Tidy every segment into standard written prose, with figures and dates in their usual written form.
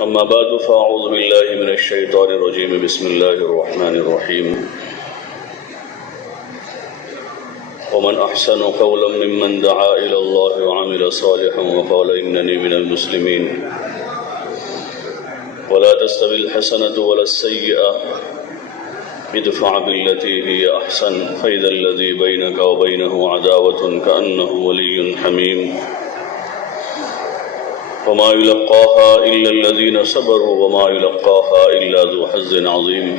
أما بعد فأعوذ بالله من الشيطان الرجيم بسم الله الرحمن الرحيم ومن أحسن قولا ممن دعا إلى الله وعمل صالحا وقال إنني من المسلمين ولا تستوي الحسنة ولا السيئة ادفع بالتي هي أحسن فإذا الذي بينك وبينه عداوة كأنه ولي حميم وما يلقاها إلا الذين صبروا وما يلقاها إلا ذو حظ عظيم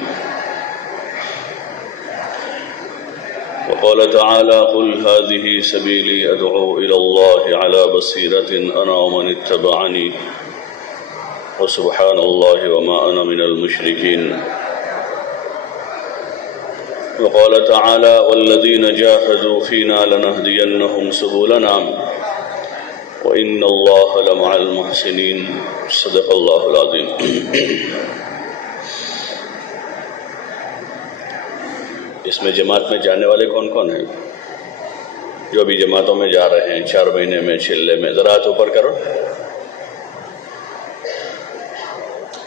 وقال تعالى قل هذه سبيلي أدعو إلى الله على بصيرة أنا ومن اتبعني وسبحان الله وما أنا من المشركين وقال تعالى والذين جاهدوا فينا لنهدينهم سبلنا وإن الله لمع المحسنين صدق الله العظيم اس میں جماعت میں جانے والے کون کون ہیں؟ جو بھی جماعتوں میں جا رہے ہیں 4 مہینے میں چلے میں ذرا ہاتھ اوپر کرو،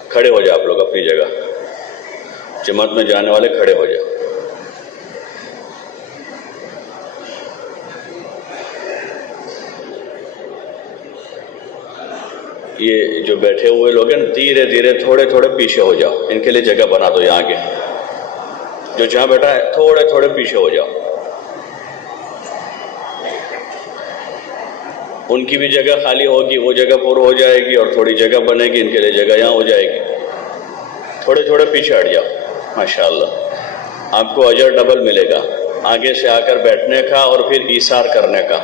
کھڑے ہو جاؤ آپ لوگ اپنی جگہ، جماعت میں جانے والے کھڑے ہو جاؤ۔ یہ جو بیٹھے ہوئے لوگ ہیں دھیرے دھیرے تھوڑے تھوڑے پیچھے ہو جاؤ، ان کے لیے جگہ بنا دو یہاں کے، جو جہاں بیٹھا ہے تھوڑے تھوڑے پیچھے ہو جاؤ، ان کی بھی جگہ خالی ہوگی، وہ جگہ پر ہو جائے گی اور تھوڑی جگہ بنے گی، ان کے لیے جگہ یہاں ہو جائے گی، تھوڑے تھوڑے پیچھے ہٹ جاؤ۔ ماشاءاللہ آپ کو اجر ڈبل ملے گا، آگے سے آ کر بیٹھنے کا اور پھر ایثار کرنے کا۔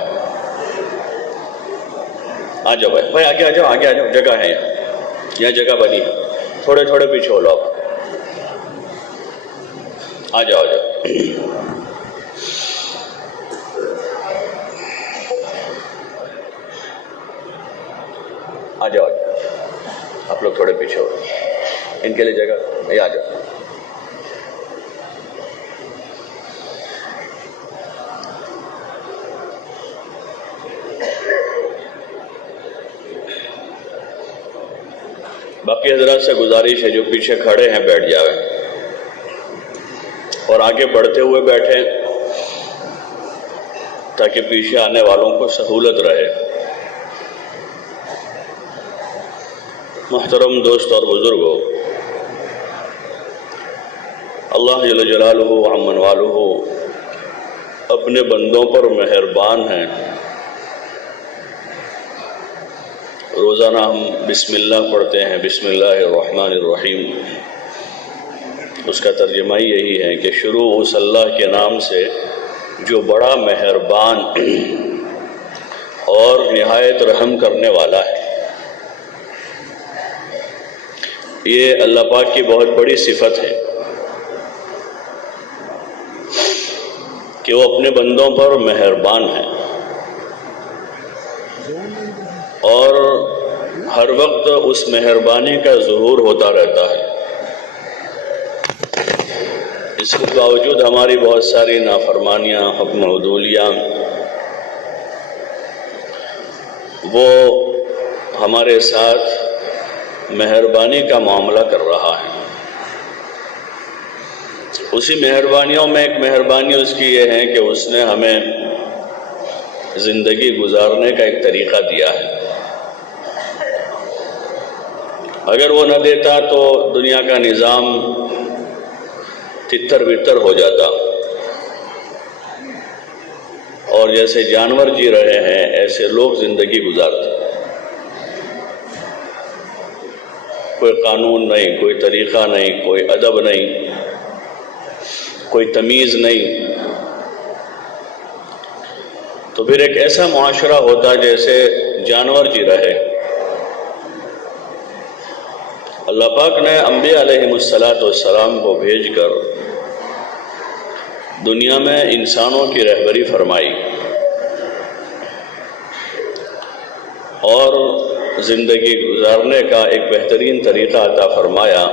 آ جاؤ بھائی آگے آ جاؤ، آگے آ جاؤ، جگہ ہے یہاں جگہ بنی ہے، تھوڑے تھوڑے پیچھے ہو لو آپ، آ جاؤ آ جاؤ، آ جاؤ آپ لوگ تھوڑے پیچھے ہو، ان کے لیے جگہ نہیں، آ جاؤ۔ باقی حضرات سے گزارش ہے جو پیچھے کھڑے ہیں بیٹھ جاویں اور آگے بڑھتے ہوئے بیٹھیں تاکہ پیچھے آنے والوں کو سہولت رہے۔ محترم دوست اور بزرگوں، اللہ جل جلالہ وعمن والہ اپنے بندوں پر مہربان ہیں۔ روزانہ ہم بسم اللہ پڑھتے ہیں، بسم اللہ الرحمن الرحیم، اس کا ترجمہ یہی ہے کہ شروع اس اللہ کے نام سے جو بڑا مہربان اور نہایت رحم کرنے والا ہے۔ یہ اللہ پاک کی بہت بڑی صفت ہے کہ وہ اپنے بندوں پر مہربان ہے اور ہر وقت اس مہربانی کا ظہور ہوتا رہتا ہے۔ اس کے باوجود ہماری بہت ساری نافرمانیاں، حکم عدولیاں، وہ ہمارے ساتھ مہربانی کا معاملہ کر رہا ہے۔ اسی مہربانیوں میں ایک مہربانی اس کی یہ ہے کہ اس نے ہمیں زندگی گزارنے کا ایک طریقہ دیا ہے۔ اگر وہ نہ دیتا تو دنیا کا نظام تتر بتر ہو جاتا، اور جیسے جانور جی رہے ہیں ایسے لوگ زندگی گزارتے، کوئی قانون نہیں، کوئی طریقہ نہیں، کوئی ادب نہیں، کوئی تمیز نہیں، تو پھر ایک ایسا معاشرہ ہوتا جیسے جانور جی رہے۔ اللہ پاک نے انبیاء علیہم السلام کو بھیج کر دنیا میں انسانوں کی رہبری فرمائی اور زندگی گزارنے کا ایک بہترین طریقہ عطا فرمایا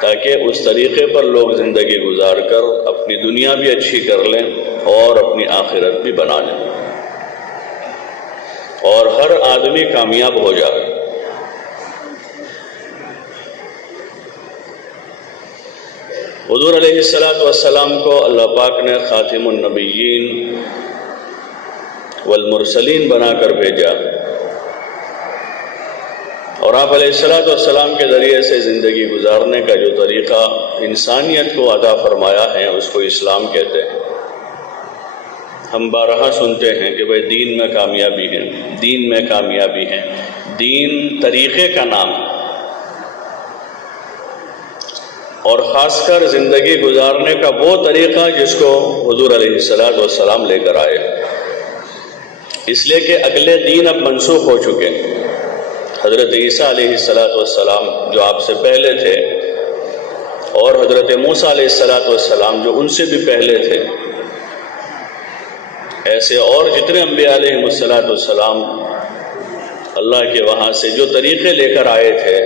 تاکہ اس طریقے پر لوگ زندگی گزار کر اپنی دنیا بھی اچھی کر لیں اور اپنی آخرت بھی بنا لیں اور ہر آدمی کامیاب ہو جائے۔ حضور علیہ السلام کو اللہ پاک نے خاتم النبیین والمرسلین بنا کر بھیجا، اور آپ علیہ السلام کے ذریعے سے زندگی گزارنے کا جو طریقہ انسانیت کو عطا فرمایا ہے اس کو اسلام کہتے ہیں۔ ہم بارہا سنتے ہیں کہ بھئی دین میں کامیابی ہے، دین میں کامیابی ہے۔ دین طریقے کا نام ہے، اور خاص کر زندگی گزارنے کا وہ طریقہ جس کو حضور علیہ السلام لے کر آئے، اس لیے کہ اگلے دین اب منسوخ ہو چکے۔ حضرت عیسیٰ علیہ السلام جو آپ سے پہلے تھے، اور حضرت موسیٰ علیہ السلام جو ان سے بھی پہلے تھے، ایسے اور جتنے انبیاء علیہ السلام اللہ کے وہاں سے جو طریقے لے کر آئے تھے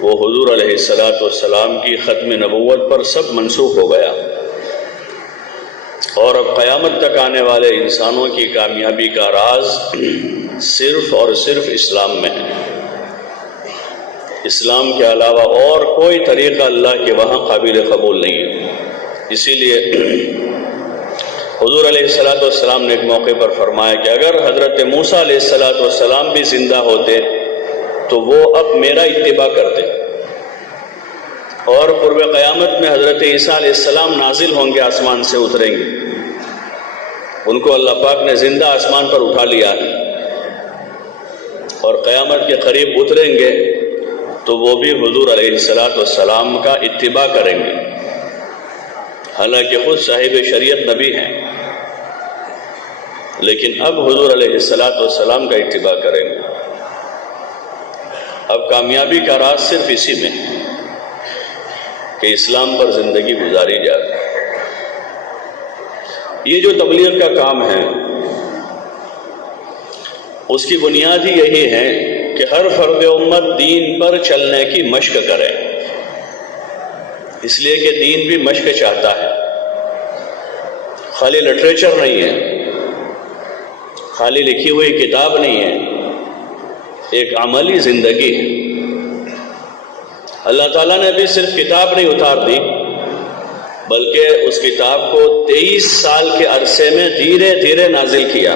وہ حضور علیہ السلام کی ختم نبوت پر سب منسوخ ہو گیا، اور اب قیامت تک آنے والے انسانوں کی کامیابی کا راز صرف اور صرف اسلام میں ہے۔ اسلام کے علاوہ اور کوئی طریقہ اللہ کے وہاں قابل قبول نہیں ہے۔ اسی لیے حضور علیہ السلام نے ایک موقع پر فرمایا کہ اگر حضرت موسیٰ علیہ السلام بھی زندہ ہوتے تو وہ اب میرا اتباع کرتے، اور قرب قیامت میں حضرت عیسیٰ علیہ السلام نازل ہوں گے، آسمان سے اتریں گے، ان کو اللہ پاک نے زندہ آسمان پر اٹھا لیا ہے، اور قیامت کے قریب اتریں گے تو وہ بھی حضور علیہ السلام کا اتباع کریں گے، حالانکہ خود صاحب شریعت نبی ہیں، لیکن اب حضور علیہ السلام کا اتباع کریں گے۔ اب کامیابی کا راز صرف اسی میں کہ اسلام پر زندگی گزاری جائے۔ یہ جو تبلیغ کا کام ہے اس کی بنیاد ہی یہی ہے کہ ہر فرد امت دین پر چلنے کی مشق کرے، اس لیے کہ دین بھی مشق چاہتا ہے، خالی لٹریچر نہیں ہے، خالی لکھی ہوئی کتاب نہیں ہے، ایک عملی زندگی ہے۔ اللہ تعالیٰ نے بھی صرف کتاب نہیں اتار دی، بلکہ اس کتاب کو 23 سال کے عرصے میں دھیرے دھیرے نازل کیا۔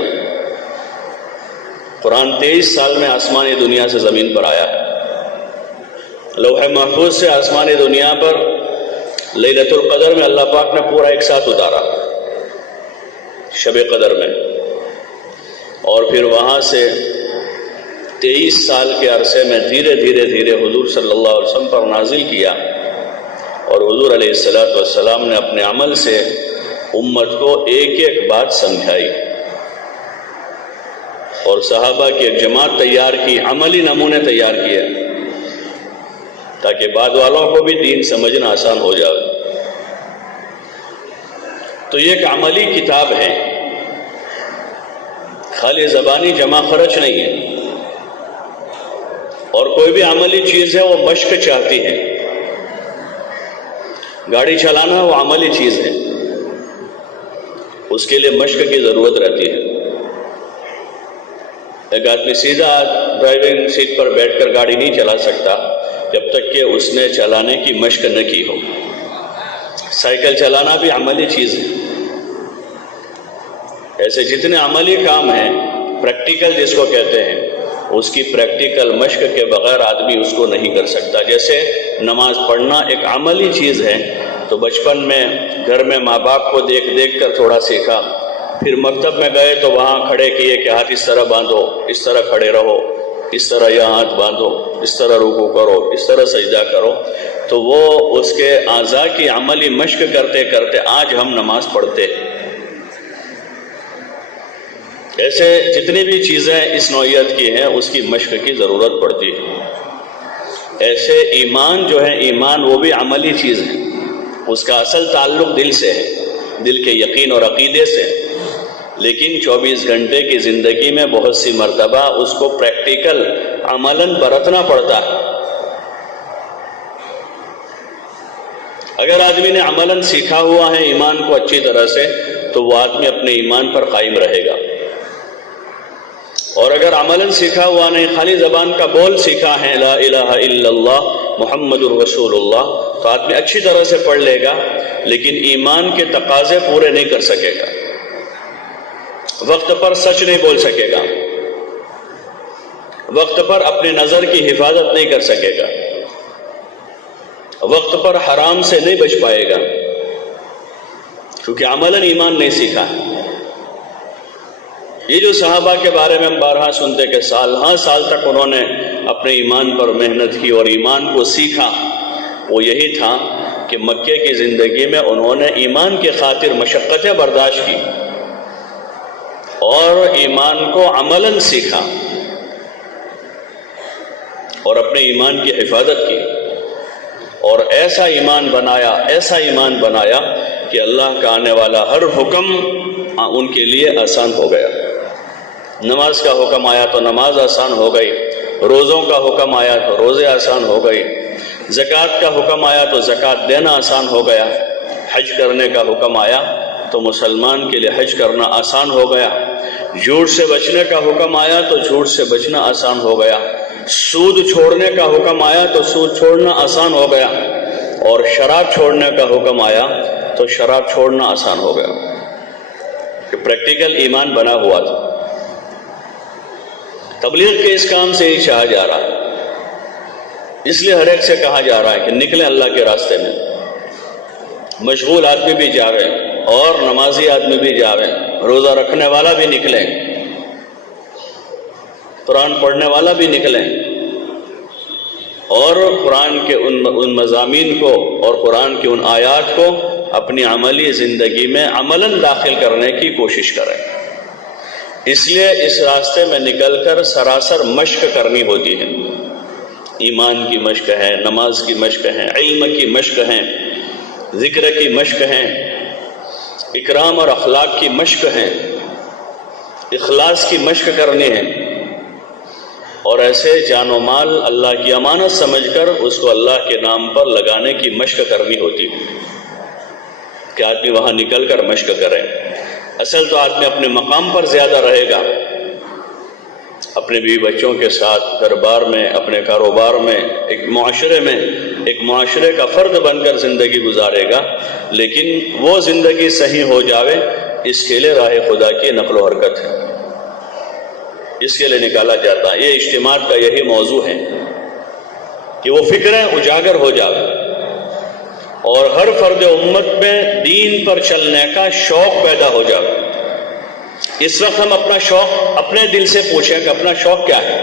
قرآن 23 سال میں آسمانی دنیا سے زمین پر آیا ہے، لوح محفوظ سے آسمانی دنیا پر لیلۃ القدر میں اللہ پاک نے پورا ایک ساتھ اتارا، شب قدر میں، اور پھر وہاں سے 23 سال کے عرصے میں دھیرے دھیرے حضور صلی اللہ علیہ وسلم پر نازل کیا، اور حضور علیہ السلام نے اپنے عمل سے امت کو ایک ایک بات سمجھائی، اور صحابہ کی ایک جماعت تیار کی، عملی نمونے تیار کیے تاکہ بعد والوں کو بھی دین سمجھنا آسان ہو جائے۔ تو یہ ایک عملی کتاب ہے، خالی زبانی جمع خرچ نہیں ہے، اور کوئی بھی عملی چیز ہے وہ مشق چاہتی ہے۔ گاڑی چلانا وہ عملی چیز ہے، اس کے لیے مشق کی ضرورت رہتی ہے۔ ایک آدمی سیدھا ڈرائیونگ سیٹ پر بیٹھ کر گاڑی نہیں چلا سکتا جب تک کہ اس نے چلانے کی مشق نہ کی ہو۔ سائیکل چلانا بھی عملی چیز ہے۔ ایسے جتنے عملی کام ہیں، پریکٹیکل جس کو کہتے ہیں، اس کی پریکٹیکل مشق کے بغیر آدمی اس کو نہیں کر سکتا۔ جیسے نماز پڑھنا ایک عملی چیز ہے، تو بچپن میں گھر میں ماں باپ کو دیکھ دیکھ کر تھوڑا سیکھا، پھر مکتب میں گئے تو وہاں کھڑے کیے کہ ہاتھ اس طرح باندھو، اس طرح کھڑے رہو، اس طرح یہ ہاتھ باندھو، اس طرح رکوع کرو، اس طرح سجدہ کرو، تو وہ اس کے اعضاء کی عملی مشق کرتے کرتے آج ہم نماز پڑھتے۔ ایسے جتنی بھی چیزیں اس نوعیت کی ہیں اس کی مشق کی ضرورت پڑتی ہے۔ ایسے ایمان جو ہے، ایمان وہ بھی عملی چیز ہے، اس کا اصل تعلق دل سے ہے، دل کے یقین اور عقیدے سے، لیکن 24 گھنٹے کی زندگی میں بہت سی مرتبہ اس کو پریکٹیکل عملاً برتنا پڑتا ہے۔ اگر آدمی نے عملاً سیکھا ہوا ہے ایمان کو اچھی طرح سے، تو وہ آدمی اپنے ایمان پر قائم رہے گا، اور اگر عملاً سیکھا ہوا نہیں، خالی زبان کا بول سیکھا ہے لا الہ الا اللہ محمد الرسول اللہ، تو آدمی اچھی طرح سے پڑھ لے گا لیکن ایمان کے تقاضے پورے نہیں کر سکے گا، وقت پر سچ نہیں بول سکے گا، وقت پر اپنی نظر کی حفاظت نہیں کر سکے گا، وقت پر حرام سے نہیں بچ پائے گا، کیونکہ عملاً ایمان نہیں سیکھا۔ یہ جو صحابہ کے بارے میں ہم بارہا سنتے کہ سال تک انہوں نے اپنے ایمان پر محنت کی اور ایمان کو سیکھا، وہ یہی تھا کہ مکے کی زندگی میں انہوں نے ایمان کی خاطر مشقتیں برداشت کی اور ایمان کو عملاً سیکھا اور اپنے ایمان کی حفاظت کی، اور ایسا ایمان بنایا کہ اللہ کا آنے والا ہر حکم ان کے لیے آسان ہو گیا۔ نماز کا حکم آیا تو نماز آسان ہو گئی، روزوں کا حکم آیا تو روزے آسان ہو گئی، زکوٰۃ کا حکم آیا تو زکوٰۃ دینا آسان ہو گیا، حج کرنے کا حکم آیا تو مسلمان کے لیے حج کرنا آسان ہو گیا، جھوٹ سے بچنے کا حکم آیا تو جھوٹ سے بچنا آسان ہو گیا، سود چھوڑنے کا حکم آیا تو سود چھوڑنا آسان ہو گیا، اور شراب چھوڑنے کا حکم آیا تو شراب چھوڑنا آسان ہو گیا، کہ پریکٹیکل ایمان بنا ہوا تھا۔ تبلیغ کے اس کام سے ہی چاہا جا رہا ہے، اس لیے ہر ایک سے کہا جا رہا ہے کہ نکلیں اللہ کے راستے میں۔ مشغول آدمی بھی جاوے اور نمازی آدمی بھی جاوے، روزہ رکھنے والا بھی نکلے، قرآن پڑھنے والا بھی نکلے، اور قرآن کے ان مضامین کو اور قرآن کی ان آیات کو اپنی عملی زندگی میں عملاً داخل کرنے کی کوشش کریں۔ اس لیے اس راستے میں نکل کر سراسر مشق کرنی ہوتی ہے، ایمان کی مشق ہے، نماز کی مشق ہے، علم کی مشق ہے، ذکر کی مشق ہے، اکرام اور اخلاق کی مشق ہے، اخلاص کی مشق کرنی ہے، اور ایسے جان و مال اللہ کی امانت سمجھ کر اس کو اللہ کے نام پر لگانے کی مشق کرنی ہوتی ہے کہ آدمی وہاں نکل کر مشق کرے۔ اصل تو آدمی اپنے مقام پر زیادہ رہے گا، اپنے بیوی بچوں کے ساتھ دربار میں، اپنے کاروبار میں، ایک معاشرے کا فرد بن کر زندگی گزارے گا، لیکن وہ زندگی صحیح ہو جاوے، اس کے لیے راہ خدا کی نقل و حرکت ہے، اس کے لیے نکالا جاتا ہے۔ یہ اجتماع کا یہی موضوع ہے کہ وہ فکریں اجاگر ہو جاوے اور ہر فرد امت میں دین پر چلنے کا شوق پیدا ہو جاوے۔ اس وقت ہم اپنا شوق اپنے دل سے پوچھیں کہ اپنا شوق کیا ہے،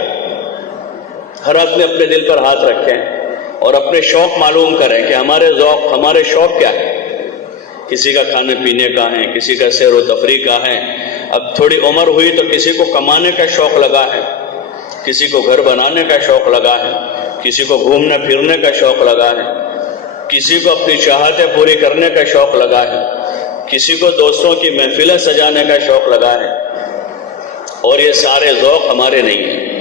ہر آدمی اپنے دل پر ہاتھ رکھیں اور اپنے شوق معلوم کریں کہ ہمارے شوق کیا ہے۔ کسی کا کھانے پینے کا ہے، کسی کا سیر و تفریح کا ہے، اب تھوڑی عمر ہوئی تو کسی کو کمانے کا شوق لگا ہے، کسی کو گھر بنانے کا شوق لگا ہے، کسی کو گھومنے پھرنے کا شوق لگا ہے، کسی کو اپنی چاہتیں پوری کرنے کا شوق لگا ہے، کسی کو دوستوں کی محفلیں سجانے کا شوق لگا ہے، اور یہ سارے ذوق ہمارے نہیں ہیں۔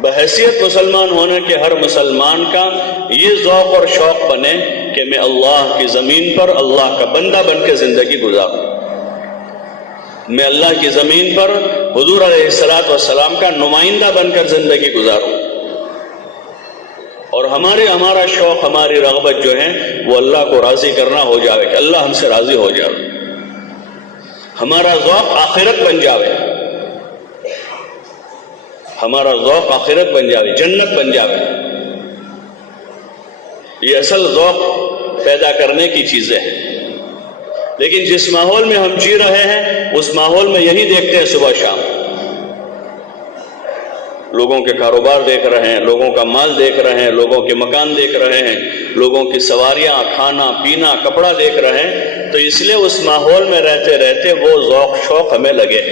بحیثیت مسلمان ہونے کے ہر مسلمان کا یہ ذوق اور شوق بنے کہ میں اللہ کی زمین پر اللہ کا بندہ بن کے زندگی گزاروں، میں اللہ کی زمین پر حضور علیہ الصلوۃ والسلام کا نمائندہ بن کر زندگی گزاروں، اور ہمارا شوق، ہماری رغبت جو ہے وہ اللہ کو راضی کرنا ہو جاوے کہ اللہ ہم سے راضی ہو جاوے، ہمارا ذوق آخرت بن جاوے، ہمارا ذوق آخرت بن جاوے، جنت بن جاوے۔ یہ اصل ذوق پیدا کرنے کی چیزیں ہیں، لیکن جس ماحول میں ہم جی رہے ہیں اس ماحول میں یہی دیکھتے ہیں صبح شام، لوگوں کے کاروبار دیکھ رہے ہیں، لوگوں کا مال دیکھ رہے ہیں، لوگوں کے مکان دیکھ رہے ہیں، لوگوں کی سواریاں، کھانا پینا، کپڑا دیکھ رہے ہیں، تو اس لیے اس ماحول میں رہتے رہتے وہ ذوق شوق ہمیں لگے۔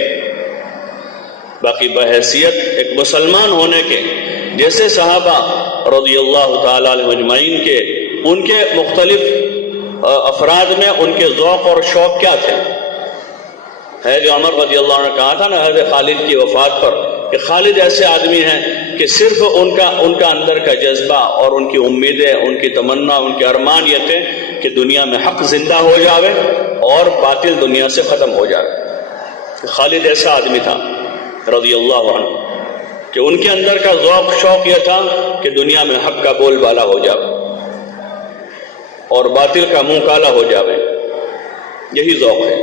باقی بحیثیت ایک مسلمان ہونے کے، جیسے صحابہ رضی اللہ تعالی عنہم اجمعین کے، ان کے مختلف افراد میں ان کے ذوق اور شوق کیا تھے۔ ہے جو عمر رضی اللہ عنہ نے کہا تھا نا حضرت خالد کی وفات پر کہ خالد ایسے آدمی ہیں کہ صرف ان کا اندر کا جذبہ اور ان کی امیدیں، ان کی تمنا، ان کے ارمان یہ تھے کہ دنیا میں حق زندہ ہو جاوے اور باطل دنیا سے ختم ہو جائے۔ خالد ایسا آدمی تھا رضی اللہ عنہ۔ کہ ان کے اندر کا ذوق شوق یہ تھا کہ دنیا میں حق کا بول بالا ہو جائے اور باطل کا منہ کالا ہو جائے، یہی ذوق ہے۔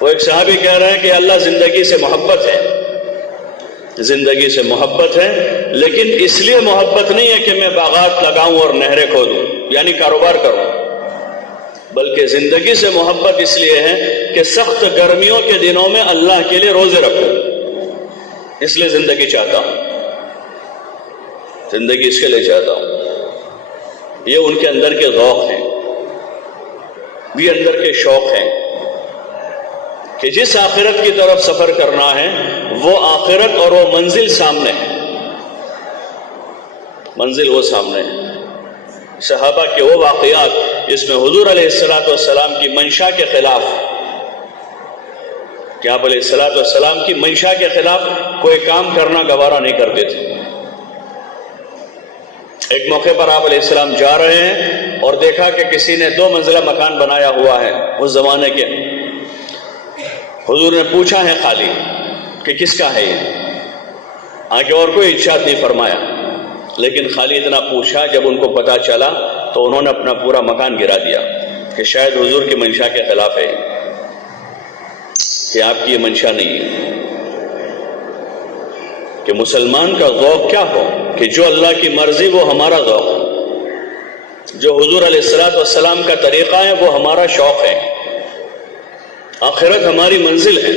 وہ ایک صحابی کہہ رہے ہیں کہ اللہ زندگی سے محبت ہے، زندگی سے محبت ہے، لیکن اس لیے محبت نہیں ہے کہ میں باغات لگاؤں اور نہریں کھودوں، یعنی کاروبار کروں، بلکہ زندگی سے محبت اس لیے ہے کہ سخت گرمیوں کے دنوں میں اللہ کے لیے روزے رکھوں، اس لیے زندگی چاہتا ہوں، زندگی اس کے لیے چاہتا ہوں۔ یہ ان کے اندر کے ذوق ہیں، یہ اندر کے شوق ہیں کہ جس آخرت کی طرف سفر کرنا ہے وہ آخرت اور وہ منزل سامنے ہے، منزل وہ سامنے ہے۔ صحابہ کے وہ واقعات اس میں حضور علیہ السلام کی منشا کے خلاف، کہ آپ علیہ السلام کی منشا کے خلاف کوئی کام کرنا گوارا نہیں کرتے تھے۔ ایک موقع پر آپ علیہ السلام جا رہے ہیں اور دیکھا کہ کسی نے 2 منزلہ مکان بنایا ہوا ہے اس زمانے کے۔ حضور نے پوچھا ہے خالی کہ کس کا ہے یہ؟ آگے اور کوئی ارشاد نہیں فرمایا، لیکن خالی اتنا پوچھا، جب ان کو پتا چلا تو انہوں نے اپنا پورا مکان گرا دیا کہ شاید حضور کی منشا کے خلاف ہے، کہ آپ کی یہ منشا نہیں ہے۔ کہ مسلمان کا ذوق کیا ہو کہ جو اللہ کی مرضی وہ ہمارا ذوق ہے، جو حضور علیہ السلام کا طریقہ ہے وہ ہمارا شوق ہے، آخرت ہماری منزل ہے،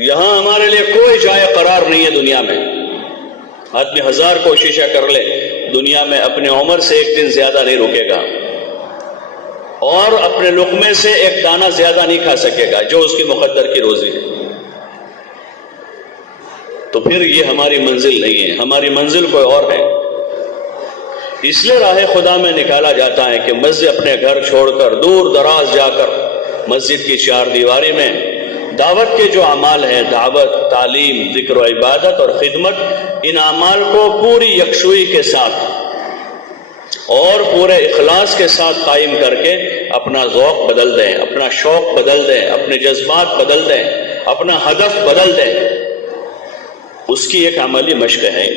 یہاں ہمارے لیے کوئی جائے قرار نہیں ہے۔ دنیا میں آدمی 1000 کوششیں کر لے، دنیا میں اپنے عمر سے ایک دن زیادہ نہیں رکے گا اور اپنے لقمے سے ایک دانہ زیادہ نہیں کھا سکے گا جو اس کی مقدر کی روزی ہے۔ تو پھر یہ ہماری منزل نہیں ہے، ہماری منزل کوئی اور ہے۔ اس لیے راہ خدا میں نکالا جاتا ہے کہ مسجد اپنے گھر چھوڑ کر دور دراز جا کر مسجد کی 4 دیواری میں دعوت کے جو اعمال ہیں، دعوت، تعلیم، ذکر و عبادت اور خدمت، ان اعمال کو پوری یکسوئی کے ساتھ اور پورے اخلاص کے ساتھ قائم کر کے اپنا ذوق بدل دیں، اپنا شوق بدل دیں، اپنے جذبات بدل دیں، اپنا ہدف بدل دیں، اس کی ایک عملی مشق ہے۔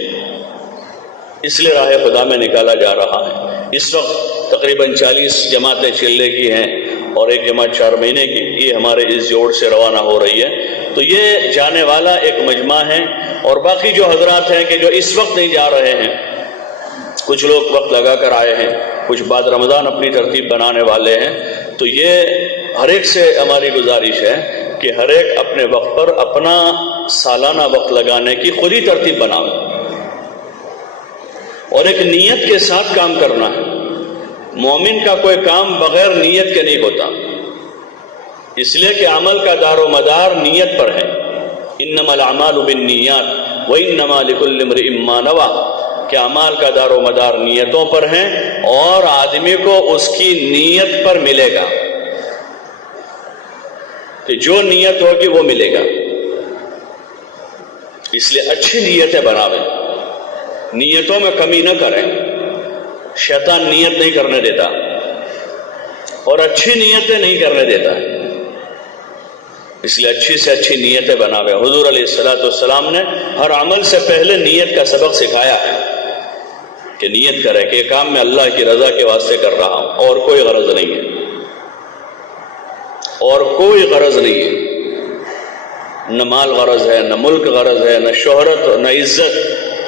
اس لیے راہ خدا میں نکالا جا رہا ہے۔ اس وقت تقریباً 40 جماعتیں چلنے کی ہیں اور ایک جماعت 4 مہینے کی، یہ ہمارے اس جوڑ سے روانہ ہو رہی ہے۔ تو یہ جانے والا ایک مجمع ہے، اور باقی جو حضرات ہیں کہ جو اس وقت نہیں جا رہے ہیں، کچھ لوگ وقت لگا کر آئے ہیں، کچھ بعد رمضان اپنی ترتیب بنانے والے ہیں۔ تو یہ ہر ایک سے ہماری گزارش ہے کہ ہر ایک اپنے وقت پر اپنا سالانہ وقت لگانے کی خود ہی ترتیب بنائے اور ایک نیت کے ساتھ کام کرنا ہے۔ مومن کا کوئی کام بغیر نیت کے نہیں ہوتا، اس لیے کہ عمل کا دار و مدار نیت پر ہے۔ انما الاعمال بالنیات وانما لکل امرئ ما نوى، کہ اعمال کا دار و مدار نیتوں پر ہے اور آدمی کو اس کی نیت پر ملے گا، کہ جو نیت ہوگی وہ ملے گا۔ اس لیے اچھی نیتیں بناویں، نیتوں میں کمی نہ کریں، شیطان نیت نہیں کرنے دیتا اور اچھی نیتیں نہیں کرنے دیتا، اس لیے اچھی سے اچھی نیتیں بناویں۔ حضور علیہ السلام نے ہر عمل سے پہلے نیت کا سبق سکھایا ہے کہ نیت کرے کہ یہ کام میں اللہ کی رضا کے واسطے کر رہا ہوں اور کوئی غرض نہیں ہے، اور کوئی غرض نہیں ہے، نہ مال غرض ہے، نہ ملک غرض ہے، نہ شہرت، نہ عزت،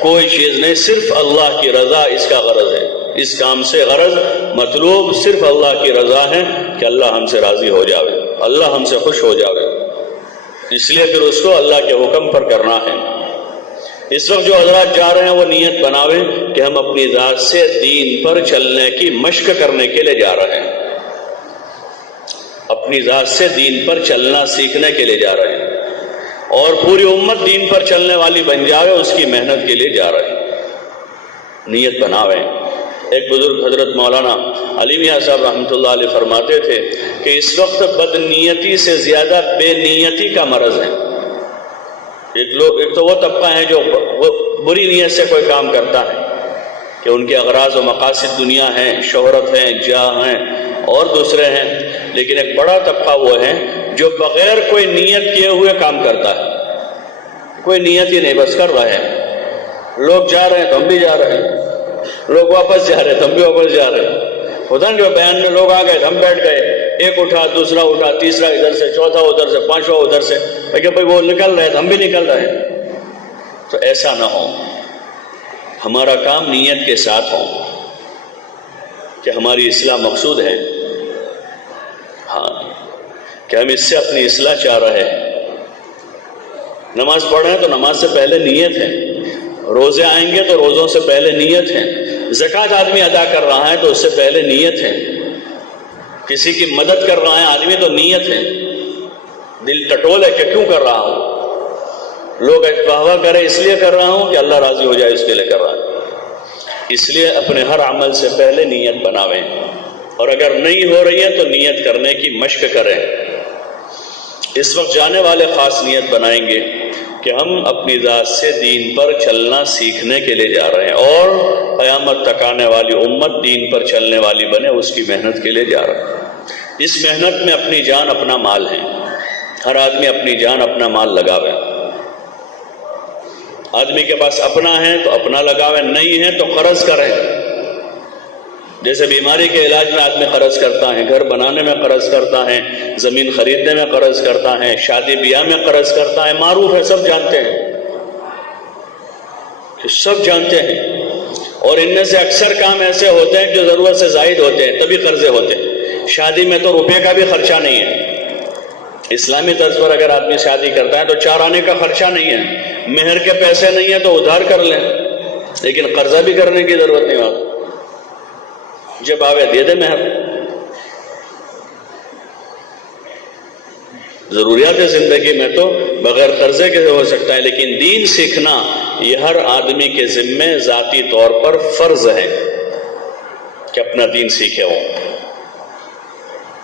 کوئی چیز نہیں، صرف اللہ کی رضا اس کا غرض ہے۔ اس کام سے غرض مطلوب صرف اللہ کی رضا ہے کہ اللہ ہم سے راضی ہو جاوے، اللہ ہم سے خوش ہو جاوے، اس لیے پھر اس کو اللہ کے حکم پر کرنا ہے۔ اس وقت جو حضرات جا رہے ہیں وہ نیت بناویں کہ ہم اپنی ذات سے دین پر چلنے کی مشق کرنے کے لیے جا رہے ہیں، اپنی ذات سے دین پر چلنا سیکھنے کے لیے جا رہے ہیں، اور پوری امت دین پر چلنے والی بن جاوے، اس کی محنت کے لیے جا رہے ہیں۔ نیت بناویں۔ ایک بزرگ حضرت مولانا علی میاں صاحب رحمۃ اللہ علیہ فرماتے تھے کہ اس وقت بد نیتی سے زیادہ بے نیتی کا مرض ہے۔ ایک تو وہ طبقہ ہے جو بری نیت سے کوئی کام کرتا ہے کہ ان کے اغراض و مقاصد دنیا ہیں، شہرت ہیں، جاہ ہیں اور دوسرے ہیں، لیکن ایک بڑا طبقہ وہ ہے جو بغیر کوئی نیت کیے ہوئے کام کرتا ہے، کوئی نیت ہی نہیں، بس کر رہے ہیں. لوگ جا رہے ہیں تو ہم بھی جا رہے ہیں، لوگ واپس جا رہے ہیں تو ہم بھی واپس جا رہے ہیں. ہوتا نا جو بیان میں لوگ آ گئے تو ہم بیٹھ گئے، ایک اٹھا، دوسرا اٹھا، تیسرا ادھر سے، چوتھا ادھر سے، پانچواں ادھر سے، لیکن بھائی وہ نکل رہے ہیں تو ہم بھی نکل رہے ہیں. تو ایسا نہ ہو، ہمارا کام نیت کے ساتھ ہو کہ ہماری اصلاح مقصود ہے. ہاں، کہ ہم اس سے اپنی اصلاح چاہ رہے ہیں. نماز پڑھ رہے ہیں تو نماز سے پہلے نیت ہے، روزے آئیں گے تو روزوں سے پہلے نیت ہے، زکوٰۃ آدمی ادا کر رہا ہے تو اس سے پہلے نیت ہے، کسی کی مدد کر رہا ہے آدمی تو نیت ہے. دل ٹٹول ہے کہ کیوں کر رہا ہوں، لوگ واہ کرے اس لیے کر رہا ہوں کہ اللہ راضی ہو جائے اس کے لیے کر رہا ہوں. اس لیے اپنے ہر عمل سے پہلے نیت بناویں، اور اگر نہیں ہو رہی ہے تو نیت کرنے کی مشق کریں. اس وقت جانے والے خاص نیت بنائیں گے کہ ہم اپنی ذات سے دین پر چلنا سیکھنے کے لیے جا رہے ہیں، اور قیامت تک آنے والی امت دین پر چلنے والی بنے، اس کی محنت کے لیے جا رہے ہیں. اس محنت میں اپنی جان اپنا مال ہے، ہر آدمی اپنی جان اپنا مال لگاوے. آدمی کے پاس اپنا ہے تو اپنا لگاوے، نہیں ہے تو قرض کرے. جیسے بیماری کے علاج میں آدمی قرض کرتا ہے، گھر بنانے میں قرض کرتا ہے، زمین خریدنے میں قرض کرتا ہے، شادی بیاہ میں قرض کرتا ہے. معروف ہے، سب جانتے ہیں، سب جانتے ہیں. اور ان میں سے اکثر کام ایسے ہوتے ہیں جو ضرورت سے زائد ہوتے ہیں، تبھی قرضے ہوتے ہیں. شادی میں تو روپے کا بھی خرچہ نہیں ہے. اسلامی طرز پر اگر آدمی شادی کرتا ہے تو 4 آنے کا خرچہ نہیں ہے، مہر کے پیسے نہیں ہیں تو ادھار کر لیں، لیکن قرضہ بھی کرنے کی ضرورت نہیں ہوتی. جب آوے دے دے مہر. ضروریات زندگی میں تو بغیر قرضے کے ہو سکتا ہے، لیکن دین سیکھنا یہ ہر آدمی کے ذمے ذاتی طور پر فرض ہے کہ اپنا دین سیکھے. ہو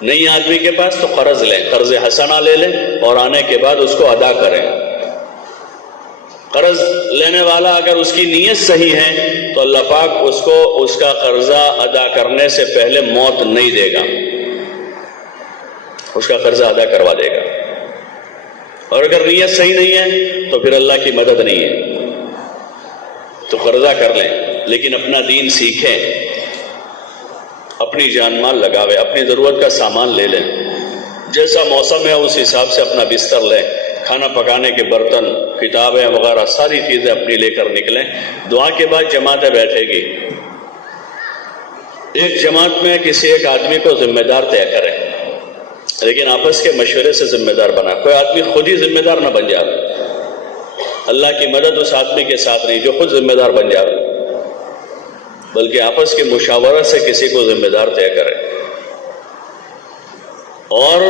نہیں آدمی کے پاس تو قرض لیں، قرض حسنہ لے لیں اور آنے کے بعد اس کو ادا کریں. قرض لینے والا اگر اس کی نیت صحیح ہے تو اللہ پاک اس کو اس کا قرضہ ادا کرنے سے پہلے موت نہیں دے گا، اس کا قرضہ ادا کروا دے گا. اور اگر نیت صحیح نہیں ہے تو پھر اللہ کی مدد نہیں ہے. تو قرضہ کر لیں لیکن اپنا دین سیکھیں، اپنی جان مال لگاوے، اپنی ضرورت کا سامان لے لیں، جیسا موسم ہے اس حساب سے اپنا بستر لیں، کھانا پکانے کے برتن، کتابیں وغیرہ ساری چیزیں اپنی لے کر نکلیں. دعا کے بعد جماعتیں بیٹھے گی، ایک جماعت میں کسی ایک آدمی کو ذمہ دار طے کریں، لیکن آپس کے مشورے سے ذمہ دار بنا. کوئی آدمی خود ہی ذمہ دار نہ بن جائے، اللہ کی مدد اس آدمی کے ساتھ نہیں جو خود ذمہ دار بن جائے، بلکہ آپس کے مشاورت سے کسی کو ذمہ دار طے کرے. اور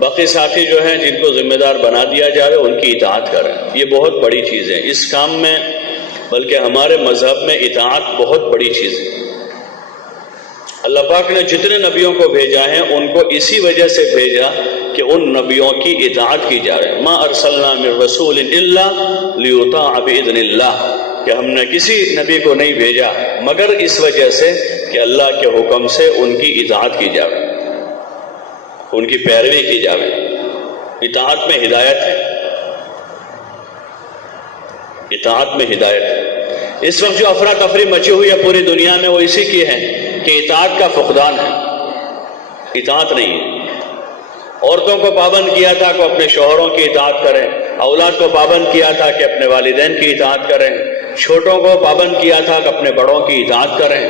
باقی ساتھی جو ہیں جن کو ذمہ دار بنا دیا جائے ان کی اطاعت کریں. یہ بہت بڑی چیز ہے اس کام میں، بلکہ ہمارے مذہب میں اطاعت بہت بڑی چیز ہے. اللہ پاک نے جتنے نبیوں کو بھیجا ہے ان کو اسی وجہ سے بھیجا کہ ان نبیوں کی اطاعت کی جائے. ما ارسلنا من رسول الا لیطاع باذن اللہ، کہ ہم نے کسی نبی کو نہیں بھیجا مگر اس وجہ سے کہ اللہ کے حکم سے ان کی اطاعت کی جائے، ان کی پیروی کی جائے. اطاعت میں ہدایت ہے، اطاعت میں ہدایت ہے. اس وقت جو افراتفری مچی ہوئی ہے پوری دنیا میں وہ اسی کی ہے کہ اطاعت کا فقدان ہے، اطاعت نہیں ہے. عورتوں کو پابند کیا تھا کہ اپنے شوہروں کی اطاعت کریں، اولاد کو پابند کیا تھا کہ اپنے والدین کی اطاعت کریں، چھوٹوں کو پابند کیا تھا کہ اپنے بڑوں کی اطاعت کریں،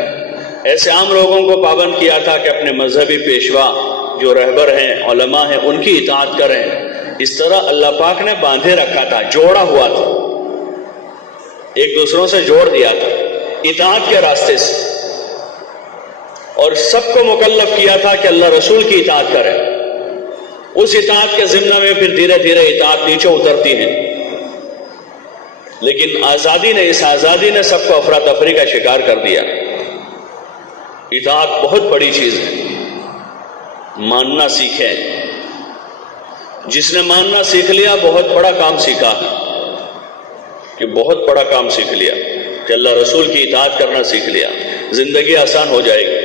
ایسے عام لوگوں کو پابند کیا تھا کہ اپنے مذہبی پیشوا جو رہبر ہیں، علماء ہیں، ان کی اطاعت کریں. اس طرح اللہ پاک نے باندھے رکھا تھا، جوڑا ہوا تھا، ایک دوسروں سے جوڑ دیا تھا اطاعت کے راستے سے، اور سب کو مکلف کیا تھا کہ اللہ رسول کی اطاعت کریں. اس اطاعت کے ضمن میں پھر دھیرے دھیرے اطاعت نیچے اترتی ہے، لیکن آزادی نے، اس آزادی نے سب کو افراتفری کا شکار کر دیا. اطاعت بہت بڑی چیز ہے، ماننا سیکھیں. جس نے ماننا سیکھ لیا بہت بڑا کام سیکھا ہے، کہ بہت بڑا کام سیکھ لیا کہ اللہ رسول کی اطاعت کرنا سیکھ لیا، زندگی آسان ہو جائے گی.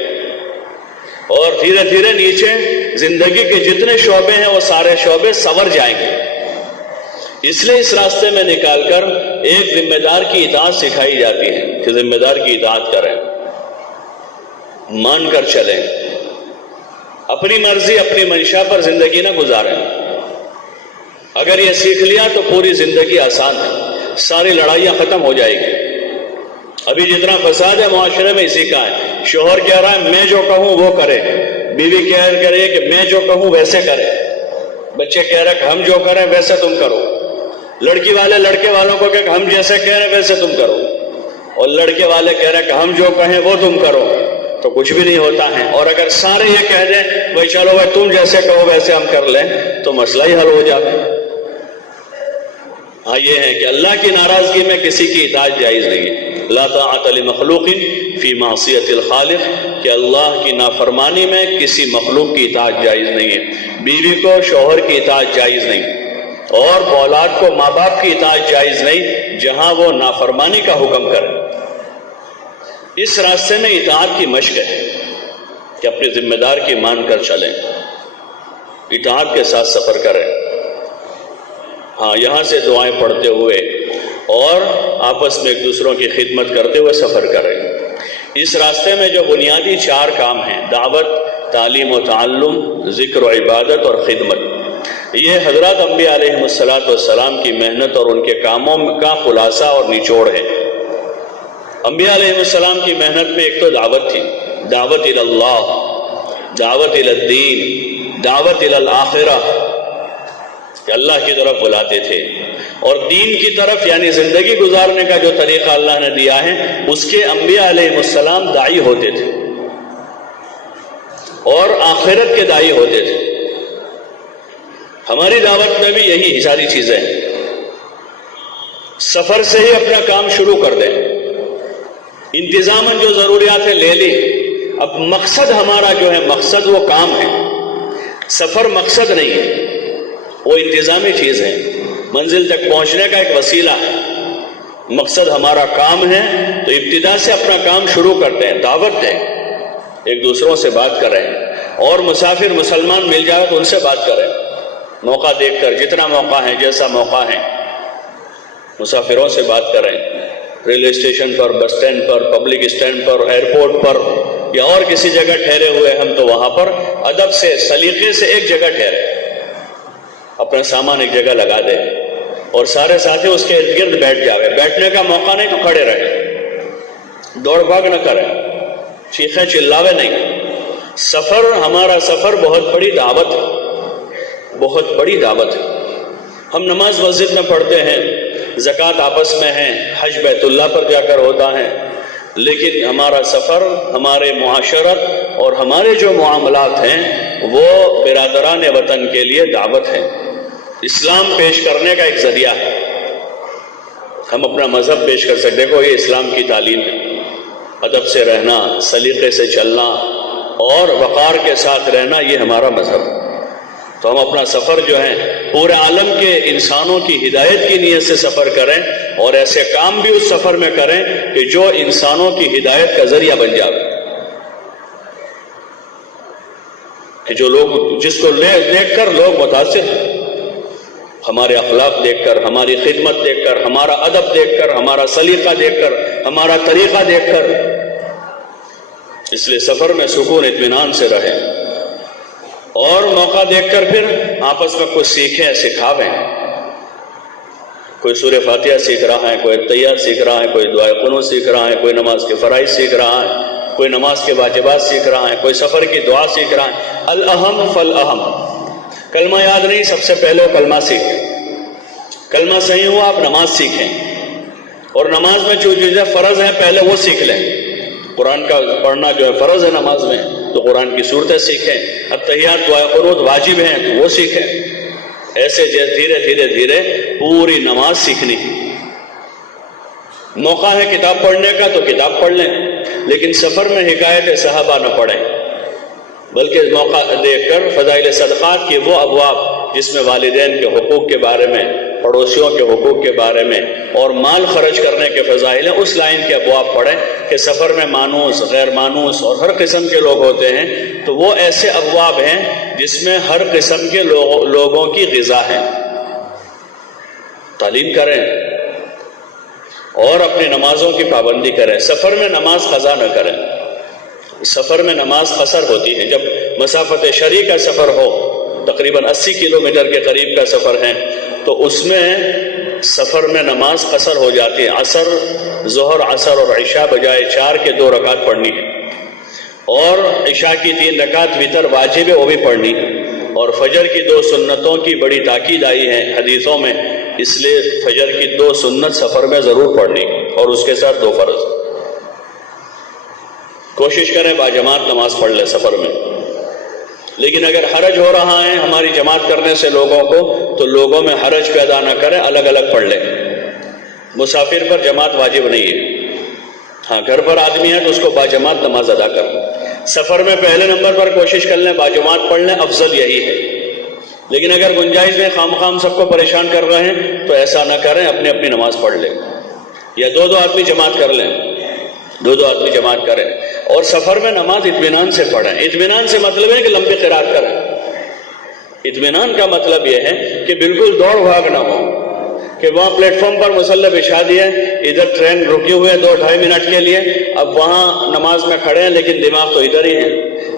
اور دھیرے دھیرے نیچے زندگی کے جتنے شعبے ہیں وہ سارے شعبے سنور جائیں گے. اس لیے اس راستے میں نکال کر ایک ذمہ دار کی اطاعت سکھائی جاتی ہے کہ ذمہ دار کی اطاعت کریں، مان کر چلیں، اپنی مرضی اپنی منشا پر زندگی نہ گزاریں۔ اگر یہ سیکھ لیا تو پوری زندگی آسان ہے، ساری لڑائیاں ختم ہو جائے گی۔ ابھی جتنا فساد ہے معاشرے میں اسی کا ہے، شوہر کہہ رہا ہے میں جو کہوں وہ کرے، بیوی کہہ رہی ہے کہ میں جو کہوں ویسے کرے، بچے کہہ رہے کہ ہم جو کریں ویسے تم کرو، لڑکی والے لڑکے والوں کو کہ ہم جیسے کہہ رہے ویسے تم کرو، اور لڑکے والے کہہ رہے کہ ہم جو کہیں وہ تم کرو، تو کچھ بھی نہیں ہوتا ہے۔ اور اگر سارے یہ کہہ دیں بھائی چلو بھائی تم جیسے کہو ویسے ہم کر لیں تو مسئلہ ہی حل ہو جاتا ہے۔ ہاں یہ ہے کہ اللہ کی ناراضگی میں کسی کی اطاعت جائز نہیں ہے۔ لا طاعت لمخلوق فی معصیت الخالق، کہ اللہ کی نافرمانی میں کسی مخلوق کی اطاعت جائز نہیں ہے۔ بیوی کو شوہر کی اطاعت جائز نہیں، اور اولاد کو ماں باپ کی اطاعت جائز نہیں جہاں وہ نافرمانی کا حکم کرے۔ اس راستے میں اطاعت کی مشق ہے کہ اپنے ذمہ دار کی مان کر چلیں، اطاعت کے ساتھ سفر کریں۔ ہاں یہاں سے دعائیں پڑھتے ہوئے اور آپس میں ایک دوسروں کی خدمت کرتے ہوئے سفر کریں۔ اس راستے میں جو بنیادی 4 کام ہیں، دعوت، تعلیم و تعلم، ذکر و عبادت اور خدمت، یہ حضرات انبیاء علیہ السلام کی محنت اور ان کے کاموں کا خلاصہ اور نچوڑ ہے۔ انبیاء علیہ السلام کی محنت میں ایک تو دعوت تھی، دعوت الی اللہ، دعوت الی الدین، دعوت الی الآخرہ، کہ اللہ کی طرف بلاتے تھے، اور دین کی طرف یعنی زندگی گزارنے کا جو طریقہ اللہ نے دیا ہے اس کے انبیاء علیہ السلام داعی ہوتے تھے اور آخرت کے داعی ہوتے تھے۔ ہماری دعوت میں بھی یہی ساری چیزیں ہیں۔ سفر سے ہی اپنا کام شروع کر دیں، انتظاماً جو ضروریات ہے لے لی۔ اب مقصد ہمارا جو ہے، مقصد وہ کام ہے، سفر مقصد نہیں ہے، وہ انتظامی چیز ہے، منزل تک پہنچنے کا ایک وسیلہ ہے۔ مقصد ہمارا کام ہے تو ابتدا سے اپنا کام شروع کرتے ہیں، دعوت دیں، ایک دوسروں سے بات کریں، اور مسافر مسلمان مل جائے تو ان سے بات کریں، موقع دیکھ کر، جتنا موقع ہے جیسا موقع ہے مسافروں سے بات کریں، ریلوے اسٹیشن پر، بس اسٹینڈ پر، پبلک اسٹینڈ پر، ایئرپورٹ پر، یا اور کسی جگہ ٹھہرے ہوئے ہم تو وہاں پر ادب سے، سلیقے سے ایک جگہ ٹھہرے، اپنا سامان ایک جگہ لگا دے اور سارے ساتھی اس کے ارد گرد بیٹھ جاوے۔ بیٹھنے کا موقع نہیں تو کھڑے رہے، دوڑ بھاگ نہ کریں، چیخیں چلاوے نہیں۔ سفر، ہمارا سفر بہت بڑی دعوت ہے، بہت بڑی دعوت ہے۔ ہم نماز مسجد میں پڑھتے ہیں، زکوٰۃ آپس میں ہیں، حج بیت اللہ پر جا کر ہوتا ہے، لیکن ہمارا سفر، ہمارے معاشرت اور ہمارے جو معاملات ہیں وہ برادران وطن کے لیے دعوت ہے، اسلام پیش کرنے کا ایک ذریعہ ہے۔ ہم اپنا مذہب پیش کر سکتے، دیکھو یہ اسلام کی تعلیم ہے، ادب سے رہنا، سلیقے سے چلنا اور وقار کے ساتھ رہنا، یہ ہمارا مذہب۔ تو ہم اپنا سفر جو ہے پورے عالم کے انسانوں کی ہدایت کی نیت سے سفر کریں، اور ایسے کام بھی اس سفر میں کریں کہ جو انسانوں کی ہدایت کا ذریعہ بن جائے، کہ جو لوگ، جس کو دیکھ کر لوگ متاثر ہیں، ہمارے اخلاق دیکھ کر، ہماری خدمت دیکھ کر، ہمارا ادب دیکھ کر، ہمارا سلیقہ دیکھ کر، ہمارا طریقہ دیکھ کر۔ اس لیے سفر میں سکون اطمینان سے رہیں، اور موقع دیکھ کر پھر آپس میں کچھ سیکھیں، سکھاویں۔ کوئی سورہ فاتحہ سیکھ رہا ہے، کوئی تحیات سیکھ رہا ہے، کوئی دعائے قنوت سیکھ رہا ہے، کوئی نماز کے فرائض سیکھ رہا ہے، کوئی نماز کے واجبات سیکھ رہا ہے، کوئی سفر کی دعا سیکھ رہا ہے۔ الاہم فالاہم، کلمہ یاد نہیں، سب سے پہلے وہ کلمہ سیکھیں، کلمہ صحیح ہوا آپ نماز سیکھیں، اور نماز میں جو چیزیں فرض ہیں پہلے وہ سیکھ لیں۔ قرآن کا پڑھنا جو ہے فرض ہے نماز میں، تو قرآن کی صورتیں سیکھیں۔ التحیات دعائے قنوت واجب ہیں تو وہ سیکھیں۔ ایسے دھیرے دھیرے دھیرے پوری نماز سیکھنی۔ موقع ہے کتاب پڑھنے کا تو کتاب پڑھ لیں، لیکن سفر میں حکایت صحابہ نہ پڑھیں، بلکہ موقع دیکھ کر فضائل صدقات کے وہ ابواب جس میں والدین کے حقوق کے بارے میں، پڑوسیوں کے حقوق کے بارے میں اور مال خرچ کرنے کے فضائل ہیں، اس لائن کے ابواب پڑھیں کہ سفر میں مانوس، غیر مانوس اور ہر قسم کے لوگ ہوتے ہیں، تو وہ ایسے ابواب ہیں جس میں ہر قسم کے لوگوں کی غذا ہے۔ تعلیم کریں اور اپنی نمازوں کی پابندی کریں. سفر میں نماز قضا نہ کریں. سفر میں نماز قصر ہوتی ہے. جب مسافت شرعی کا سفر ہو، تقریباً 80 کلومیٹر کے قریب کا سفر ہے، تو اس میں سفر میں نماز قصر ہو جاتی ہے. عصر، ظہر، عصر اور عشاء بجائے 4 کے 2 رکعت پڑھنی ہے، اور عشاء کی 3 رکعت وتر واجب ہے وہ بھی پڑھنی ہے. اور فجر کی 2 سنتوں کی بڑی تاکید آئی ہے حدیثوں میں، اس لیے فجر کی 2 سنت سفر میں ضرور پڑھنی اور اس کے ساتھ 2 فرض. کوشش کریں باجماعت نماز پڑھ لیں سفر میں. لیکن اگر حرج ہو رہا ہے ہماری جماعت کرنے سے لوگوں کو، تو لوگوں میں حرج پیدا نہ کریں، الگ الگ پڑھ لیں. مسافر پر جماعت واجب نہیں ہے. ہاں گھر پر آدمی ہے تو اس کو باجماعت نماز ادا کریں. سفر میں پہلے نمبر پر کوشش کر لیں باجماعت پڑھ لیں، افضل یہی ہے. لیکن اگر گنجائش میں خام سب کو پریشان کر رہے ہیں تو ایسا نہ کریں، اپنی اپنی نماز پڑھ لیں، یا 2 آدمی جماعت کر لیں، 2 آدمی جماعت کریں. اور سفر میں نماز اطمینان سے پڑھیں. اطمینان سے مطلب ہے کہ لمبی قرات کریں. اطمینان کا مطلب یہ ہے کہ بالکل دوڑ بھاگ نہ ہو، کہ وہاں پلیٹ فارم پر مصلی بچھا دیا، ادھر ٹرین رکی ہوئے 2-2.5 منٹ کے لیے، اب وہاں نماز میں کھڑے ہیں لیکن دماغ تو ادھر ہی ہے.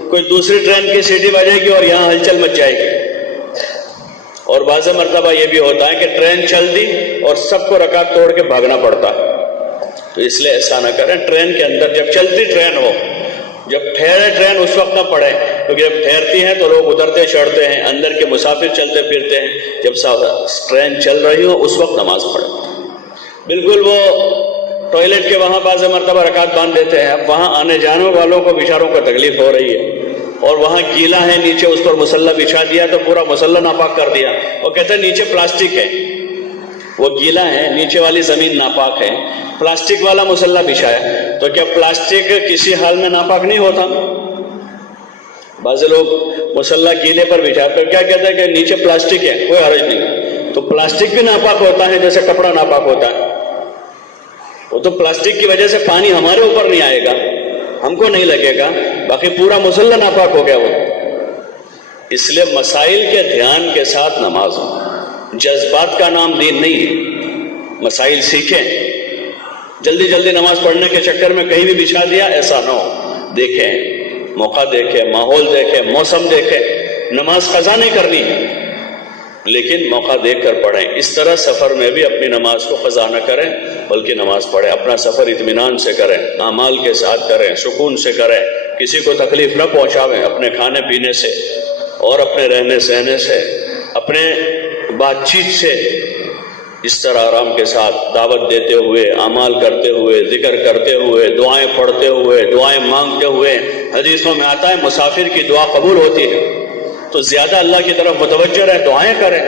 کوئی دوسری ٹرین کی سیٹی بجے گی اور یہاں ہلچل مچ جائے گی. اور بعض مرتبہ یہ بھی ہوتا ہے کہ ٹرین چل دی اور سب کو رکعت توڑ کے بھاگنا پڑتا ہے. تو اس لیے ایسا نہ کریں. ٹرین کے اندر جب چلتی ٹرین ہو، جب ٹھہرے ٹرین اس وقت نہ پڑے، کیونکہ جب ٹھہرتی ہیں تو لوگ اترتے چڑھتے ہیں، اندر کے مسافر چلتے پھرتے ہیں. جب ٹرین چل رہی ہو اس وقت نماز پڑھیں. بالکل وہ ٹوائلٹ کے وہاں بعض مرتبہ رکعت باندھ دیتے ہیں. اب وہاں آنے جانے والوں کو بیچاروں کو تکلیف ہو رہی ہے، اور وہاں گیلا ہے، نیچے اس پر مصلی بچھا دیا تو پورا مصلی ناپاک کر دیا. وہ کہتے ہیں نیچے پلاسٹک ہے، وہ گیلا ہے، نیچے والی زمین ناپاک ہے، پلاسٹک والا مصلی بچھایا. تو کیا پلاسٹک کسی حال میں ناپاک نہیں ہوتا؟ بعض لوگ مصلی گیلے پر بچھاتے کیا کہتے ہیں کہ نیچے پلاسٹک ہے، کوئی حرج نہیں. تو پلاسٹک بھی ناپاک ہوتا ہے جیسے کپڑا ناپاک ہوتا ہے. وہ تو پلاسٹک کی وجہ سے پانی ہمارے اوپر نہیں آئے گا، ہم کو نہیں لگے گا، باقی پورا مصلی ناپاک ہو گیا وہ. اس لیے مسائل کے دھیان کے ساتھ نماز ہو. جذبات کا نام دین نہیں ہے. مسائل سیکھیں. جلدی جلدی نماز پڑھنے کے چکر میں کہیں بھی بچھا دیا، ایسا نہ ہو. دیکھیں، موقع دیکھیں، ماحول دیکھیں، موسم دیکھیں. نماز قضا نہیں کرنی ہے لیکن موقع دیکھ کر پڑھیں. اس طرح سفر میں بھی اپنی نماز کو قضا نہ کریں بلکہ نماز پڑھیں. اپنا سفر اطمینان سے کریں، اعمال کے ساتھ کریں، سکون سے کریں، کسی کو تکلیف نہ پہنچاویں اپنے کھانے پینے سے اور اپنے رہنے سہنے سے، اپنے بات چیت سے. اس طرح آرام کے ساتھ دعوت دیتے ہوئے، اعمال کرتے ہوئے، ذکر کرتے ہوئے، دعائیں پڑھتے ہوئے، دعائیں مانگتے ہوئے. حدیثوں میں آتا ہے مسافر کی دعا قبول ہوتی ہے. تو زیادہ اللہ کی طرف متوجہ رہیں، دعائیں کریں.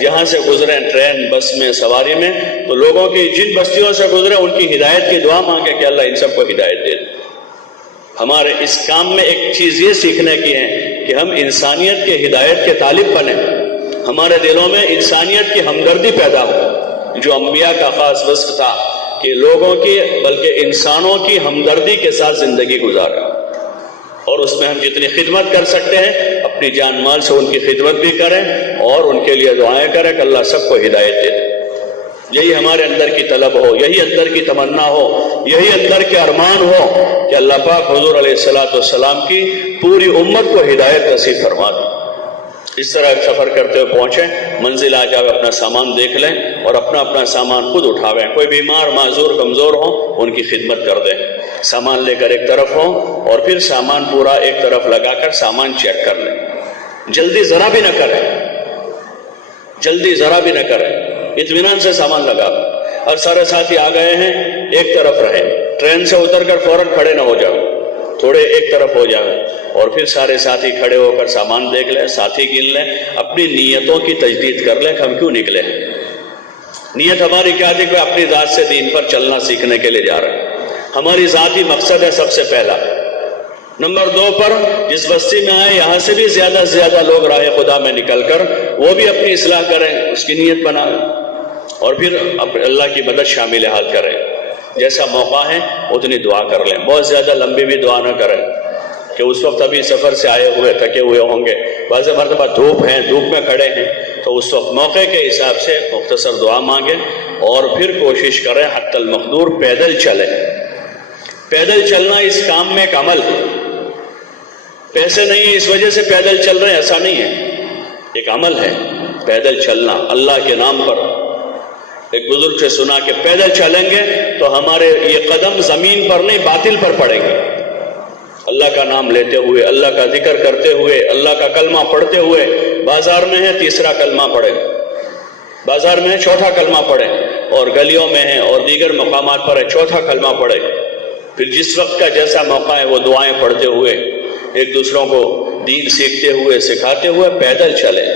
جہاں سے گزریں، ٹرین، بس میں، سواری میں، تو لوگوں کی جن بستیوں سے گزریں ان کی ہدایت کی دعا مانگیں کہ اللہ ان سب کو ہدایت دے. ہمارے اس کام میں ایک چیز یہ سیکھنے کی ہے کہ ہم انسانیت کے ہدایت کے طالب بنیں. ہمارے دلوں میں انسانیت کی ہمدردی پیدا ہو، جو انبیاء کا خاص وصف تھا کہ لوگوں کی بلکہ انسانوں کی ہمدردی کے ساتھ زندگی گزاریں. اور اس میں ہم جتنی خدمت کر سکتے ہیں اپنی جان مال سے ان کی خدمت بھی کریں اور ان کے لیے دعائیں کریں کہ اللہ سب کو ہدایت دے. یہی ہمارے اندر کی طلب ہو، یہی اندر کی تمنا ہو، یہی اندر کے ارمان ہو کہ اللہ پاک حضور علیہ الصلوۃ والسلام کی پوری امت کو ہدایت نصیب فرما دے. اس طرح سفر کرتے ہوئے پہنچیں، منزل آ جاوے، اپنا سامان دیکھ لیں اور اپنا سامان خود اٹھاویں. کوئی بیمار، معذور، کمزور ہو ان کی خدمت کر دیں. سامان لے کر ایک طرف ہو اور پھر سامان پورا ایک طرف لگا کر سامان چیک کر لیں. جلدی ذرا بھی نہ کریں، جلدی ذرا بھی نہ کریں. اطمینان سے سامان لگا. اور سارے ساتھی آ گئے ہیں، ایک طرف رہیں. ٹرین سے اتر کر فوراً کھڑے نہ ہو جاؤ، تھوڑے ایک طرف ہو جاؤ اور پھر سارے ساتھی کھڑے ہو کر سامان دیکھ لیں، ساتھی گن لیں، اپنی نیتوں کی تجدید کر لیں کہ ہم کیوں نکلے ہیں. نیت ہماری کیا تھی کہ اپنی ذات سے دین پر چلنا سیکھنے کے لیے جا رہے ہیں. ہماری ذاتی مقصد ہے سب سے پہلا. نمبر 2 پر جس بستی میں آئے یہاں سے بھی زیادہ سے زیادہ لوگ راہ خدا میں نکل کر وہ بھی اپنی اصلاح کریں، اس کی نیت بنائیں اور پھر اللہ کی مدد شامل حال کریں. جیسا موقع ہے اتنی دعا کر لیں. بہت زیادہ لمبی بھی دعا نہ کریں کہ اس وقت ابھی سفر سے آئے ہوئے تھکے ہوئے ہوں گے. بعض مرتبہ دھوپ ہے، دھوپ میں کھڑے ہیں تو اس وقت موقع کے حساب سے مختصر دعا مانگیں اور پھر کوشش کریں حتی المقدور پیدل چلیں. پیدل چلنا اس کام میں ایک عمل ہے. پیسے نہیں ہیں اس وجہ سے پیدل چل رہے ہیں ایسا نہیں ہے، ایک عمل ہے پیدل چلنا اللہ کے نام پر. ایک بزرگ سے سنا کہ پیدل چلیں گے تو ہمارے یہ قدم زمین پر نہیں باطل پر پڑیں گے. اللہ کا نام لیتے ہوئے، اللہ کا ذکر کرتے ہوئے، اللہ کا کلمہ پڑھتے ہوئے. بازار میں ہے تیسرا کلمہ پڑھیں، بازار میں ہے چوتھا کلمہ پڑھیں، اور گلیوں میں ہے اور دیگر مقامات پر ہے چوتھا کلمہ پڑھیں. پھر جس وقت کا جیسا موقع ہے وہ دعائیں پڑھتے ہوئے، ایک دوسروں کو دین سیکھتے ہوئے سکھاتے ہوئے پیدل چلیں.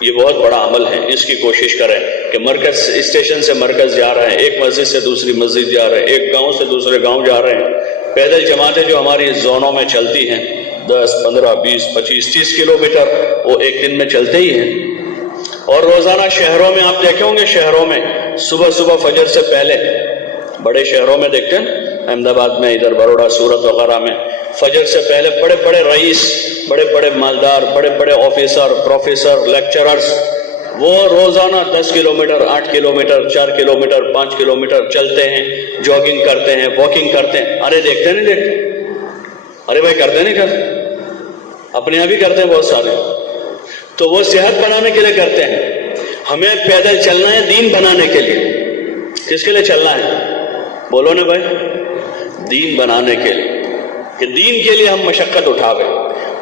یہ بہت بڑا عمل ہے. اس کی کوشش کریں کہ مرکز اسٹیشن سے مرکز جا رہے ہیں، ایک مسجد سے دوسری مسجد جا رہے ہیں، ایک گاؤں سے دوسرے گاؤں جا رہے ہیں. پیدل جماعتیں جو ہماری زونوں میں چلتی ہیں 10 15 20 25 30 کلومیٹر وہ ایک دن میں چلتے ہی ہیں. اور روزانہ شہروں میں آپ دیکھیں ہوں گے، شہروں میں صبح صبح فجر سے پہلے، بڑے شہروں میں دیکھتے ہیں احمد آباد میں، ادھر بروڑا سورت وغیرہ میں، فجر سے پہلے بڑے بڑے رئیس، بڑے بڑے مالدار، بڑے بڑے آفیسر، پروفیسر، لیکچررز، وہ روزانہ 10 کلومیٹر 8 کلومیٹر 4 کلومیٹر 5 کلومیٹر چلتے ہیں، جاگنگ کرتے ہیں، واکنگ کرتے ہیں. ارے دیکھتے نہیں دیکھتے؟ ارے بھائی کرتے نہیں کرتے؟ اپنے یہاں بھی کرتے ہیں بہت سارے. تو وہ صحت بنانے کے لیے کرتے ہیں. ہمیں پیدل چلنا ہے دین بنانے کے لیے. کس کے لیے چلنا ہے؟ بولو نا بھائی، دین بنانے کے لیے، کہ دین کے لیے ہم مشقت اٹھاویں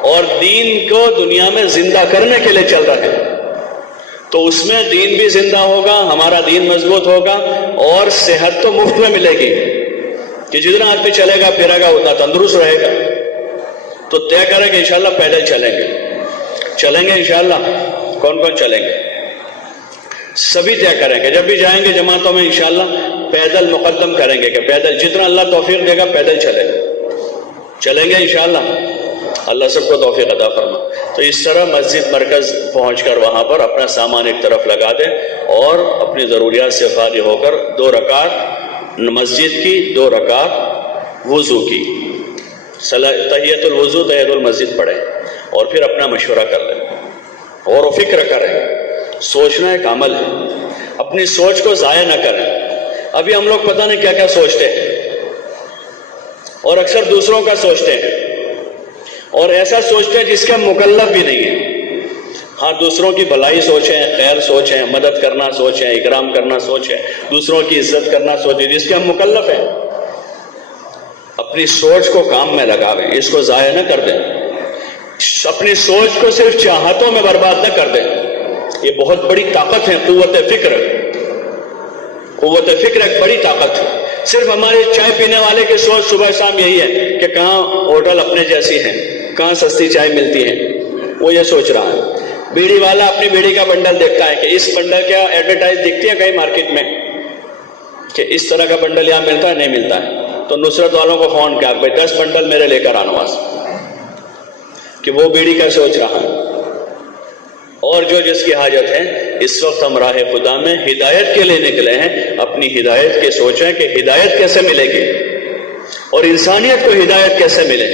اور دین کو دنیا میں زندہ کرنے کے لیے چل رہے ہیں. تو اس میں دین بھی زندہ ہوگا، ہمارا دین مضبوط ہوگا، اور صحت تو مفت میں ملے گی کہ جتنا آدمی چلے گا پھرے گا اتنا تندرست رہے گا. تو طے کریں کہ انشاءاللہ پیدل چلیں گے. چلیں گے انشاءاللہ. کون کون چلیں گے؟ سبھی طے کریں گے. جب بھی جائیں گے جماعتوں میں انشاءاللہ پیدل مقدم کریں گے کہ پیدل جتنا اللہ توفیق دے گا پیدل چلیں گے انشاءاللہ. اللہ سب کو توفیق عطا فرما. تو اس طرح مسجد مرکز پہنچ کر وہاں پر اپنا سامان ایک طرف لگا دیں اور اپنی ضروریات سے فارغ ہو کر 2 رکعت مسجد کی، 2 رکعت وضو کی، تحیۃ الوضو تحیۃ المسجد پڑھیں اور پھر اپنا مشورہ کر لیں. غور و فکر کریں. سوچنا ایک عمل ہے. اپنی سوچ کو ضائع نہ کریں. ابھی ہم لوگ پتہ نہیں کیا کیا سوچتے ہیں اور اکثر دوسروں کا سوچتے ہیں اور ایسا سوچتے ہیں جس کا مکلف بھی نہیں ہے. ہاں دوسروں کی بھلائی سوچیں، خیر سوچیں، مدد کرنا سوچیں، اکرام کرنا سوچیں، دوسروں کی عزت کرنا سوچیں جس کے ہم مکلف ہیں. اپنی سوچ کو کام میں لگاویں، اس کو ضائع نہ کر دیں. اپنی سوچ کو صرف چاہتوں میں برباد نہ کر دیں. یہ بہت بڑی طاقت ہے قوت فکر. قوت فکر ایک بڑی طاقت ہے. صرف ہمارے چائے پینے والے کی سوچ صبح شام یہی ہے کہ کہاں ہوٹل اپنے جیسی ہیں، کہاں سستی چائے ملتی ہے، وہ یہ سوچ رہا ہے. بیڑی والا اپنی بیڑی کا بنڈل دیکھتا ہے کہ اس بنڈل کا ایڈورٹائز دکھتی ہے کہیں مارکیٹ میں کہ اس طرح کا بنڈل یہاں ملتا ہے، نہیں ملتا ہے. تو نصرت والوں کو فون کیا بھائی 10 بنڈل میرے لے کر آنا وہاں کہ وہ بیڑی کا سوچ رہا ہے. اور جو جس کی حاجت ہے. اس وقت ہم راہ خدا میں ہدایت کے لیے نکلے ہیں. اپنی ہدایت کے سوچیں کہ ہدایت کیسے ملے گی اور انسانیت کو ہدایت کیسے ملے.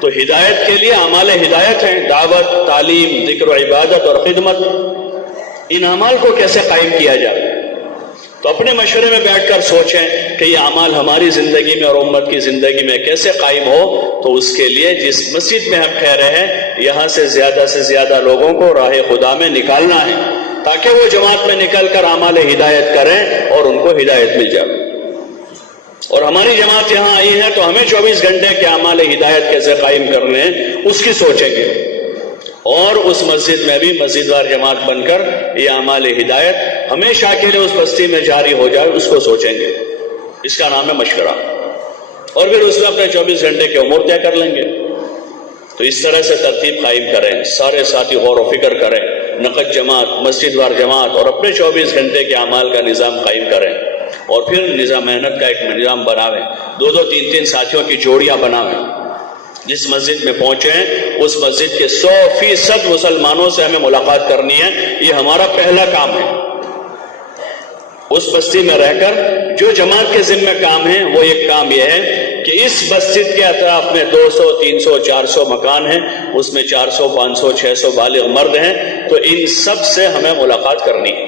تو ہدایت کے لیے اعمال ہدایت ہیں، دعوت، تعلیم، ذکر و عبادت اور خدمت. ان اعمال کو کیسے قائم کیا جائے. تو اپنے مشورے میں بیٹھ کر سوچیں کہ یہ اعمال ہماری زندگی میں اور امت کی زندگی میں کیسے قائم ہو. تو اس کے لیے جس مسجد میں ہم ٹھہرے ہیں یہاں سے زیادہ لوگوں کو راہ خدا میں نکالنا ہے تاکہ وہ جماعت میں نکل کر اعمال ہدایت کریں اور ان کو ہدایت مل جائے. اور ہماری جماعت یہاں آئی ہے تو ہمیں 24 گھنٹے کے اعمال ہدایت کیسے قائم کرنے ہیں اس کی سوچیں گے. اور اس مسجد میں بھی مسجد وار جماعت بن کر یہ اعمال ہدایت ہمیشہ کے لیے اس بستی میں جاری ہو جائے اس کو سوچیں گے. اس کا نام ہے مشورہ. اور پھر اس میں اپنے 24 گھنٹے کے امور طے کر لیں گے. تو اس طرح سے ترتیب قائم کریں. سارے ساتھی غور و فکر کریں. نقد جماعت، مسجد وار جماعت اور اپنے 24 گھنٹے کے اعمال کا نظام قائم کریں. اور پھر نظام محنت کا ایک نظام بناویں. 2 3 ساتھیوں کی جوڑیاں بناویں. جس مسجد میں پہنچے ہیں اس مسجد کے 100% مسلمانوں سے ہمیں ملاقات کرنی ہے. یہ ہمارا پہلا کام ہے. اس بستی میں رہ کر جو جماعت کے ذمہ کام ہے وہ ایک کام یہ ہے کہ اس مسجد کے اطراف میں 200 300 400 مکان ہیں، اس میں 400 500 600 بالغ مرد ہیں، تو ان سب سے ہمیں ملاقات کرنی ہے،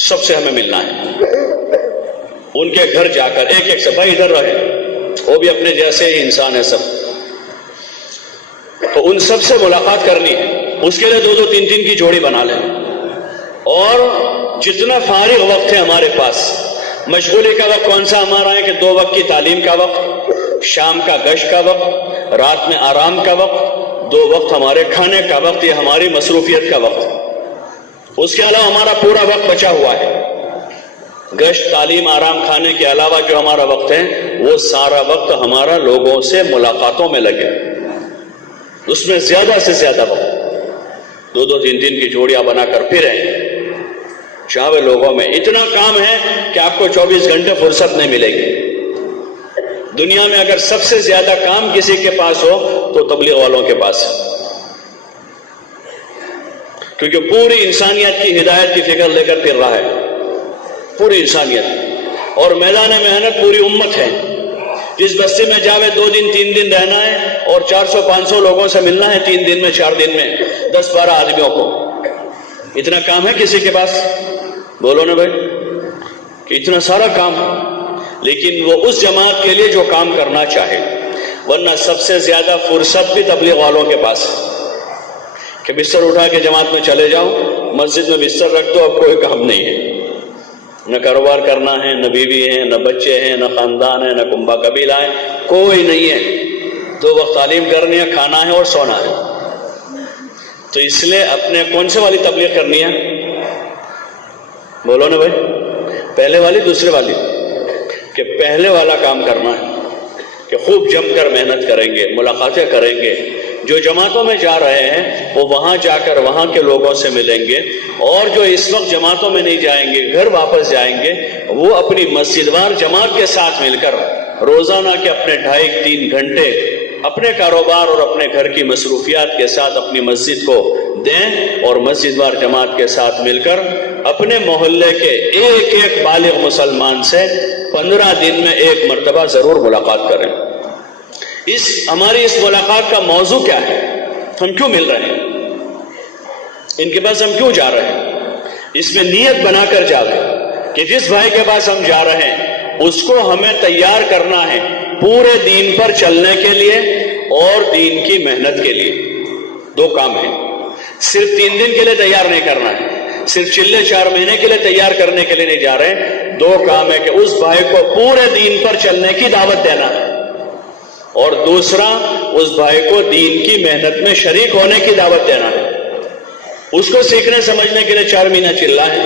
سب سے ہمیں ملنا ہے، ان کے گھر جا کر ایک ایک سے، بھائی ادھر رہے، وہ بھی اپنے جیسے ہی انسان ہے سب، تو ان سب سے ملاقات کرنی ہے۔ اس کے لیے 2 3 کی جوڑی بنا لیں، اور جتنا فارغ وقت ہے ہمارے پاس، مشغولی کا وقت کون سا ہمارا ہے کہ 2 وقت کی تعلیم کا وقت، شام کا گشت کا وقت، رات میں آرام کا وقت، 2 وقت ہمارے کھانے کا وقت، یہ ہماری مصروفیت کا وقت۔ اس کے علاوہ ہمارا پورا وقت بچا ہوا ہے، گشت، تعلیم، آرام، کھانے کے علاوہ جو ہمارا وقت ہے وہ سارا وقت ہمارا لوگوں سے ملاقاتوں میں لگے، اس میں زیادہ سے زیادہ وقت 2 3 کی جوڑیاں بنا کر پھریں، چاہے لوگوں میں اتنا کام ہے کہ آپ کو 24 گھنٹے فرصت نہیں ملے گی۔ دنیا میں اگر سب سے زیادہ کام کسی کے پاس ہو تو تبلیغ والوں کے پاس، کیونکہ پوری انسانیت کی ہدایت کی فکر لے کر پھر رہا ہے، پوری انسانیت، اور میدان محنت پوری امت ہے۔ جس بستی میں جاوے 2 دن 3 دن رہنا ہے اور 400 500 لوگوں سے ملنا ہے 3 دن میں 4 دن میں 10 12 آدمیوں کو، اتنا کام ہے کسی کے پاس؟ بولو نا بھائی کہ اتنا سارا کام ہے، لیکن وہ اس جماعت کے لیے جو کام کرنا چاہے، ورنہ سب سے زیادہ فرصت بھی تبلیغ والوں کے پاس ہے کہ بستر اٹھا کے جماعت میں چلے جاؤ، مسجد میں بستر رکھ دو، اب کوئی کام نہیں ہے، نہ کاروبار کرنا ہے، نہ بیوی ہے، نہ بچے ہیں، نہ خاندان ہے، نہ کنبہ قبیلہ ہے، کوئی نہیں ہے، 2 وقت تعلیم کرنی ہے، کھانا ہے اور سونا ہے۔ تو اس لیے اپنے کون سے والی تبلیغ کرنی ہے؟ بولو نا بھائی، پہلے والی دوسرے والی؟ کہ پہلے والا کام کرنا ہے کہ خوب جم کر محنت کریں گے، ملاقاتیں کریں گے، جو جماعتوں میں جا رہے ہیں وہ وہاں جا کر وہاں کے لوگوں سے ملیں گے، اور جو اس وقت جماعتوں میں نہیں جائیں گے، گھر واپس جائیں گے، وہ اپنی مسجد وار جماعت کے ساتھ مل کر روزانہ کے اپنے 2.5 3 گھنٹے اپنے کاروبار اور اپنے گھر کی مصروفیات کے ساتھ اپنی مسجد کو دیں، اور مسجد وار جماعت کے ساتھ مل کر اپنے محلے کے ایک ایک بالغ مسلمان سے 15 دن میں 1 مرتبہ ضرور ملاقات کریں۔ ہماری اس ملاقات کا موضوع کیا ہے؟ ہم کیوں مل رہے ہیں؟ ان کے پاس ہم کیوں جا رہے ہیں؟ اس میں نیت بنا کر جاوے کہ جس بھائی کے پاس ہم جا رہے ہیں اس کو ہمیں تیار کرنا ہے پورے دین پر چلنے کے لیے اور دین کی محنت کے لیے۔ 2 کام ہیں، صرف 3 دن کے لیے تیار نہیں کرنا ہے، صرف چلے 4 مہینے کے لیے تیار کرنے کے لیے نہیں جا رہے ہیں۔ 2 کام ہے کہ اس بھائی کو پورے دین پر چلنے کی دعوت دینا ہے، اور دوسرا اس بھائی کو دین کی محنت میں شریک ہونے کی دعوت دینا ہے۔ اس کو سیکھنے سمجھنے کے لیے 4 مہینہ چلائیں،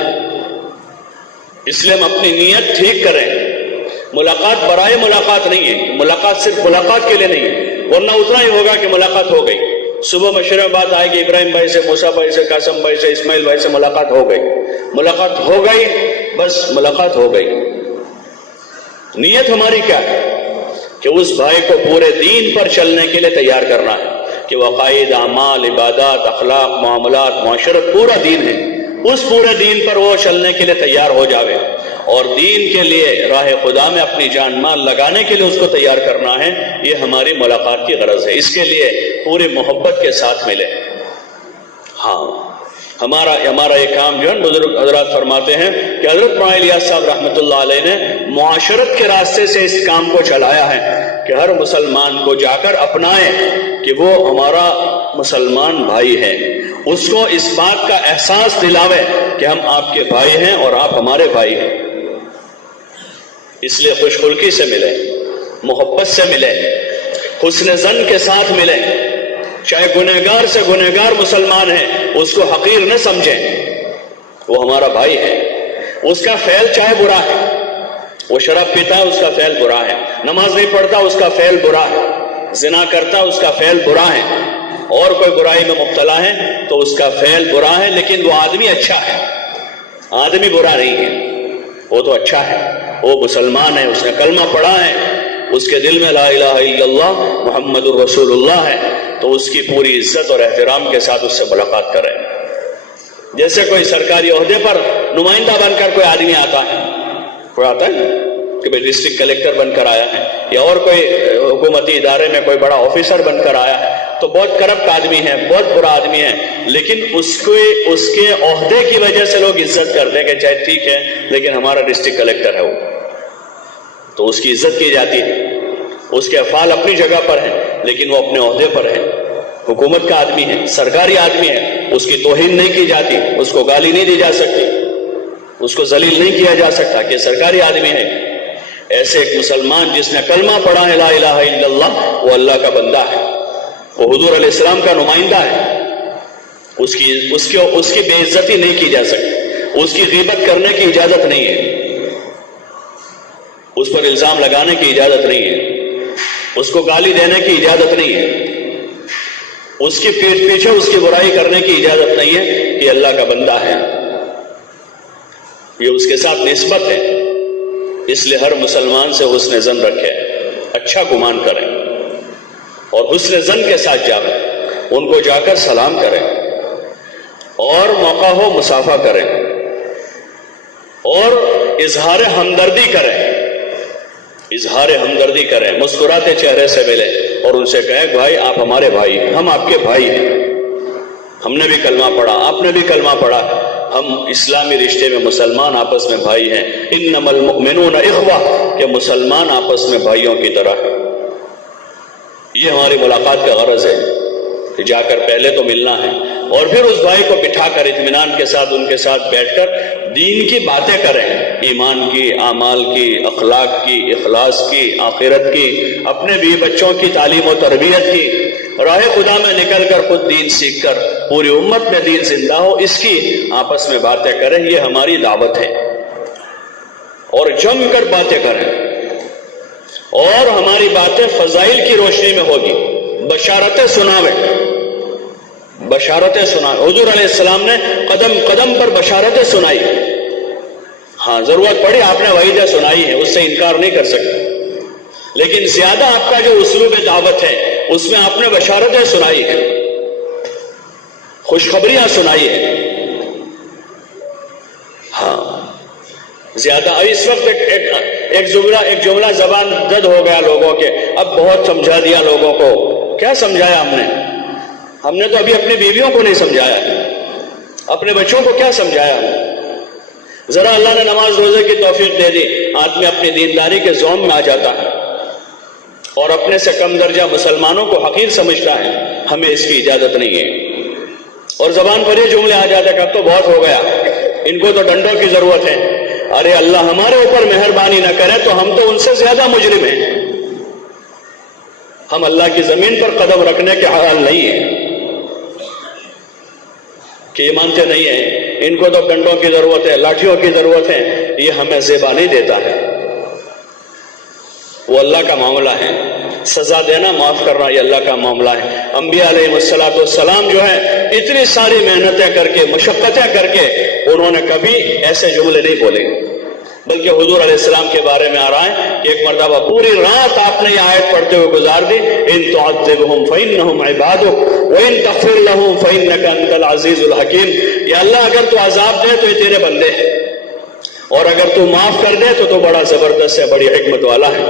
اس لیے ہم اپنی نیت ٹھیک کریں۔ ملاقات برائے ملاقات نہیں ہے، ملاقات صرف ملاقات کے لیے نہیں ہے، ورنہ اتنا ہی ہوگا کہ ملاقات ہو گئی، صبح مشورے میں بات آئے گی، ابراہیم بھائی سے، موسیٰ بھائی سے، قاسم بھائی سے، اسماعیل بھائی سے ملاقات ہو گئی، ملاقات ہو گئی، بس ملاقات ہو گئی۔ نیت ہماری کیا ہے کہ اس بھائی کو پورے دین پر چلنے کے لیے تیار کرنا ہے، کہ عقائد، اعمال، عبادات، اخلاق، معاملات، معاشرت، پورا دین ہے، اس پورے دین پر وہ چلنے کے لیے تیار ہو جاوے، اور دین کے لیے راہ خدا میں اپنی جان مال لگانے کے لیے اس کو تیار کرنا ہے۔ یہ ہماری ملاقات کی غرض ہے، اس کے لیے پوری محبت کے ساتھ ملے۔ ہاں، ہمارا یہ کام جو ہے بزرگ حضرات فرماتے ہیں کہ حضرت مولانا الیاس صاحب رحمۃ اللہ علیہ نے معاشرت کے راستے سے اس کام کو چلایا ہے کہ ہر مسلمان کو جا کر اپنائیں کہ وہ ہمارا مسلمان بھائی ہے، اس کو اس بات کا احساس دلاوے کہ ہم آپ کے بھائی ہیں اور آپ ہمارے بھائی ہیں۔ اس لیے خوش خلقی سے ملیں، محبت سے ملیں، حسن ظن کے ساتھ ملیں، چاہے گنہگار سے گنہگار مسلمان ہے اس کو حقیر نہ سمجھیں، وہ ہمارا بھائی ہے، اس کا فعل چاہے برا ہے، وہ شراب پیتا ہے اس کا فعل برا ہے، نماز نہیں پڑھتا اس کا فعل برا ہے، زنا کرتا اس کا فعل برا ہے، اور کوئی برائی میں مبتلا ہے تو اس کا فعل برا ہے، لیکن وہ آدمی اچھا ہے، آدمی برا نہیں ہے، وہ تو اچھا ہے، وہ مسلمان ہے، اس نے کلمہ پڑھا ہے، اس کے دل میں لا الہ الا اللہ محمد الرسول اللہ ہے، تو اس کی پوری عزت اور احترام کے ساتھ اس سے ملاقات کریں۔ جیسے کوئی سرکاری عہدے پر نمائندہ بن کر کوئی آدمی آتا ہے، کوئی آتا ہے کہ بھئی ڈسٹرکٹ کلیکٹر بن کر آیا ہے یا اور کوئی حکومتی ادارے میں کوئی بڑا آفیسر بن کر آیا ہے تو بہت کرپٹ آدمی ہے، بہت برا آدمی ہے، لیکن اس کے عہدے کی وجہ سے لوگ عزت کرتے ہیں کہ چاہے ٹھیک ہے لیکن ہمارا ڈسٹرکٹ کلیکٹر ہے وہ، تو اس کی عزت کی جاتی ہے، اس کے افعال اپنی جگہ پر ہیں لیکن وہ اپنے عہدے پر ہے، حکومت کا آدمی ہے، سرکاری آدمی ہے، اس کی توہین نہیں کی جاتی، اس کو گالی نہیں دی جا سکتی، اس کو ذلیل نہیں کیا جا سکتا کہ سرکاری آدمی ہے۔ ایسے ایک مسلمان جس نے کلمہ پڑھا ہے لا الہ الا اللہ، وہ اللہ کا بندہ ہے، وہ حضور علیہ السلام کا نمائندہ ہے، اس کی بے عزتی نہیں کی جا سکتی، اس کی غیبت کرنے کی اجازت نہیں ہے، اس پر الزام لگانے کی اجازت نہیں ہے، اس کو گالی دینے کی اجازت نہیں ہے، اس کی پیٹھ پیچھے اس کی برائی کرنے کی اجازت نہیں ہے، یہ اللہ کا بندہ ہے، یہ اس کے ساتھ نسبت ہے، اس لیے ہر مسلمان سے حسن ظن رکھے، اچھا گمان کریں اور حسن ظن کے ساتھ جائیں، ان کو جا کر سلام کریں اور موقع ہو مصافحہ کریں اور اظہار ہمدردی کریں، مسکراتے چہرے سے ملیں اور ان سے کہیں بھائی آپ ہمارے بھائی ہیں، ہم آپ کے بھائی ہیں، ہم نے بھی کلمہ پڑھا، آپ نے بھی کلمہ پڑھا، ہم اسلامی رشتے میں مسلمان آپس میں بھائی ہیں، انما المؤمنون اخوہ، کہ مسلمان آپس میں بھائیوں کی طرح۔ یہ ہماری ملاقات کا غرض ہے کہ جا کر پہلے تو ملنا ہے اور پھر اس بھائی کو بٹھا کر اطمینان کے ساتھ ان کے ساتھ بیٹھ کر دین کی باتیں کریں، ایمان کی، اعمال کی، اخلاق کی، اخلاص کی، آخرت کی، اپنے بیوی بچوں کی تعلیم و تربیت کی، راہ خدا میں نکل کر خود دین سیکھ کر پوری امت میں دین زندہ ہو، اس کی آپس میں باتیں کریں، یہ ہماری دعوت ہے، اور جم کر باتیں کریں، اور ہماری باتیں فضائل کی روشنی میں ہوگی، بشارتیں سناویں، حضور علیہ السلام نے قدم قدم پر بشارتیں سنائی، ہاں ضرورت پڑی آپ نے وعیدیں سنائی ہے، اس سے انکار نہیں کر سکتے، لیکن زیادہ آپ کا جو اسلوب دعوت ہے اس میں آپ نے بشارتیں سنائی ہے، خوشخبریاں سنائی ہے، ہاں زیادہ۔ اس وقت ایک جملہ زبان زد ہو گیا لوگوں کے، اب بہت سمجھا دیا لوگوں کو، کیا سمجھایا ہم نے تو ابھی اپنی بیویوں کو نہیں سمجھایا، اپنے بچوں کو کیا سمجھایا؟ ذرا اللہ نے نماز روزے کی توفیق دے دی، آدمی اپنی دینداری کے زوم میں آ جاتا ہے اور اپنے سے کم درجہ مسلمانوں کو حقیر سمجھتا ہے، ہمیں اس کی اجازت نہیں ہے، اور زبان پر یہ جملے آ جاتے کہ اب تو بہت ہو گیا، ان کو تو ڈنڈوں کی ضرورت ہے، ارے اللہ ہمارے اوپر مہربانی نہ کرے تو ہم تو ان سے زیادہ مجرم ہیں، ہم اللہ کی زمین پر قدم رکھنے کے حال نہیں ہیں کہ یہ مانتے نہیں ہیں، ان کو تو ڈنڈوں کی ضرورت ہے، لاٹھیوں کی ضرورت ہے، یہ ہمیں زیبا نہیں دیتا ہے، وہ اللہ کا معاملہ ہے، سزا دینا معاف کرنا یہ اللہ کا معاملہ ہے۔ انبیاء علیہ السلام جو ہے اتنی ساری محنتیں کر کے، مشقتیں کر کے، انہوں نے کبھی ایسے جملے نہیں بولے، بلکہ حضور علیہ السلام کے بارے میں آ رہا ہے کہ ایک مرتبہ پوری رات آپ نے یہ آیت پڑھتے ہوئے گزار دی، ان تعذبهم فانهم عبادك وان تغفر لهم فانك انت العزیز الحکیم، یا اللہ اگر تو عذاب دے تو یہ تیرے بندے ہیں، اور اگر تو معاف کر دے تو بڑا زبردست ہے، بڑی حکمت والا ہے۔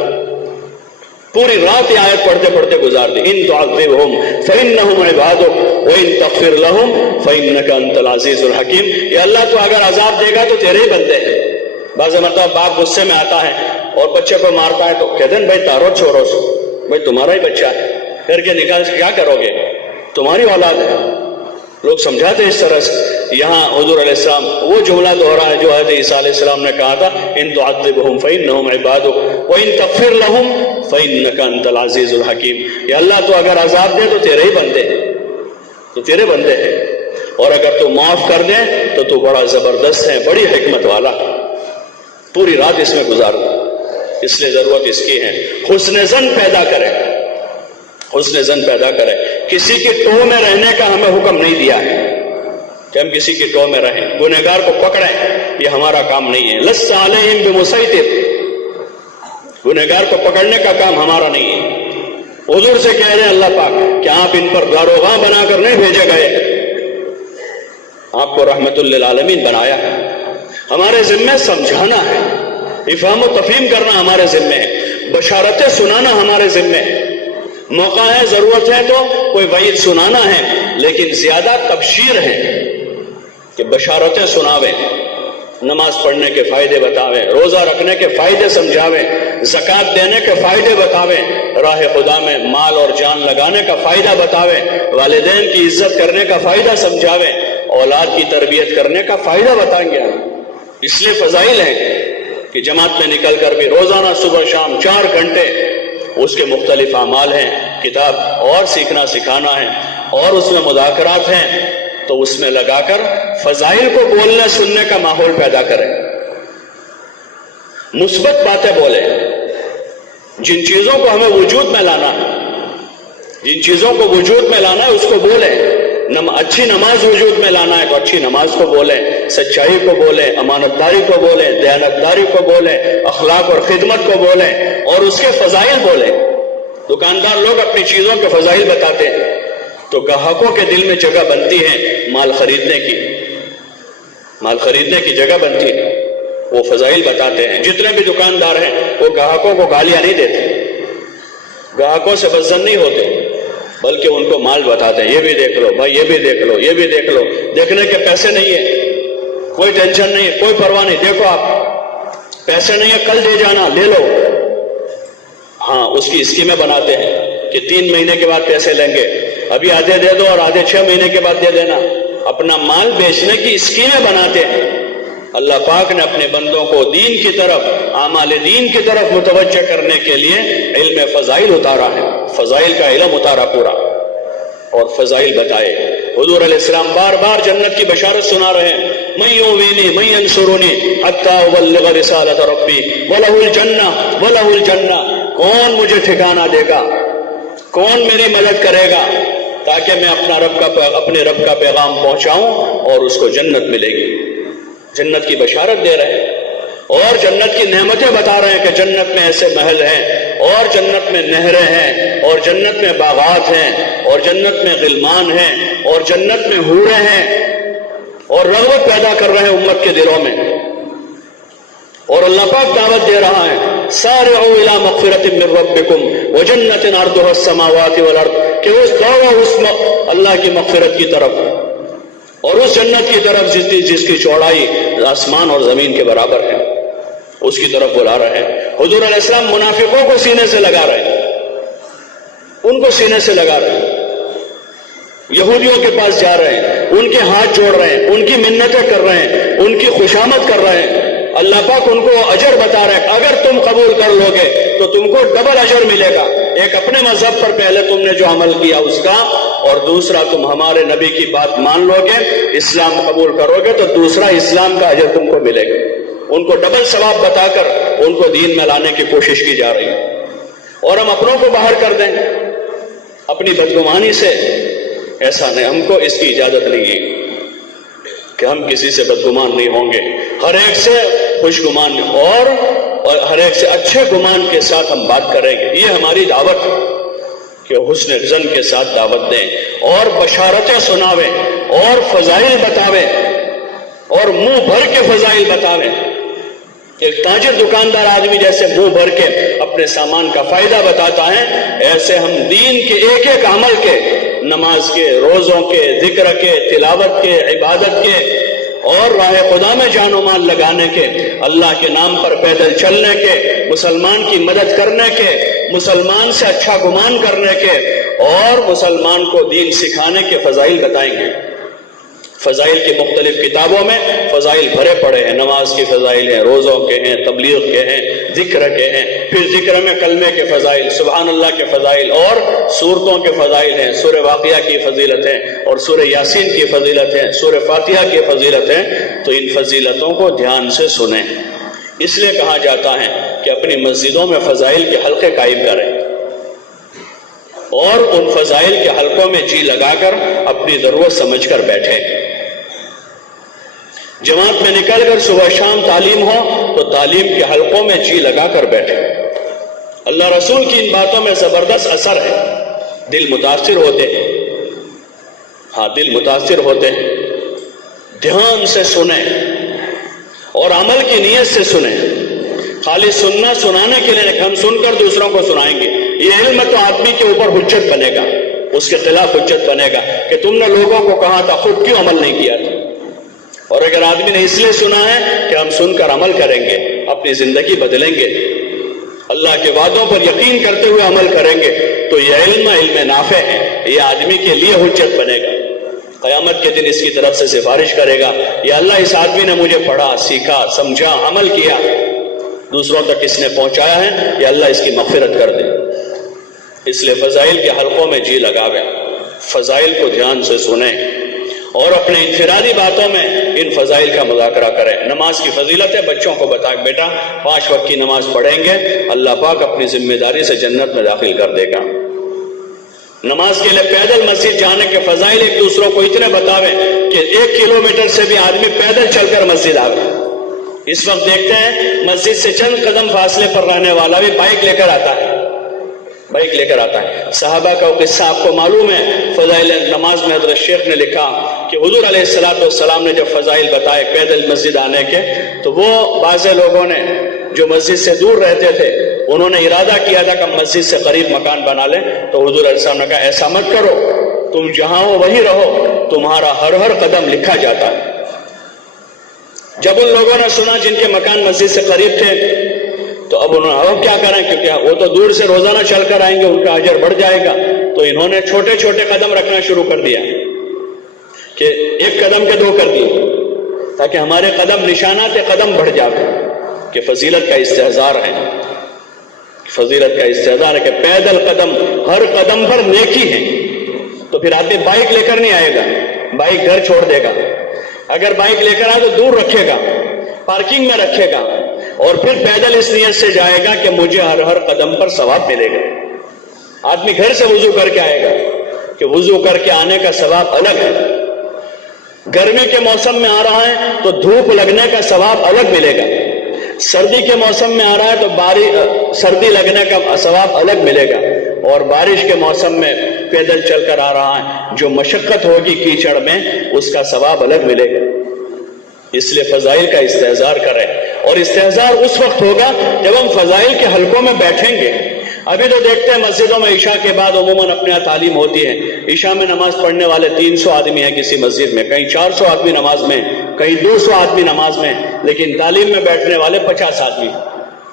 پوری رات یہ آیت پڑھتے پڑھتے گزار دی، ان تعذبهم فانهم عبادك وان تغفر لهم فانك انت العزیز الحکیم، یا اللہ تو اگر عذاب دے گا تو تیرے ہی بندے ہیں۔ بعض مرتبہ باپ غصے میں آتا ہے اور بچے کو مارتا ہے تو کہتے ہیں بھائی تارو چھوڑو سو، بھائی تمہارا ہی بچہ ہے، پھر کے نکال سے کیا کرو گے، تمہاری اولاد ہے، لوگ سمجھاتے ہیں اس طرح سے۔ یہاں حضور علیہ السلام وہ جملہ دوہرا ہے جو حضرت عیسیٰ علیہ السلام نے کہا تھا، ان تعذبهم فانهم عبادك وان تغفر لهم فانك انت العزیز الحکیم، یا اللہ تو اگر عذاب دے تو تیرے ہی بندے ہیں، تو تیرے بندے ہیں، اور اگر تو معاف کر دے تو بڑا زبردست ہے، بڑی حکمت والا۔ پوری رات اس میں گزار دو، اس لیے ضرورت اس کی ہے حسن ظن پیدا کریں، حسن ظن پیدا کریں۔ کسی کی ٹو میں رہنے کا ہمیں حکم نہیں دیا ہے کہ ہم کسی کی ٹو میں رہیں، گنہگار کو پکڑیں، یہ ہمارا کام نہیں ہے۔ لست علیہم بمسیطر، گنہگار کو پکڑنے کا کام ہمارا نہیں ہے۔ حضور سے کہہ رہے ہیں اللہ پاک کہ آپ ان پر داروغاں بنا کر نہیں بھیجے گئے، آپ کو رحمت للعالمین بنایا ہے، ہمارے ذمہ سمجھانا ہے، افہام و تفہیم کرنا ہمارے ذمے ہے، بشارتیں سنانا ہمارے ذمے ہے۔ موقع ہے، ضرورت ہے تو کوئی وعید سنانا ہے، لیکن زیادہ تبشیر ہے کہ بشارتیں سناویں، نماز پڑھنے کے فائدے بتاویں، روزہ رکھنے کے فائدے سمجھاویں، زکوٰۃ دینے کے فائدے بتاویں، راہ خدا میں مال اور جان لگانے کا فائدہ بتاویں، والدین کی عزت کرنے کا فائدہ سمجھاویں، اولاد کی تربیت کرنے کا فائدہ بتائیں گے۔ اس لیے فضائل ہیں کہ جماعت میں نکل کر بھی روزانہ صبح شام 4 گھنٹے اس کے مختلف اعمال ہیں، کتاب اور سیکھنا سکھانا ہے، اور اس میں مذاکرات ہیں، تو اس میں لگا کر فضائل کو بولنے سننے کا ماحول پیدا کریں، مثبت باتیں بولیں، جن چیزوں کو ہمیں وجود میں لانا ہے، جن چیزوں کو وجود میں لانا ہے اس کو بولیں۔ اچھی نماز وجود میں لانا ہے تو اچھی نماز کو بولیں، سچائی کو بولیں، امانت داری کو بولیں، دیانتداری کو بولیں، اخلاق اور خدمت کو بولیں، اور اس کے فضائل بولیں۔ دکاندار لوگ اپنی چیزوں کے فضائل بتاتے ہیں تو گاہکوں کے دل میں جگہ بنتی ہے، مال خریدنے کی جگہ بنتی ہے، وہ فضائل بتاتے ہیں۔ جتنے بھی دکاندار ہیں وہ گاہکوں کو گالیاں نہیں دیتے، گاہکوں سے بدظن نہیں ہوتے، بلکہ ان کو مال بتاتے ہیں، یہ بھی دیکھ لو بھائی، یہ بھی دیکھ لو، یہ بھی دیکھ لو۔ دیکھنے کے پیسے نہیں ہے، کوئی ٹینشن نہیں ہے، کوئی پرواہ نہیں، دیکھو آپ پیسے نہیں ہے کل دے جانا، لے لو۔ ہاں، اس کی اسکیمیں بناتے ہیں کہ 3 مہینے کے بعد پیسے لیں گے، ابھی آدھے دے دو اور آدھے 6 مہینے کے بعد دے دینا، اپنا مال بیچنے کی اسکیمیں بناتے ہیں۔ اللہ پاک نے اپنے بندوں کو دین کی طرف، اعمال دین کی طرف متوجہ کرنے کے لیے علم فضائل اتارا ہے، فضائل کا علم اتارا پورا، اور فضائل بتائے۔ حضور علیہ السلام بار بار جنت کی بشارت سنا رہے ہیں، من یؤوینی من ینصرنی حتی ابلغ رسالۃ ربی ولہ الجنہ ولہ الجنہ، کون مجھے ٹھکانہ دے گا، کون میری مدد کرے گا تاکہ میں اپنے رب کا پیغام پہنچاؤں اور اس کو جنت ملے گی۔ جنت کی بشارت دے رہے ہیں اور جنت کی نعمتیں بتا رہے ہیں کہ جنت میں ایسے محل ہیں، اور جنت میں نہریں ہیں، اور جنت میں باغات ہیں، اور جنت میں غلمان ہیں، اور جنت میں حوریں ہیں، اور رغبت پیدا کر رہے ہیں امت کے دلوں میں۔ اور اللہ پاک دعوت دے رہا ہے، سارعوا الی مغفرۃ من ربکم وجنۃ عرضها السماوات والارض، کہ دوڑو اس اللہ کی مغفرت کی طرف اور اس جنت کی طرف جس کی چوڑائی آسمان اور زمین کے برابر ہے، اس کی طرف بلا رہے ہیں۔ حضور علیہ السلام منافقوں کو سینے سے لگا رہے ہیں، ان کو سینے سے لگا رہے ہیں، یہودیوں کے پاس جا رہے ہیں، ان کے ہاتھ جوڑ رہے ہیں، ان کی منتیں کر رہے ہیں، ان کی خوشامد کر رہے ہیں۔ اللہ پاک ان کو اجر بتا رہے ہیں، اگر تم قبول کر لو گے تو تم کو ڈبل اجر ملے گا، ایک اپنے مذہب پر پہلے تم نے جو عمل کیا اس کا، اور دوسرا تم ہمارے نبی کی بات مان لو گے، اسلام قبول کرو گے تو دوسرا اسلام کا اجر تم کو ملے گا۔ ان کو ڈبل ثواب بتا کر ان کو دین میں لانے کی کوشش کی جا رہی ہے، اور ہم اپنوں کو باہر کر دیں اپنی بدگمانی سے، ایسا نہیں، ہم کو اس کی اجازت نہیں ہے کہ ہم کسی سے بدگمان نہیں ہوں گے، ہر ایک سے خوش گمان اور ہر ایک سے اچھے گمان کے ساتھ ہم بات کریں گے۔ یہ ہماری دعوت ہے کہ حسن ظن کے ساتھ دعوت دیں، اور بشارتیں سناویں، اور فضائل بتاویں، اور منہ بھر کے فضائل بتاویں۔ ایک تاجر دکاندار آدمی جیسے منہ بھر کے اپنے سامان کا فائدہ بتاتا ہے، ایسے ہم دین کے ایک ایک عمل کے، نماز کے، روزوں کے، ذکر کے، تلاوت کے، عبادت کے، اور راہ خدا میں جان و مال لگانے کے، اللہ کے نام پر پیدل چلنے کے، مسلمان کی مدد کرنے کے، مسلمان سے اچھا گمان کرنے کے، اور مسلمان کو دین سکھانے کے فضائل بتائیں گے۔ فضائل کی مختلف کتابوں میں فضائل بھرے پڑے ہیں، نماز کی فضائل ہیں، روزوں کے ہیں، تبلیغ کے ہیں، ذکر کے ہیں، پھر ذکر میں کلمے کے فضائل، سبحان اللہ کے فضائل، اور سورتوں کے فضائل ہیں، سورہ واقعہ کی فضیلتیں، اور سورہ یاسین کی فضیلتیں، سورہ فاتحہ کی فضیلتیں۔ تو ان فضیلتوں کو دھیان سے سنیں، اس لیے کہا جاتا ہے کہ اپنی مسجدوں میں فضائل کے حلقے قائم کریں، اور ان فضائل کے حلقوں میں جی لگا کر اپنی ضرورت سمجھ کر بیٹھیں۔ جماعت میں نکل کر صبح شام تعلیم ہو تو تعلیم کے حلقوں میں جی لگا کر بیٹھیں۔ اللہ رسول کی ان باتوں میں زبردست اثر ہے، دل متاثر ہوتے ہیں، ہاں دل متاثر ہوتے ہیں۔ دھیان سے سنیں اور عمل کی نیت سے سنیں، خالی سننا سنانے کے لیے ہم سن کر دوسروں کو سنائیں گے، یہ علم تو آدمی کے اوپر حجت بنے گا، اس کے خلاف حجت بنے گا کہ تم نے لوگوں کو کہا تھا، خود کیوں عمل نہیں کیا تھا؟ اور اگر آدمی نے اس لیے سنا ہے کہ ہم سن کر عمل کریں گے، اپنی زندگی بدلیں گے، اللہ کے وعدوں پر یقین کرتے ہوئے عمل کریں گے، تو یہ علم نافع ہے، یہ آدمی کے لیے حجت بنے گا۔ قیامت کے دن اس کی طرف سے سفارش کرے گا، یا اللہ اس آدمی نے مجھے پڑھا، سیکھا، سمجھا، عمل کیا، دوسروں تک اس نے پہنچایا ہے، یا اللہ اس کی مغفرت کر دے۔ اس لیے فضائل کے حلقوں میں جی لگاویں، فضائل کو دھیان سے سنیں، اور اپنے انفرادی باتوں میں ان فضائل کا مذاکرہ کریں۔ نماز کی فضیلتیں بچوں کو بتائیں، بیٹا 5 وقت کی نماز پڑھیں گے، اللہ پاک اپنی ذمہ داری سے جنت میں داخل کر دے گا۔ نماز کے لیے پیدل مسجد جانے کے فضائل ایک دوسروں کو اتنے بتاویں کہ 1 کلومیٹر سے بھی آدمی پیدل چل کر مسجد آوے۔ اس وقت دیکھتے ہیں مسجد سے چند قدم فاصلے پر رہنے والا بھی بائک لے کر آتا ہے، بائک لے کر آتا ہے۔ صحابہ کا قصہ آپ کو معلوم ہے، فضائل نماز میں حضرت شیخ نے لکھا کہ حضور علیہ السلام نے جب فضائل بتائے پیدل مسجد آنے کے، تو وہ بعض لوگوں نے جو مسجد سے دور رہتے تھے انہوں نے ارادہ کیا تھا کہ مسجد سے قریب مکان بنا لیں، تو حضور علیہ السلام نے کہا ایسا مت کرو، تم جہاں ہو وہیں رہو، تمہارا ہر قدم لکھا جاتا ہے۔ جب ان لوگوں نے سنا جن کے مکان مسجد سے قریب تھے، تو اب انہوں نے کیا کریں، کیونکہ وہ تو دور سے روزانہ چل کر آئیں گے، ان کا اجر بڑھ جائے گا، تو انہوں نے چھوٹے چھوٹے قدم رکھنا شروع کر دیا کہ 1 قدم کے 2 کر دیے، تاکہ ہمارے قدم نشانات قدم بڑھ جائے، کہ فضیلت کا استحضار ہے، فضیلت کا استحضار ہے کہ پیدل قدم، ہر قدم پر نیکی ہے۔ تو پھر آدمی بائک لے کر نہیں آئے گا، بائک گھر چھوڑ دے گا، اگر بائک لے کر آئے تو دور رکھے گا، پارکنگ میں رکھے گا، اور پھر پیدل اس نیت سے جائے گا کہ مجھے ہر قدم پر ثواب ملے گا۔ آدمی گھر سے وضو کر کے آئے گا کہ وضو کر کے آنے کا ثواب الگ ہے، گرمی کے موسم میں آ رہا ہے تو دھوپ لگنے کا ثواب الگ ملے گا، سردی کے موسم میں آ رہا ہے تو سردی لگنے کا ثواب الگ ملے گا، اور بارش کے موسم میں پیدل چل کر آ رہا ہے جو مشقت ہوگی کیچڑ میں اس کا ثواب الگ ملے گا۔ اس لیے فضائل کا استحضار کریں، اور استحضار اس وقت ہوگا جب ہم فضائل کے حلقوں میں بیٹھیں گے۔ ابھی تو دیکھتے ہیں مسجدوں میں عشاء کے بعد عموماً اپنے یہاں تعلیم ہوتی ہے، عشاء میں نماز پڑھنے والے 300 آدمی ہیں کسی مسجد میں، کہیں 400 آدمی نماز میں، کہیں 200 آدمی نماز میں، لیکن تعلیم میں بیٹھنے والے 50 آدمی،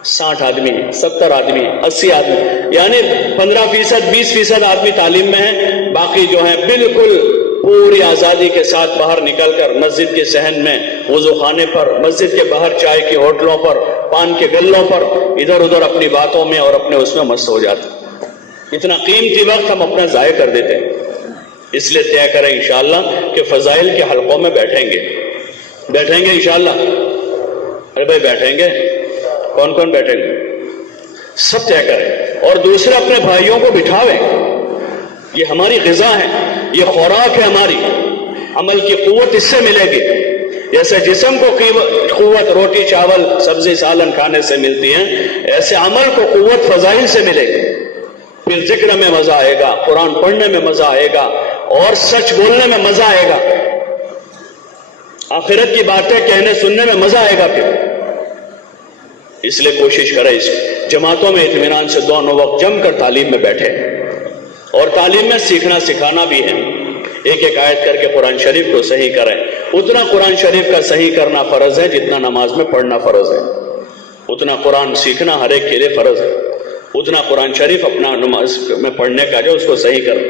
60 آدمی، 70 آدمی، 80 آدمی، یعنی 15%، 20% آدمی تعلیم میں ہیں، باقی جو ہیں بالکل پوری آزادی کے ساتھ باہر نکل کر مسجد کے صحن میں، وضو خانے پر، مسجد کے باہر چائے کی ہوٹلوں پر، پان کے گلوں پر ادھر ادھر اپنی باتوں میں اور اپنے اس میں مست ہو جاتے۔ اتنا قیمتی وقت ہم اپنا ضائع کر دیتے ہیں۔ اس لیے طے کریں انشاءاللہ کہ فضائل کے حلقوں میں بیٹھیں گے انشاءاللہ۔ ارے بھائی بیٹھیں گے، کون کون بیٹھیں گے؟ سب طے کریں، اور دوسرے اپنے بھائیوں کو بٹھاویں۔ یہ ہماری غذا ہے، یہ خوراک ہے ہماری، عمل کی قوت اس سے ملے گی۔ جیسے جسم کو قوت روٹی چاول سبزی سالن کھانے سے ملتی ہے، ایسے عمل کو قوت فضائل سے ملے گی۔ پھر ذکر میں مزہ آئے گا، قرآن پڑھنے میں مزہ آئے گا، اور سچ بولنے میں مزہ آئے گا، آخرت کی باتیں کہنے سننے میں مزہ آئے گا۔ پھر اس لیے کوشش کریں اس جماعتوں میں اطمینان سے دونوں وقت جم کر تعلیم میں بیٹھے، اور تعلیم میں سیکھنا سکھانا بھی ہے۔ ایک ایک آیت کر کے قرآن شریف کو صحیح کریں۔ اتنا قرآن شریف کا صحیح کرنا فرض ہے جتنا نماز میں پڑھنا فرض ہے، اتنا قرآن سیکھنا ہر ایک کے لیے فرض ہے، اتنا قرآن شریف اپنا نماز میں پڑھنے کا جو اس کو صحیح کریں۔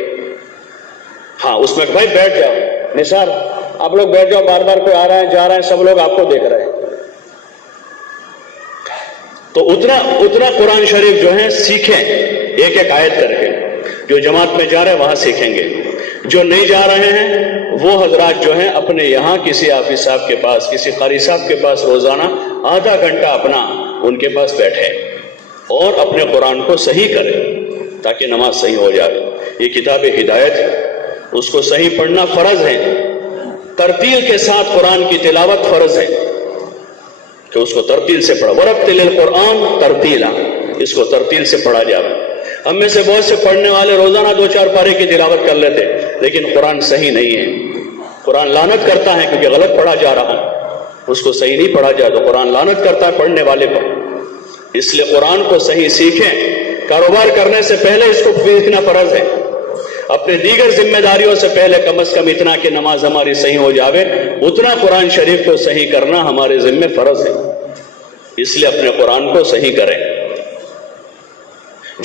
ہاں اس میں بھائی بیٹھ جاؤ، نثار آپ لوگ بیٹھ جاؤ، بار بار کوئی آ رہا ہے جا رہا ہے، سب لوگ آپ کو دیکھ رہے ہیں، تو اتنا قرآن شریف جو ہے سیکھیں ایک ایک آیت کر کے۔ جو جماعت میں جا رہے ہیں وہاں سیکھیں گے، جو نہیں جا رہے ہیں وہ حضرات جو ہیں اپنے یہاں کسی حافظ صاحب کے پاس، کسی قاری صاحب کے پاس روزانہ آدھا گھنٹہ اپنا ان کے پاس بیٹھے اور اپنے قرآن کو صحیح کریں تاکہ نماز صحیح ہو جائے۔ یہ کتاب ہدایت ہے، اس کو صحیح پڑھنا فرض ہے، ترتیل کے ساتھ قرآن کی تلاوت فرض ہے کہ اس کو ترتیل سے پڑھا، ورتل القرآن ترتیلا، اس کو ترتیل سے پڑھا جائے۔ ہم میں سے بہت سے پڑھنے والے روزانہ 2-4 پارے کی تلاوت کر لیتے، لیکن قرآن صحیح نہیں ہے، قرآن لعنت کرتا ہے کیونکہ غلط پڑھا جا رہا ہے، اس کو صحیح نہیں پڑھا جائے تو قرآن لعنت کرتا ہے پڑھنے والے پر۔ اس لیے قرآن کو صحیح سیکھیں. کاروبار کرنے سے پہلے اس کو سیکھنا فرض ہے. اپنے دیگر ذمہ داریوں سے پہلے کم از کم اتنا کہ نماز ہماری صحیح ہو جاوے، اتنا قرآن شریف کو صحیح کرنا ہمارے ذمہ فرض ہے. اس لیے اپنے قرآن کو صحیح کریں.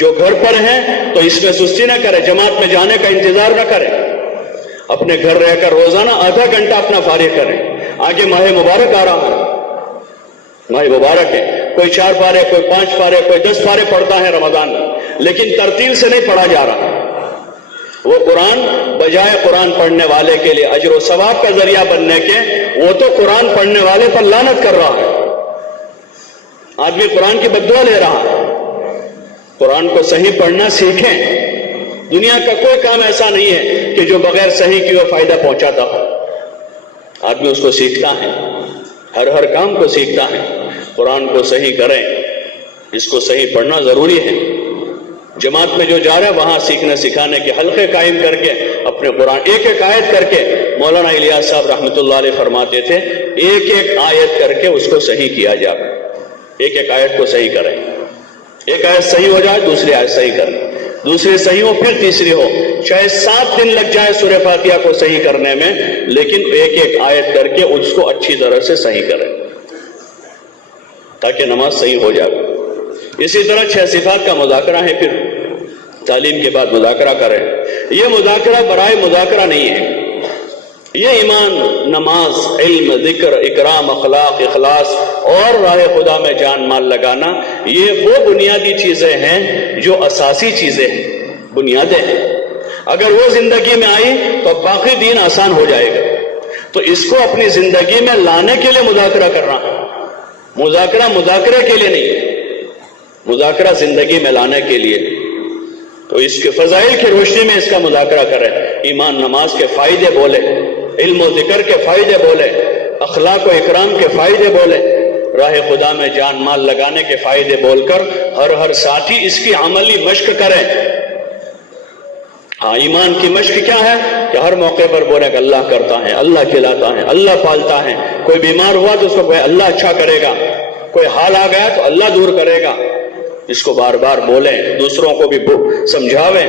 جو گھر پر ہیں تو اس میں سستی نہ کریں، جماعت میں جانے کا انتظار نہ کریں. اپنے گھر رہ کر روزانہ آدھا گھنٹہ اپنا فارغ کریں. آگے ماہ مبارک آ رہا ہے، ماہ مبارک ہے. کوئی 4 پارے، کوئی 5 پارے، کوئی 10 پارے پڑھتا ہے رمضان میں، لیکن ترتیل سے نہیں پڑھا جا رہا. وہ قرآن بجائے قرآن پڑھنے والے کے لیے اجر و ثواب کا ذریعہ بننے کے، وہ تو قرآن پڑھنے والے پر لعنت کر رہا ہے. آدمی قرآن کی بددعا لے رہا ہے. قرآن کو صحیح پڑھنا سیکھیں. دنیا کا کوئی کام ایسا نہیں ہے کہ جو بغیر صحیح کی وہ فائدہ پہنچاتا ہو. آدمی اس کو سیکھتا ہے، ہر کام کو سیکھتا ہے. قرآن کو صحیح کریں، اس کو صحیح پڑھنا ضروری ہے. جماعت میں جو جا رہا ہے وہاں سیکھنے سکھانے کے حلقے قائم کر کے اپنے قرآن ایک آیت کر کے، مولانا الیاس صاحب رحمۃ اللہ علیہ فرماتے تھے ایک آیت کر کے اس کو صحیح کیا جائے. ایک آیت کو صحیح کریں. ایک آیت صحیح ہو جائے دوسری آیت صحیح کریں، دوسری صحیح ہو پھر تیسری ہو. چاہے 7 دن لگ جائے سورہ فاتحہ کو صحیح کرنے میں، لیکن ایک آیت کر کے اس کو اچھی طرح سے صحیح کریں تاکہ نماز صحیح ہو جائے. اسی طرح 6 صفات کا مذاکرہ ہے. پھر تعلیم کے بعد مذاکرہ کریں. یہ مذاکرہ برائے مذاکرہ نہیں ہے. یہ ایمان، نماز، علم، ذکر، اکرام، اخلاق، اخلاص اور راہ خدا میں جان مال لگانا، یہ وہ بنیادی چیزیں ہیں جو اساسی چیزیں ہیں، بنیادیں ہیں. اگر وہ زندگی میں آئی تو باقی دین آسان ہو جائے گا. تو اس کو اپنی زندگی میں لانے کے لیے مذاکرہ کرنا ہے. مذاکرے کے لیے نہیں، مذاکرہ زندگی میں لانے کے لیے. تو اس کے فضائل کی روشنی میں اس کا مذاکرہ کریں. ایمان نماز کے فائدے بولے، علم و ذکر کے فائدے بولے، اخلاق و اکرام کے فائدے بولے، راہ خدا میں جان مال لگانے کے فائدے بول کر ہر ساتھی اس کی عملی مشق کرے. ہاں، ایمان کی مشق کیا ہے کہ ہر موقع پر بولے کہ اللہ کرتا ہے، اللہ کھلاتا ہے، اللہ پالتا ہے. کوئی بیمار ہوا تو اس کو اللہ اچھا کرے گا، کوئی حال آ گیا تو اللہ دور کرے گا. اس کو بار بار بولیں، دوسروں کو بھی سمجھاویں.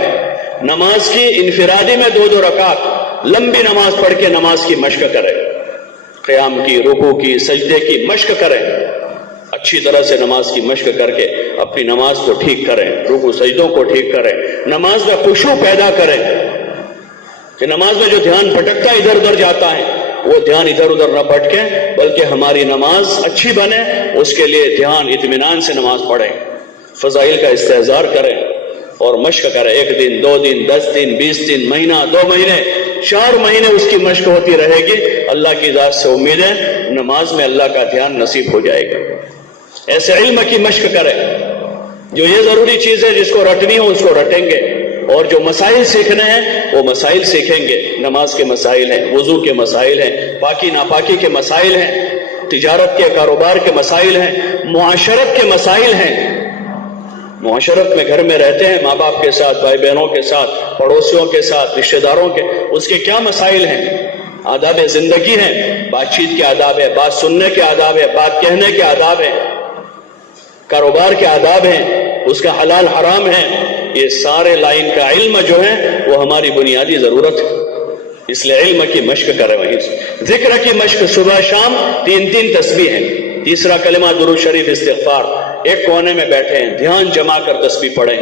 نماز کی انفرادی میں 2 رکعت لمبی نماز پڑھ کے نماز کی مشق کریں. قیام کی، رکوع کی، سجدے کی مشق کریں. اچھی طرح سے نماز کی مشق کر کے اپنی نماز کو ٹھیک کریں، رکوع سجدوں کو ٹھیک کریں. نماز میں خشوع پیدا کریں کہ نماز میں جو دھیان بھٹکتا ادھر ادھر جاتا ہے وہ دھیان ادھر ادھر نہ بھٹکے، بلکہ ہماری نماز اچھی بنے. اس کے لیے دھیان اطمینان سے نماز پڑھیں. فضائل کا استحضار کریں اور مشق کریں. 1 دن، 2 دن، 10 دن، 20 دن، مہینہ، 2 مہینے، 4 مہینے اس کی مشق ہوتی رہے گی. اللہ کی ذات سے امید ہے نماز میں اللہ کا دھیان نصیب ہو جائے گا. ایسے علم کی مشق کریں. جو یہ ضروری چیز ہے جس کو رٹنی ہو اس کو رٹیں گے، اور جو مسائل سیکھنے ہیں وہ مسائل سیکھیں گے. نماز کے مسائل ہیں، وضو کے مسائل ہیں، پاکی ناپاکی کے مسائل ہیں، تجارت کے، کاروبار کے مسائل ہیں، معاشرت کے مسائل ہیں. معاشرت میں گھر میں رہتے ہیں ماں باپ کے ساتھ، بھائی بہنوں کے ساتھ، پڑوسیوں کے ساتھ، رشتہ داروں کے، اس کے کیا مسائل ہیں. آداب زندگی ہیں، بات چیت کے آداب ہے، بات سننے کے آداب ہے، بات کہنے کے آداب ہیں، کاروبار کے آداب ہیں، اس کا حلال حرام ہے. یہ سارے لائن کا علم جو ہے وہ ہماری بنیادی ضرورت ہے. اس لیے علم کی مشق کریں. وہیں ذکر کی مشق صبح شام 3 تسبیح ہیں. تیسرا کلمہ درود شریف استغفار. ایک کونے میں بیٹھے ہیں، دھیان جما کر تسبیح پڑھیں.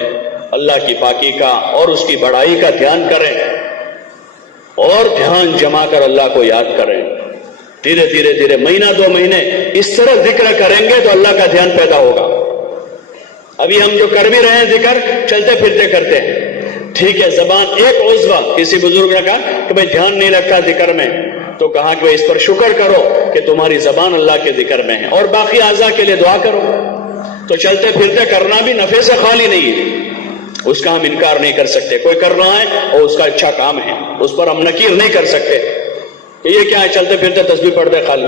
اللہ کی پاکی کا اور اس کی بڑائی کا دھیان کریں اور دھیان جما کر اللہ کو یاد کریں. دھیرے دھیرے مہینہ 2 مہینے اس طرح ذکر کریں گے تو اللہ کا دھیان پیدا ہوگا. ابھی ہم جو کر بھی رہے ہیں ذکر چلتے پھرتے کرتے ہیں، ٹھیک ہے. زبان ایک عضو، کسی بزرگ نے کہا کہ بھئی دھیان نہیں رکھا ذکر میں، تو کہا کہ اس پر شکر کرو کہ تمہاری زبان اللہ کے ذکر میں ہے، اور باقی اعضاء کے لیے دعا کرو. تو چلتے پھرتے کرنا بھی نفع سے خالی نہیں ہے، اس کا ہم انکار نہیں کر سکتے. کوئی کر رہا ہے اور اس کا اچھا کام ہے، اس پر ہم نکیر نہیں کر سکتے کہ یہ کیا ہے چلتے پھرتے تسبیح پڑھ دے. خالی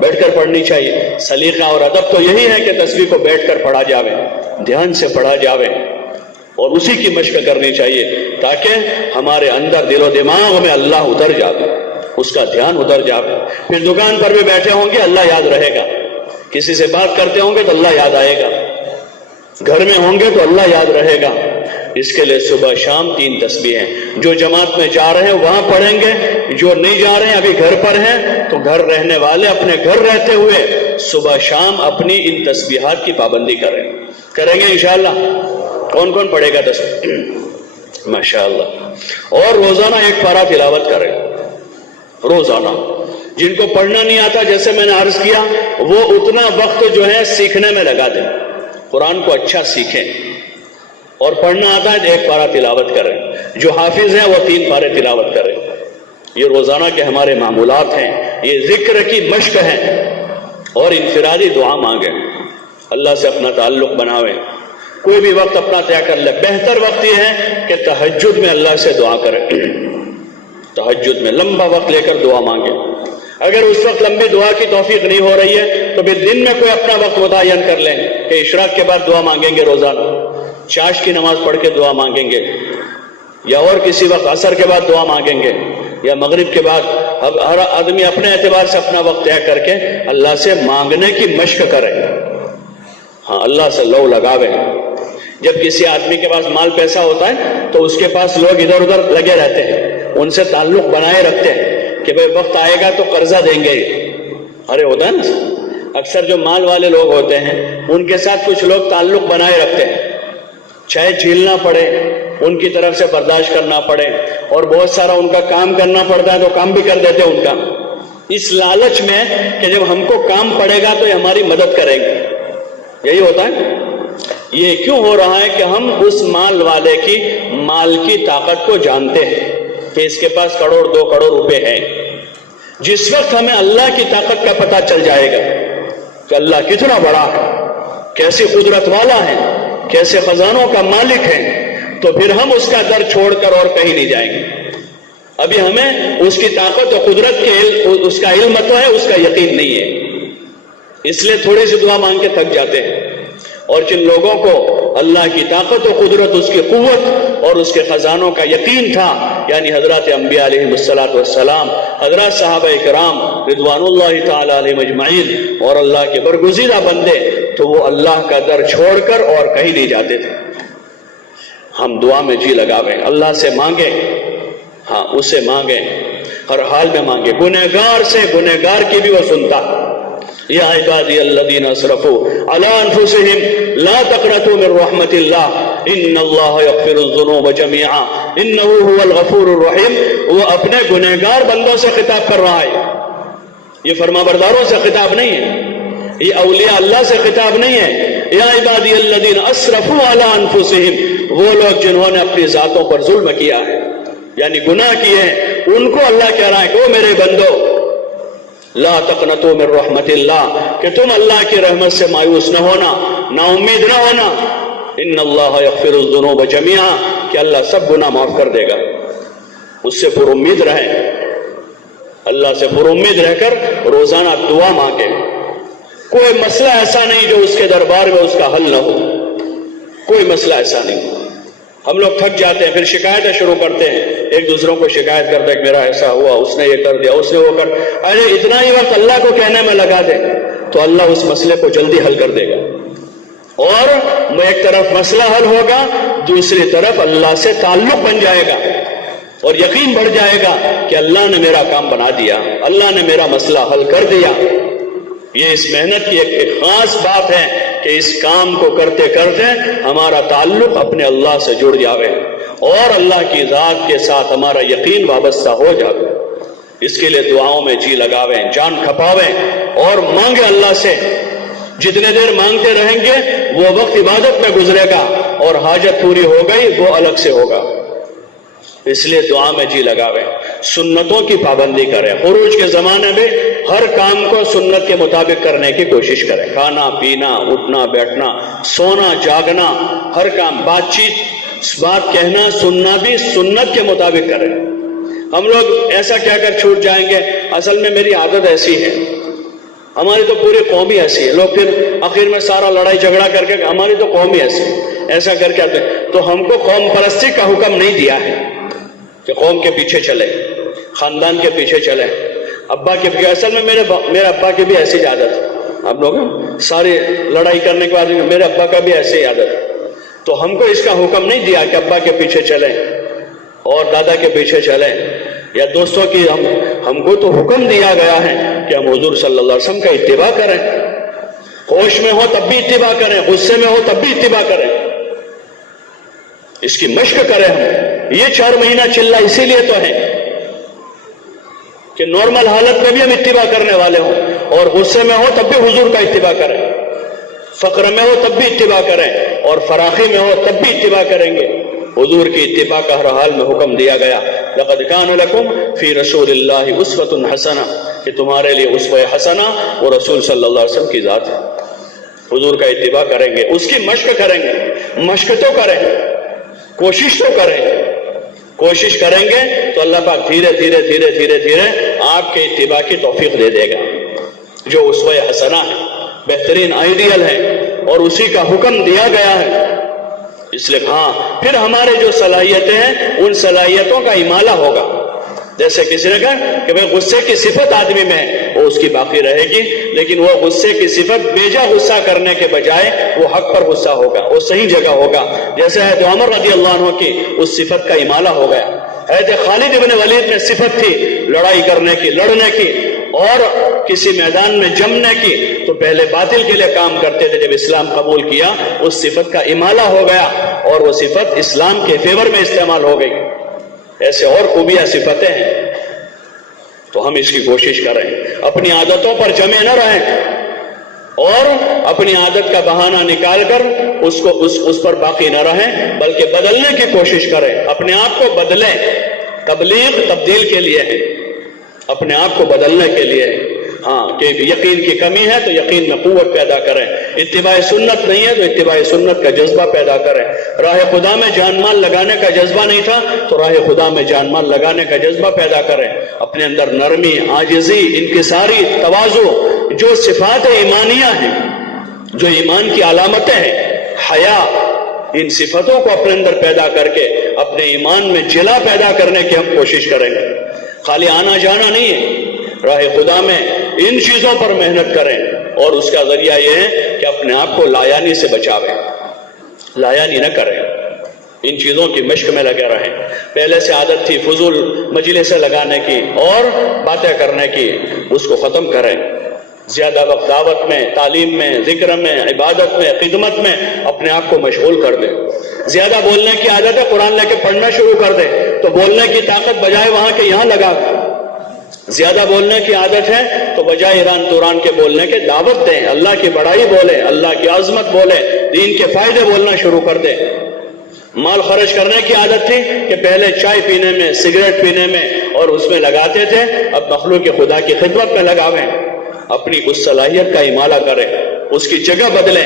بیٹھ کر پڑھنی چاہیے. سلیقہ اور ادب تو یہی ہے کہ تسبیح کو بیٹھ کر پڑھا جاوے، دھیان سے پڑھا جاوے، اور اسی کی مشق کرنی چاہیے تاکہ ہمارے اندر دل و دماغ میں اللہ اتر جائے، اس کا دھیان اتر جائے. پھر دکان پر بھی بیٹھے ہوں گے اللہ یاد رہے گا، کسی سے بات کرتے ہوں گے تو اللہ یاد آئے گا. گھر میں ہوں گے تو اللہ یاد رہے گا، اس کے لیے صبح شام 3 تسبیحیں، جو جماعت میں جا رہے ہیں وہاں پڑھیں گے، جو نہیں جا رہے ہیں ابھی گھر پر ہیں تو گھر رہنے والے اپنے گھر رہتے ہوئے صبح شام اپنی ان تسبیحات کی پابندی کریں گے انشاءاللہ۔ کون کون پڑھے گا تسبیح؟ ماشاءاللہ۔ اور روزانہ 1 پارہ تلاوت کریں، روزانہ۔ جن کو پڑھنا نہیں آتا جیسے میں نے عرض کیا، وہ اتنا وقت جو ہے سیکھنے میں لگا دیں، قرآن کو اچھا سیکھیں، اور پڑھنا آتا ہے تو 1 پارہ تلاوت کریں، جو حافظ ہیں وہ 3 پارے تلاوت کریں۔ یہ روزانہ کے ہمارے معمولات ہیں، یہ ذکر کی مشق ہے۔ اور انفرادی دعا مانگیں، اللہ سے اپنا تعلق بناویں، کوئی بھی وقت اپنا طے کر لے۔ بہتر وقت یہ ہے کہ تہجد میں اللہ سے دعا کریں، تہجد میں لمبا وقت لے کر دعا مانگیں۔ اگر اس وقت لمبی دعا کی توفیق نہیں ہو رہی ہے تو پھر دن میں کوئی اپنا وقت متعین کر لیں کہ اشراق کے بعد دعا مانگیں گے روزانہ، چاش کی نماز پڑھ کے دعا مانگیں گے، یا اور کسی وقت عصر کے بعد دعا مانگیں گے، یا مغرب کے بعد۔ اب ہر آدمی اپنے اعتبار سے اپنا وقت طے کر کے اللہ سے مانگنے کی مشق کرے، ہاں اللہ سے لو لگاویں۔ جب کسی آدمی کے پاس مال پیسہ ہوتا ہے تو اس کے پاس لوگ ادھر ادھر لگے رہتے ہیں، ان سے تعلق بنائے رکھتے ہیں کہ بھئی وقت آئے گا تو قرضہ دیں گے۔ ارے ہوتا ہے نا، اکثر جو مال والے لوگ ہوتے ہیں ان کے ساتھ کچھ لوگ تعلق بنائے رکھتے ہیں، چاہے جھیلنا پڑے، ان کی طرف سے برداشت کرنا پڑے، اور بہت سارا ان کا کام کرنا پڑتا ہے تو کام بھی کر دیتے ہیں ان کا، اس لالچ میں کہ جب ہم کو کام پڑے گا تو یہ ہماری مدد کریں گے۔ یہی ہوتا ہے۔ یہ کیوں ہو رہا ہے کہ ہم اس مال والے کی مال کی طاقت کو جانتے ہیں کہ اس کے پاس 1 کروڑ 2 کروڑ روپے ہیں۔ جس وقت ہمیں اللہ کی طاقت کا پتہ چل جائے گا کہ اللہ کتنا بڑا ہے، کیسی قدرت والا ہے، کیسے خزانوں کا مالک ہے، تو پھر ہم اس کا در چھوڑ کر اور کہیں نہیں جائیں گے۔ ابھی ہمیں اس کی طاقت و قدرت کے اس کا علم تو ہے، اس کا یقین نہیں ہے، اس لیے تھوڑی سی دعا مانگ کے تھک جاتے ہیں۔ اور جن لوگوں کو اللہ کی طاقت و قدرت، اس کی قوت اور اس کے خزانوں کا یقین تھا، یعنی حضرات انبیاء علیہ السلام، حضرات صحابہ کرام رضوان اللہ تعالی علیہم اجمعین، اور اللہ کے برگزیدہ بندے، تو وہ اللہ کا در چھوڑ کر اور کہیں نہیں جاتے تھے۔ ہم دعا میں جی لگاویں، اللہ سے مانگیں، ہاں اسے مانگیں، ہر حال میں مانگیں۔ گنہگار سے گنہگار کی بھی وہ سنتا۔ یا عبادی الذین اسرفوا علی انفسہم لا تقنطوا من رحمت اللہ ان اللہ یغفر الذنوب جميعا انہ هو الغفور الرحیم۔ وہ اپنے گنہگار بندوں سے خطاب کر رہا ہے، یہ فرمانبرداروں سے خطاب نہیں ہے، یہ اولیاء اللہ سے خطاب نہیں ہے۔ یا عبادی الذین اسرفوا علی انفسہم، وہ لوگ جنہوں نے اپنی ذاتوں پر ظلم کیا ہے، یعنی گناہ کیے ہیں، ان کو اللہ کہہ رہا ہے کہ وہ میرے بندو لا تقنطوا من رحمت اللہ، کہ تم اللہ کی رحمت سے مایوس نہ ہونا، نا امید نہ ہونا۔ ان اللہ یغفر الذنوب جميعا، کہ اللہ سب گناہ معاف کر دے گا۔ اس سے پر امید رہیں، اللہ سے پر امید رہ کر روزانہ دعا مانگے۔ کوئی مسئلہ ایسا نہیں جو اس کے دربار میں اس کا حل نہ ہو، کوئی مسئلہ ایسا نہیں۔ ہم لوگ تھک جاتے ہیں، پھر شکایتیں شروع کرتے ہیں، ایک دوسروں کو شکایت کرتے ہیں کہ میرا ایسا ہوا، اس نے یہ کر دیا، اس نے وہ کر۔ ارے اتنا ہی وقت اللہ کو کہنے میں لگا دے تو اللہ اس مسئلے کو جلدی حل کر دے گا، اور ایک طرف مسئلہ حل ہوگا، دوسری طرف اللہ سے تعلق بن جائے گا، اور یقین بڑھ جائے گا کہ اللہ نے میرا کام بنا دیا، اللہ نے میرا مسئلہ حل کر دیا۔ یہ اس محنت کی ایک خاص بات ہے کہ اس کام کو کرتے کرتے ہمارا تعلق اپنے اللہ سے جڑ جاوے، اور اللہ کی ذات کے ساتھ ہمارا یقین وابستہ ہو جاوے۔ اس کے لیے دعاؤں میں جی لگاویں، جان کھپاویں، اور مانگیں اللہ سے۔ جتنے دیر مانگتے رہیں گے وہ وقت عبادت میں گزرے گا، اور حاجت پوری ہو گئی وہ الگ سے ہوگا۔ اس لیے دعا میں جی لگاویں، سنتوں کی پابندی کریں۔ خروج کے زمانے میں ہر کام کو سنت کے مطابق کرنے کی کوشش کریں، کھانا پینا، اٹھنا بیٹھنا، سونا جاگنا، ہر کام، بات چیت، بات کہنا سننا بھی سنت کے مطابق کریں۔ ہم لوگ ایسا کہہ کر چھوٹ جائیں گے، اصل میں میری عادت ایسی ہے، ہماری تو پوری قوم ہی ایسی ہے، لوگ پھر آخر میں سارا لڑائی جھگڑا کر کے ہماری تو قوم ہی ایسی ہے، ایسا کر کے آتے ہیں۔ تو ہم کو قوم پرستی کا حکم نہیں دیا ہے کہ قوم کے پیچھے چلے، خاندان کے پیچھے چلے، ابا کے پیچھے۔ اصل میں میرے ابا کی بھی ایسی عادت ہے، آپ لوگ ساری لڑائی کرنے کے بعد میرے ابا کا بھی ایسی عادت ہے، تو ہم کو اس کا حکم نہیں دیا کہ ابا کے پیچھے چلیں اور دادا کے پیچھے چلیں یا دوستوں کی، ہم کو تو حکم دیا گیا ہے کہ ہم حضور صلی اللہ علیہ وسلم کا اتباع کریں. ہوش میں ہو تب بھی اتباع کریں، غصے میں ہو تب بھی اتباع کریں. اس کی مشق کریں ہم. یہ 4 مہینہ چلنا اسی لیے تو ہے کہ نارمل حالت میں بھی ہم اتباع کرنے والے ہوں، اور غصے میں ہو تب بھی حضور کا اتباع کریں، فقر میں ہو تب بھی اتباع کریں، اور فراخی میں ہو تب بھی اتباع کریں گے. حضور کی اتباع کا ہر حال میں حکم دیا گیا. لقد کان لکم فی رسول اللہ اسوۃ حسنہ، کہ تمہارے لیے اسوہ حسنہ وہ رسول صلی اللہ علیہ وسلم کی ذات ہے. حضور کا اتباع کریں گے، اس کی مشق کریں گے. مشق تو کریں، کوشش تو کریں. کوشش کریں گے تو اللہ پاک دھیرے دھیرے دھیرے دھیرے دھیرے آپ کے اتباع کی توفیق دے دے گا. جو اسوہ حسنہ ہے، بہترین آئیڈیل ہے، اور اسی کا حکم دیا گیا ہے. اس لیے ہاں پھر ہمارے جو صلاحیتیں ہیں ان صلاحیتوں کا امالہ ہوگا. جیسے کسی نے کہا کہ بھئی غصے کی صفت آدمی میں ہے، وہ اس کی باقی رہے گی، لیکن وہ غصے کی صفت بیجا غصہ کرنے کے بجائے وہ حق پر غصہ ہوگا، وہ صحیح جگہ ہوگا. جیسے حضرت عمر رضی اللہ عنہ کی اس صفت کا امالہ ہو گیا. حضرت خالد ابن ولید میں صفت تھی لڑائی کرنے کی، لڑنے کی اور کسی میدان میں جمنے کی، تو پہلے باطل کے لیے کام کرتے تھے. جب اسلام قبول کیا اس صفت کا امالہ ہو گیا اور وہ صفت اسلام کے فیور میں استعمال ہو گئی. ایسے اور خوبیاں صفتیں ہیں. تو ہم اس کی کوشش کریں، اپنی عادتوں پر جمے نہ رہیں اور اپنی عادت کا بہانہ نکال کر اس پر باقی نہ رہیں، بلکہ بدلنے کی کوشش کریں. اپنے آپ کو بدلیں. تبلیغ تبدیل کے لیے ہے، اپنے آپ کو بدلنے کے لیے ہے. ہاں کہ یقین کی کمی ہے تو یقین میں قوت پیدا کریں. اتباع سنت نہیں ہے تو اتباع سنت کا جذبہ پیدا کریں. راہ خدا میں جان مال لگانے کا جذبہ نہیں تھا تو راہ خدا میں جان مال لگانے کا جذبہ پیدا کریں. اپنے اندر نرمی، عاجزی، انکساری، تواضع، جو صفات ایمانیہ ہیں، جو ایمان کی علامتیں ہیں، حیا، ان صفتوں کو اپنے اندر پیدا کر کے اپنے ایمان میں جلا پیدا کرنے کی ہم کوشش کریں گے. خالی آنا جانا نہیں ہے، راہ خدا میں ان چیزوں پر محنت کریں. اور اس کا ذریعہ یہ ہے کہ اپنے آپ کو لایانی سے بچاویں، لایانی نہ کریں. ان چیزوں کی مشق میں لگے رہیں. پہلے سے عادت تھی فضول مجلسیں لگانے کی اور باتیں کرنے کی، اس کو ختم کریں. زیادہ وقت دعوت میں، تعلیم میں، ذکر میں، عبادت میں، خدمت میں اپنے آپ کو مشغول کر دیں. زیادہ بولنے کی عادت ہے، قرآن لے کے پڑھنا شروع کر دیں تو بولنے کی طاقت بجائے وہاں کے یہاں لگا. زیادہ بولنے کی عادت ہے تو بجائے ایران توران کے بولنے کے دعوت دیں، اللہ کی بڑائی بولے، اللہ کی عظمت بولے، دین کے فائدے بولنا شروع کر دیں. مال خرچ کرنے کی عادت تھی کہ پہلے چائے پینے میں، سگریٹ پینے میں اور اس میں لگاتے تھے، اب مخلوق خدا کی خدمت میں لگاویں. اپنی اس صلاحیت کا امالہ کریں، اس کی جگہ بدلیں،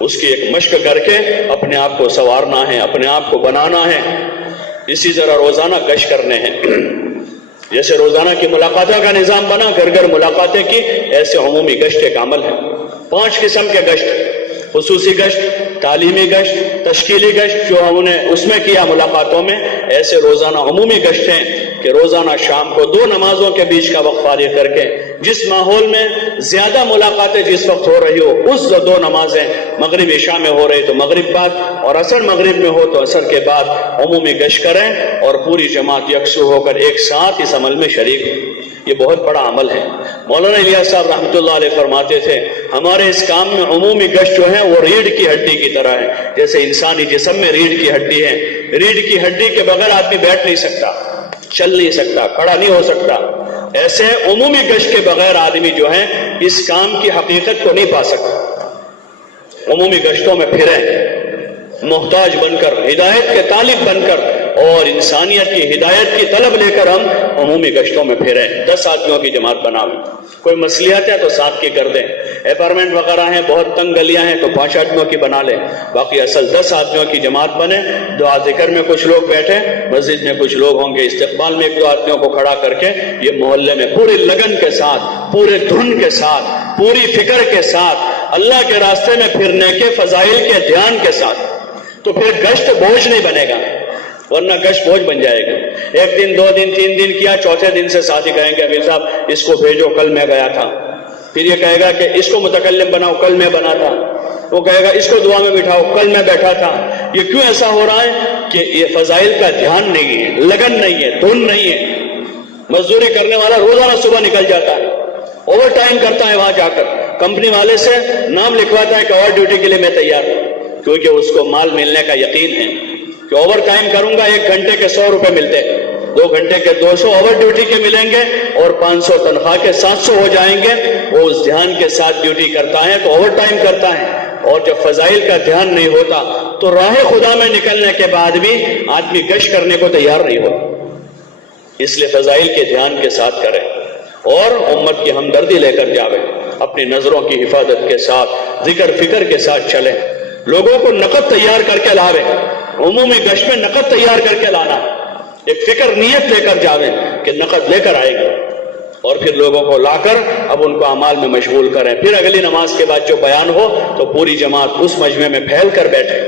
اس کی ایک مشق کر کے اپنے آپ کو سنوارنا ہے، اپنے آپ کو بنانا ہے. اسی طرح روزانہ گشت کرنے ہیں. جیسے روزانہ کی ملاقاتوں کا نظام بنا، گھر گھر ملاقاتیں کی، ایسے عمومی گشت ایک عمل ہے. 5 قسم کے گشت: خصوصی گشت، تعلیمی گشت، تشکیلی گشت جو ہم نے اس میں کیا ملاقاتوں میں. ایسے روزانہ عمومی گشت ہیں کہ روزانہ شام کو 2 نمازوں کے بیچ کا وقت فارغ کر کے جس ماحول میں زیادہ ملاقاتیں جس وقت ہو رہی ہو اس 2 نمازیں، مغرب عشاء میں ہو رہی تو مغرب بعد اور عصر مغرب میں ہو تو عصر کے بعد عمومی گشت کریں اور پوری جماعت یکسو ہو کر ایک ساتھ اس عمل میں شریک ہوں. یہ بہت بڑا عمل ہے. مولانا الیاس صاحب رحمۃ اللہ علیہ فرماتے تھے ہمارے اس کام میں عمومی گشت جو ہے وہ ریڑھ کی ہڈی کی طرح ہے. جیسے انسانی جسم میں ریڑھ کی ہڈی ہے، ریڑھ کی ہڈی کے بغیر آدمی بیٹھ نہیں سکتا، چل نہیں سکتا، کھڑا نہیں ہو سکتا. ایسے عمومی گشت کے بغیر آدمی جو ہے اس کام کی حقیقت کو نہیں پا سکتا. عمومی گشتوں میں پھریں، محتاج بن کر، ہدایت کے طالب بن کر اور انسانیت کی ہدایت کی طلب لے کر ہم عمومی گشتوں میں پھریں. 10 آدمیوں کی جماعت بناویں. کوئی مصلیحت ہے تو 7 کی کر دیں. اپارٹمنٹ وغیرہ ہیں، بہت تنگ گلیاں ہیں تو 5 آدمیوں کی بنا لیں. باقی اصل 10 آدمیوں کی جماعت بنے. دعا ذکر میں کچھ لوگ بیٹھے، مسجد میں کچھ لوگ ہوں گے، استقبال میں 1-2 آدمیوں کو کھڑا کر کے یہ محلے میں پوری لگن کے ساتھ، پورے دھن کے ساتھ، پوری فکر کے ساتھ اللہ کے راستے میں پھرنے کے فضائل کے دھیان کے ساتھ، تو پھر گشت بوجھ نہیں بنے گا، ورنہ گشت بوجھ بن جائے گا. 1 دن 2 دن 3 دن کیا، چوتھے دن سے ساتھی کہیں گے امیر صاحب اس کو بھیجو، کل میں گیا تھا. پھر یہ کہے گا کہ اس کو متکلم بناؤ، کل میں بنا تھا. وہ کہے گا اس کو دعا میں بٹھاؤ، کل میں بیٹھا تھا۔ یہ کیوں ایسا ہو رہا ہے کہ یہ فضائل کا دھیان نہیں ہے، لگن نہیں ہے، دھن نہیں ہے۔ مزدوری کرنے والا روزانہ صبح نکل جاتا ہے، اوور ٹائم کرتا ہے، وہاں جا کر کمپنی والے سے نام لکھواتا ہے کہ اور ڈیوٹی کے لیے میں تیار ہوں، کیونکہ اس کو مال ملنے کا یقین ہے کہ اوور ٹائم کروں گا 1 گھنٹے کے 100 روپے ملتے ہیں، 2 گھنٹے کے 200 اوور ڈیوٹی کے ملیں گے، اور 500 تنخواہ کے 700 ہو جائیں گے۔ وہ اس دھیان کے ساتھ ڈیوٹی کرتا ہے تو اوور ٹائم کرتا ہے۔ اور جب فضائل کا دھیان نہیں ہوتا تو راہ خدا میں نکلنے کے بعد بھی آدمی گشت کرنے کو تیار نہیں ہوتا۔ اس لیے فضائل کے دھیان کے ساتھ کریں اور امت کی ہمدردی لے کر جاویں، اپنی نظروں کی حفاظت کے ساتھ ذکر فکر کے ساتھ چلیں، لوگوں کو نقد تیار کر کے لاویں، عمومی گشت میں نقد تیار کر کے لانا، ایک فکر نیت لے کر جاویں کہ نقد لے کر آئے گا، اور پھر لوگوں کو لا کر اب ان کو اعمال میں مشغول کریں۔ پھر اگلی نماز کے بعد جو بیان ہو تو پوری جماعت اس مجمع میں پھیل کر بیٹھے،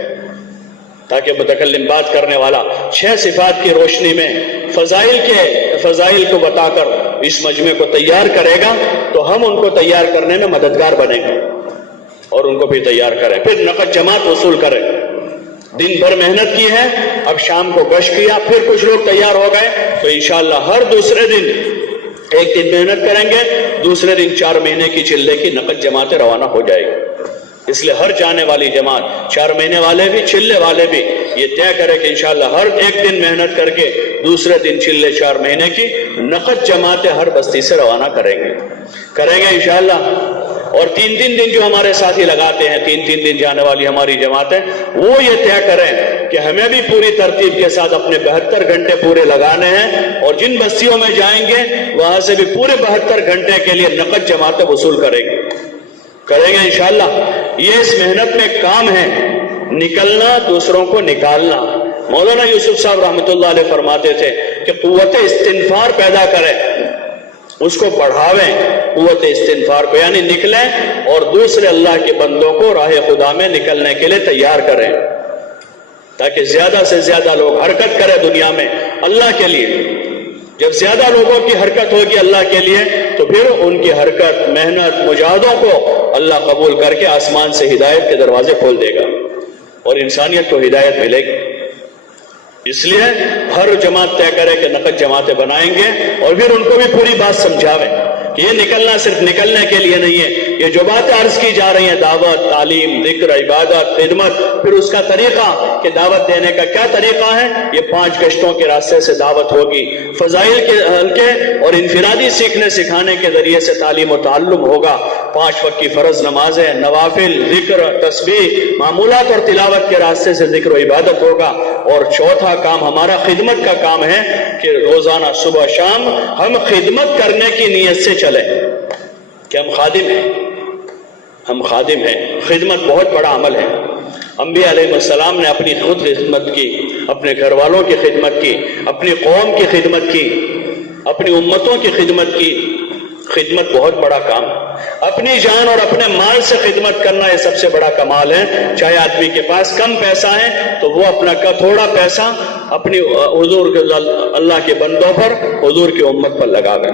تاکہ متکلم بات کرنے والا 6 صفات کی روشنی میں فضائل کو بتا کر اس مجمع کو تیار کرے گا تو ہم ان کو تیار کرنے میں مددگار بنیں گے اور ان کو بھی تیار کریں۔ پھر نقد جماعت وصول کریں، دن بھر محنت کی ہے، اب شام کو گشت کیا، پھر کچھ لوگ تیار ہو گئے تو انشاءاللہ ہر دوسرے دن 1 دن محنت کریں گے، دوسرے دن 4 مہینے کی چلے کی نقد جماعتیں روانہ ہو جائے گی۔ اس لیے ہر جانے والی جماعت 4 مہینے والے بھی چلے والے بھی یہ طے کرے کہ انشاءاللہ ہر 1 دن محنت کر کے دوسرے دن چلے 4 مہینے کی نقد جماعتیں ہر بستی سے روانہ کریں گے انشاءاللہ۔ اور 3 دن جو ہمارے ساتھی لگاتے ہیں، 3 دن جانے والی ہماری جماعتیں، وہ یہ طے کریں کہ ہمیں بھی پوری ترتیب کے ساتھ اپنے 72 گھنٹے پورے لگانے ہیں، اور جن بستیوں میں جائیں گے وہاں سے بھی پورے 72 گھنٹے کے لیے نقد جماعتیں وصول کریں گے انشاءاللہ۔ یہ اس محنت میں کام ہے، نکلنا دوسروں کو نکالنا۔ مولانا یوسف صاحب رحمۃ اللہ علیہ فرماتے تھے کہ قوت استنفار پیدا کریں، اس کو بڑھاویں، قوت استنفار کو، یعنی نکلیں اور دوسرے اللہ کے بندوں کو راہ خدا میں نکلنے کے لیے تیار کریں، تاکہ زیادہ سے زیادہ لوگ حرکت کریں دنیا میں اللہ کے لیے۔ جب زیادہ لوگوں کی حرکت ہوگی اللہ کے لیے تو پھر ان کی حرکت، محنت، مجاہدوں کو اللہ قبول کر کے آسمان سے ہدایت کے دروازے کھول دے گا اور انسانیت کو ہدایت ملے گی۔ اس لیے ہر جماعت طے کرے کہ نقد جماعتیں بنائیں گے، اور پھر ان کو بھی پوری بات سمجھاویں کہ یہ نکلنا صرف نکلنے کے لیے نہیں ہے، یہ جو باتیں عرض کی جا رہی ہیں، دعوت، تعلیم، ذکر، عبادت، خدمت، پھر اس کا طریقہ کہ دعوت دینے کا کیا طریقہ ہے، یہ 5 گشتوں کے راستے سے دعوت ہوگی، فضائل کے حلقے اور انفرادی سیکھنے سکھانے کے ذریعے سے تعلیم و تعلم ہوگا، 5 وقت کی فرض نمازیں، نوافل، ذکر، تسبیح، معمولات اور تلاوت کے راستے سے ذکر و عبادت ہوگا، اور چوتھا کام ہمارا خدمت کا کام ہے کہ روزانہ صبح شام ہم خدمت کرنے کی نیت سے چلیں کہ ہم خادم ہیں۔ خدمت بہت بڑا عمل ہے۔ انبیاء علیہ السلام نے اپنی خود خدمت کی، اپنے گھر والوں کی خدمت کی، اپنی قوم کی خدمت کی، اپنی امتوں کی خدمت کی۔ خدمت بہت بڑا کام ہے۔ اپنی جان اور اپنے مال سے خدمت کرنا یہ سب سے بڑا کمال ہے۔ چاہے آدمی کے پاس کم پیسہ ہے تو وہ اپنا تھوڑا پیسہ اپنی حضور کے اللہ کے بندوں پر، حضور کی امت پر لگاوے،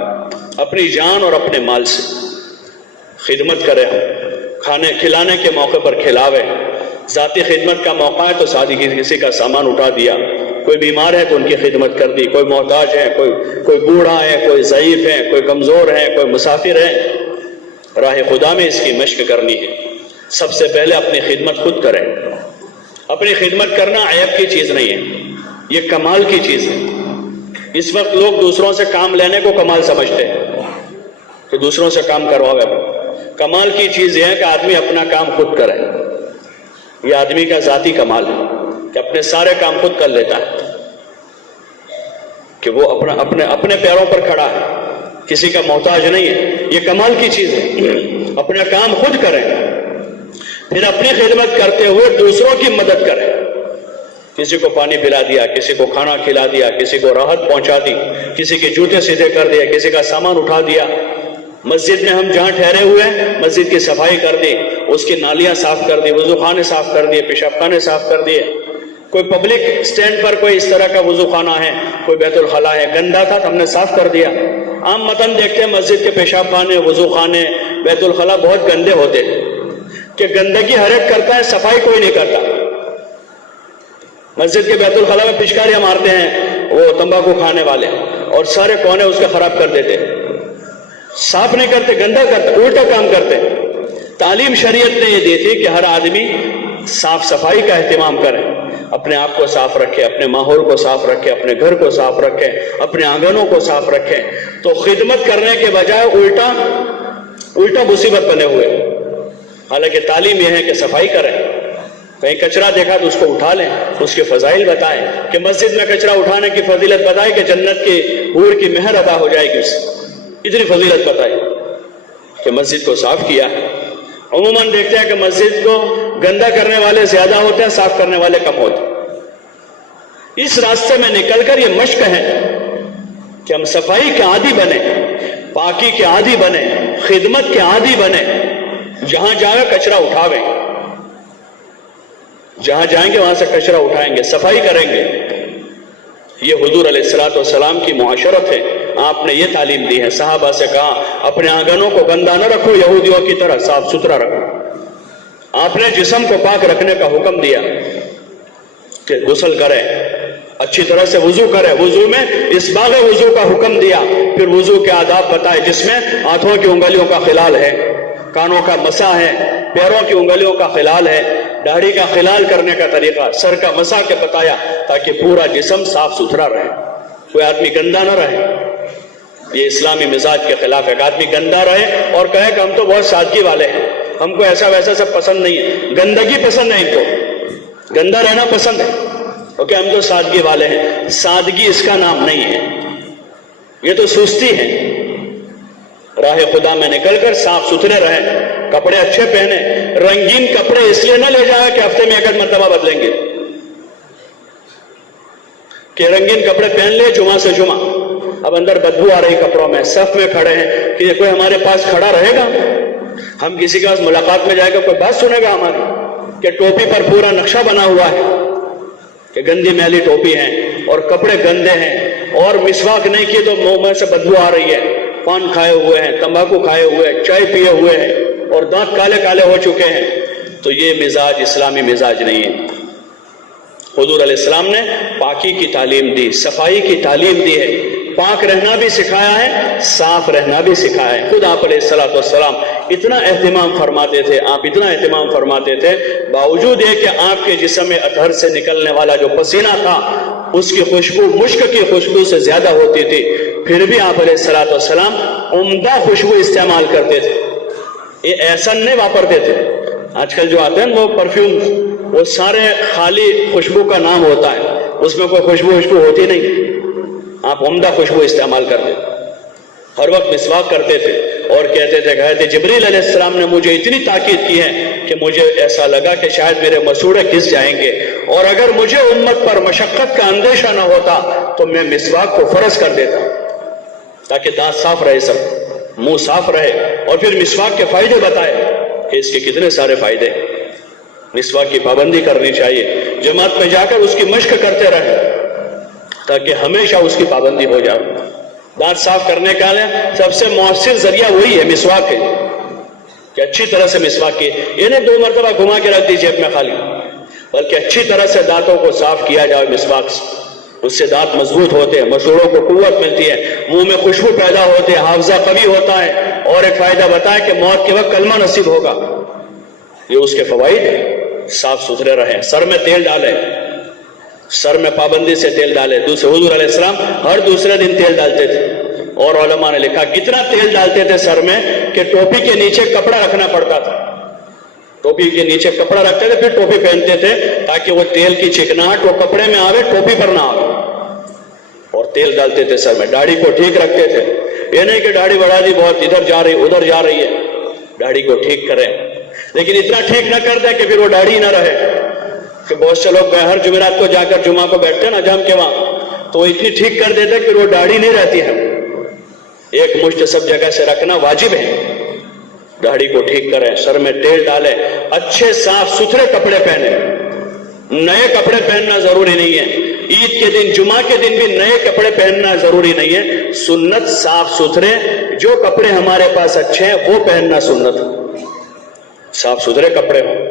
اپنی جان اور اپنے مال سے خدمت کرے، کھانے کھلانے کے موقع پر کھلاوے، ذاتی خدمت کا موقع ہے تو ساتھ ہی کسی کا سامان اٹھا دیا، کوئی بیمار ہے تو ان کی خدمت کر دی، کوئی محتاج ہے، کوئی بوڑھا ہے، کوئی ضعیف ہے، کوئی کمزور ہے، کوئی مسافر ہے، راہ خدا میں اس کی مشق کرنی ہے۔ سب سے پہلے اپنی خدمت خود کریں۔ اپنی خدمت کرنا عیب کی چیز نہیں ہے، یہ کمال کی چیز ہے۔ اس وقت لوگ دوسروں سے کام لینے کو کمال سمجھتے ہیں کہ دوسروں سے کام کرواوے۔ کمال کی چیز یہ ہے کہ آدمی اپنا کام خود کرے۔ یہ آدمی کا ذاتی کمال ہے کہ اپنے سارے کام خود کر لیتا ہے، کہ وہ اپنے پیروں پر کھڑا ہے، کسی کا محتاج نہیں ہے۔ یہ کمال کی چیز ہے، اپنا کام خود کریں، پھر اپنی خدمت کرتے ہوئے دوسروں کی مدد کریں۔ کسی کو پانی پلا دیا، کسی کو کھانا کھلا دیا، کسی کو راحت پہنچا دی، کسی کے جوتے سیدھے کر دیا، کسی کا سامان اٹھا دیا۔ مسجد میں ہم جہاں ٹھہرے ہوئے ہیں مسجد کی صفائی کر دی، اس کی نالیاں صاف کر دی، وضو خانے صاف کر دیے، پیشاب خانے صاف کر دیے۔ کوئی پبلک سٹینڈ پر کوئی اس طرح کا وضو خانہ ہے، کوئی بیت الخلا ہے، گندا تھا تو ہم نے صاف کر دیا۔ عام متن دیکھتے ہیں مسجد کے پیشاب خانے، وضو خانے، بیت الخلا بہت گندے ہوتے ہیں، کہ گندگی ہر ایک کرتا ہے، صفائی کوئی نہیں کرتا. مسجد کے بیت الخلا میں پچکاریاں مارتے ہیں وہ تمباکو کھانے والے، اور سارے کونے اس کا خراب کر دیتے، صاف نہیں کرتے، گندا کرتے، الٹا کام کرتے. تعلیم شریعت نے یہ دی تھی کہ ہر آدمی صاف صفائی کا اہتمام کرے، اپنے آپ کو صاف رکھے، اپنے ماحول کو صاف رکھے، اپنے گھر کو صاف رکھے، اپنے آنگنوں کو صاف رکھے. تو خدمت کرنے کے بجائے الٹا مصیبت بنے ہوئے. حالانکہ تعلیم یہ ہے کہ صفائی کریں. کہیں کچرا دیکھا تو اس کو اٹھا لیں، اس کے فضائل بتائیں، کہ مسجد میں کچرا اٹھانے کی فضیلت بتائیں کہ جنت کی حور کی مہر ادا ہو جائے گی. اس اتنی فضیلت بتائی کہ مسجد کو صاف کیا ہے. عموماً دیکھتے ہیں کہ مسجد کو گندا کرنے والے زیادہ ہوتے ہیں، صاف کرنے والے کم ہوتے ہیں. اس راستے میں نکل کر یہ مشق ہے کہ ہم صفائی کے عادی بنیں، پاکی کے عادی بنیں، خدمت کے عادی بنیں. جہاں جائیں کچرا اٹھاویں، جہاں جائیں گے وہاں سے کچرا اٹھائیں گے، صفائی کریں گے. یہ حضور علیہ الصلوۃ والسلام کی معاشرت ہے. آپ نے یہ تعلیم دی ہے. صحابہ سے کہا اپنے آنگنوں کو گندا نہ رکھو، یہودیوں کی طرح صاف ستھرا رکھو. آپ نے جسم کو پاک رکھنے کا حکم دیا کہ غسل کریں، اچھی طرح سے وضو کریں. وضو میں اسباغ وضو کا حکم دیا. پھر وضو کے آداب بتائے جس میں ہاتھوں کی انگلیوں کا خلال ہے، کانوں کا مسح ہے، پیروں کی انگلیوں کا خلال ہے، داڑھی کا خلال کرنے کا طریقہ، سر کا مسح کے بتایا تاکہ پورا جسم صاف ستھرا رہے، کوئی آدمی گندا نہ رہے. یہ اسلامی مزاج کے خلاف ہے کہ آدمی گندا رہے اور کہے کہ ہم تو بہت سادگی والے ہیں، ہم کو ایسا ویسا سب پسند نہیں ہے. گندگی پسند ہے، ان کو گندا رہنا پسند ہے کیونکہ ہم تو سادگی والے ہیں. سادگی اس کا نام نہیں ہے، یہ تو سستی ہے. راہ خدا میں نکل کر صاف ستھرے رہیں، کپڑے اچھے پہنے. رنگین کپڑے اس لیے نہ لے جائے کہ ہفتے میں ایک مرتبہ بدلیں گے، کہ رنگین کپڑے پہن لے جمعہ سے جمعہ، اب اندر بدبو آ رہی کپڑوں میں، صف میں کھڑے ہیں کہ کوئی ہمارے پاس کھڑا رہے گا؟ ہم کسی کے پاس ملاقات میں جائے گا کوئی بات سنے گا ہماری؟ کہ ٹوپی پر پورا نقشہ بنا ہوا ہے کہ گندی میلی ٹوپی ہے اور کپڑے گندے ہیں، اور مسواک نہیں کی تو منہ میں سے بدبو آ رہی ہے، پان کھائے ہوئے ہیں، تمباکو کھائے ہوئے ہیں، چائے پیے ہوئے ہیں اور دانت کالے کالے ہو چکے ہیں. تو یہ مزاج اسلامی مزاج نہیں ہے. حضور علیہ السلام نے پاکی کی تعلیم دی، صفائی کی تعلیم دی ہے. پاک رہنا بھی سکھایا ہے، صاف رہنا بھی سکھایا ہے. خود آپ علیہ الصلوۃ والسلام اتنا اہتمام فرماتے تھے، آپ اتنا اہتمام فرماتے تھے، باوجود یہ کہ آپ کے جسم میں اطہر سے نکلنے والا جو پسینہ تھا اس کی خوشبو مشک کی خوشبو سے زیادہ ہوتی تھی، پھر بھی آپ علیہ الصلوۃ والسلام عمدہ خوشبو استعمال کرتے تھے. یہ ایسا نہیں واپرتے تھے. آج کل جو آتے ہیں وہ پرفیوم، وہ سارے خالی خوشبو کا نام ہوتا ہے، اس میں کوئی خوشبو ہوتی نہیں. آپ عمدہ خوشبو استعمال کرتے تھے، ہر وقت مسواک کرتے تھے اور کہتے تھے کہ حضرت جبریل علیہ السلام نے مجھے اتنی تاکید کی ہے کہ مجھے ایسا لگا کہ شاید میرے مسوڑے گھس جائیں گے، اور اگر مجھے امت پر مشقت کا اندیشہ نہ ہوتا تو میں مسواک کو فرض کر دیتا تاکہ دانت صاف رہے، سب منہ صاف رہے. اور پھر مسواک کے فائدے بتائے کہ اس کے کتنے سارے فائدے. مسواک کی پابندی کرنی چاہیے، جماعت میں جا کر اس کی مشق کرتے رہے تاکہ ہمیشہ اس کی پابندی ہو جائے. دانت صاف کرنے کا سب سے مؤثر ذریعہ وہی ہے، مسواک ہے، کہ اچھی طرح سے مسواک کی، یہ نہیں 2 مرتبہ گھما کے رکھ دی جیب میں خالی، بلکہ اچھی طرح سے دانتوں کو صاف کیا جائے مسواک سے. اس سے دانت مضبوط ہوتے ہیں، مسوڑوں کو قوت ملتی ہے، منہ میں خوشبو پیدا ہوتے ہیں، حافظہ قوی ہوتا ہے. اور ایک فائدہ بتائے کہ موت کے وقت کلمہ نصیب ہوگا. یہ اس کے فوائد ہیں. صاف ستھرے رہیں، سر میں تیل ڈالیں، سر میں پابندی سے تیل ڈالیں. دوسرے حضور علیہ السلام ہر دوسرے دن تیل ڈالتے تھے، اور علماء نے لکھا کتنا تیل ڈالتے تھے سر میں کہ ٹوپی کے نیچے کپڑا رکھنا پڑتا تھا. ٹوپی کے نیچے کپڑا رکھتے تھے، پھر ٹوپی پہنتے تھے تاکہ وہ تیل کی چکناہٹ وہ کپڑے میں آوے، ٹوپی پر نہ آوے. اور تیل ڈالتے تھے سر میں. داڑھی کو ٹھیک رکھتے تھے، یہ نہیں کہ داڑھی بڑھا دی بہت، ادھر جا رہی ادھر جا رہی ہے. داڑھی کو ٹھیک کریں، لیکن اتنا ٹھیک نہ کر دیں کہ پھر وہ داڑھی نہ رہے. کہ بہت سے لوگ ہر جمعرات کو جا کر جمعہ کو بیٹھتے ہیں نا جام کے وہاں، تو وہ اتنی ٹھیک کر دیتے کہ وہ داڑھی نہیں رہتی ہے. ایک مشت سب جگہ سے رکھنا واجب ہے. داڑھی کو ٹھیک کریں، سر میں تیل ڈالیں، اچھے صاف ستھرے کپڑے پہنیں. نئے کپڑے پہننا ضروری نہیں ہے. عید کے دن، جمعہ کے دن بھی نئے کپڑے پہننا ضروری نہیں ہے. سنت صاف ستھرے جو کپڑے ہمارے پاس اچھے ہیں وہ پہننا سنت ہے. صاف ستھرے کپڑے ہوں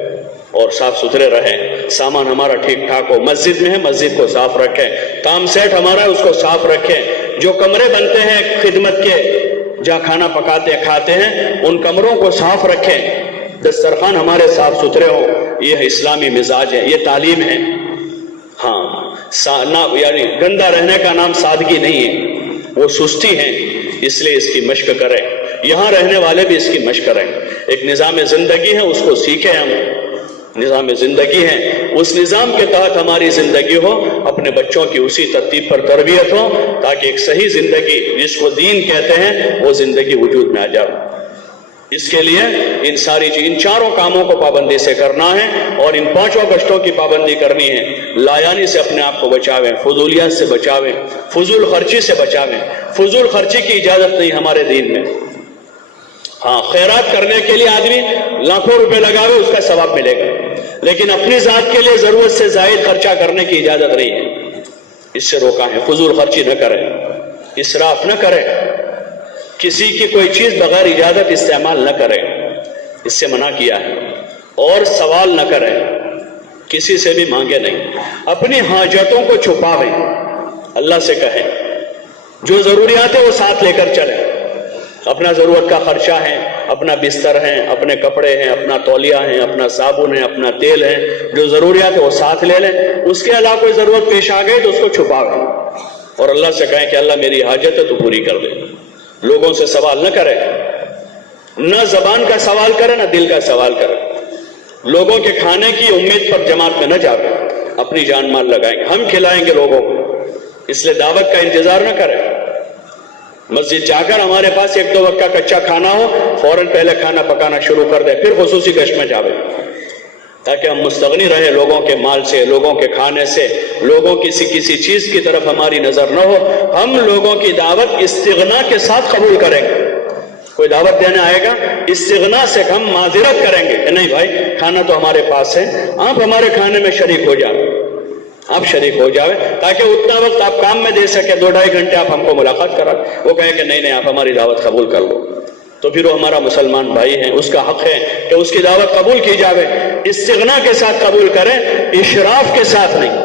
اور صاف ستھرے رہیں، سامان ہمارا ٹھیک ٹھاک ہو، مسجد میں ہے مسجد کو صاف رکھیں، کام سیٹ ہمارا ہے اس کو صاف رکھیں، جو کمرے بنتے ہیں خدمت کے جہاں کھانا پکاتے ہیں کھاتے ہیں ان کمروں کو صاف رکھیں، دسترخوان ہمارے صاف ستھرے ہوں۔ یہ اسلامی مزاج ہے، یہ تعلیم ہے۔ ہاں یعنی گندہ رہنے کا نام سادگی نہیں ہے، وہ سستی ہے، اس لیے اس کی مشق کریں، یہاں رہنے والے بھی اس کی مشق کریں۔ ایک نظام زندگی ہے اس کو سیکھیں، ہم نظام زندگی ہے اس نظام کے تحت ہماری زندگی ہو، اپنے بچوں کی اسی ترتیب پر تربیت ہو تاکہ ایک صحیح زندگی جس کو دین کہتے ہیں وہ زندگی وجود میں آ جائے۔ اس کے لیے ان چاروں کاموں کو پابندی سے کرنا ہے اور ان 5 گشتوں کی پابندی کرنی ہے۔ لایانی سے اپنے آپ کو بچاویں، فضولیات سے بچاویں، فضول خرچی سے بچاویں۔ فضول خرچی کی اجازت نہیں ہمارے دین میں۔ ہاں خیرات کرنے کے لیے آدمی لاکھوں روپے لگاوے اس کا ثواب ملے گا، لیکن اپنی ذات کے لیے ضرورت سے زائد خرچہ کرنے کی اجازت نہیں ہے، اس سے روکا ہے۔ فضول خرچی نہ کریں، اسراف نہ کریں، کسی کی کوئی چیز بغیر اجازت استعمال نہ کریں، اس سے منع کیا ہے۔ اور سوال نہ کریں، کسی سے بھی مانگے نہیں، اپنی حاجتوں کو چھپاویں، اللہ سے کہیں جو ضروریات ہے وہ ساتھ لے کر چلیں۔ اپنا ضرورت کا خرچہ ہے، اپنا بستر ہے، اپنے کپڑے ہیں، اپنا تولیہ ہے، اپنا صابن ہے، اپنا تیل ہے، جو ضروریات ہے وہ ساتھ لے لیں۔ اس کے علاوہ کوئی ضرورت پیش آ گئی تو اس کو چھپاویں اور اللہ سے کہیں کہ اللہ میری حاجت ہے تو پوری کر دے۔ لوگوں سے سوال نہ کرے، نہ زبان کا سوال کرے نہ دل کا سوال کرے۔ لوگوں کے کھانے کی امید پر جماعت میں نہ جاوے، اپنی جان مال لگائیں گے، ہم کھلائیں گے لوگوں کو، اس لیے دعوت کا انتظار نہ کرے۔ مسجد جا کر ہمارے پاس 1-2 وقت کا کچا کھانا ہو، فوراً پہلے کھانا پکانا شروع کر دے، پھر خصوصی گشت میں جاوے، تاکہ ہم مستغنی رہے لوگوں کے مال سے، لوگوں کے کھانے سے، لوگوں کسی چیز کی طرف ہماری نظر نہ ہو۔ ہم لوگوں کی دعوت استغنا کے ساتھ قبول کریں گے۔ کوئی دعوت دینے آئے گا استغنا سے ہم معذرت کریں گے کہ نہیں بھائی کھانا تو ہمارے پاس ہے، آپ ہمارے کھانے میں شریک ہو جائیں، آپ شریک ہو جاوے تاکہ اتنا وقت آپ کام میں دے سکے، 2-2.5 گھنٹے آپ ہم کو ملاقات کرا۔ وہ کہے کہ نہیں آپ ہماری دعوت قبول کر لو، تو پھر وہ ہمارا مسلمان بھائی ہے، اس کا حق ہے کہ اس کی دعوت قبول کی جاوے۔ استغنا کے ساتھ قبول کریں، اشراف کے ساتھ نہیں۔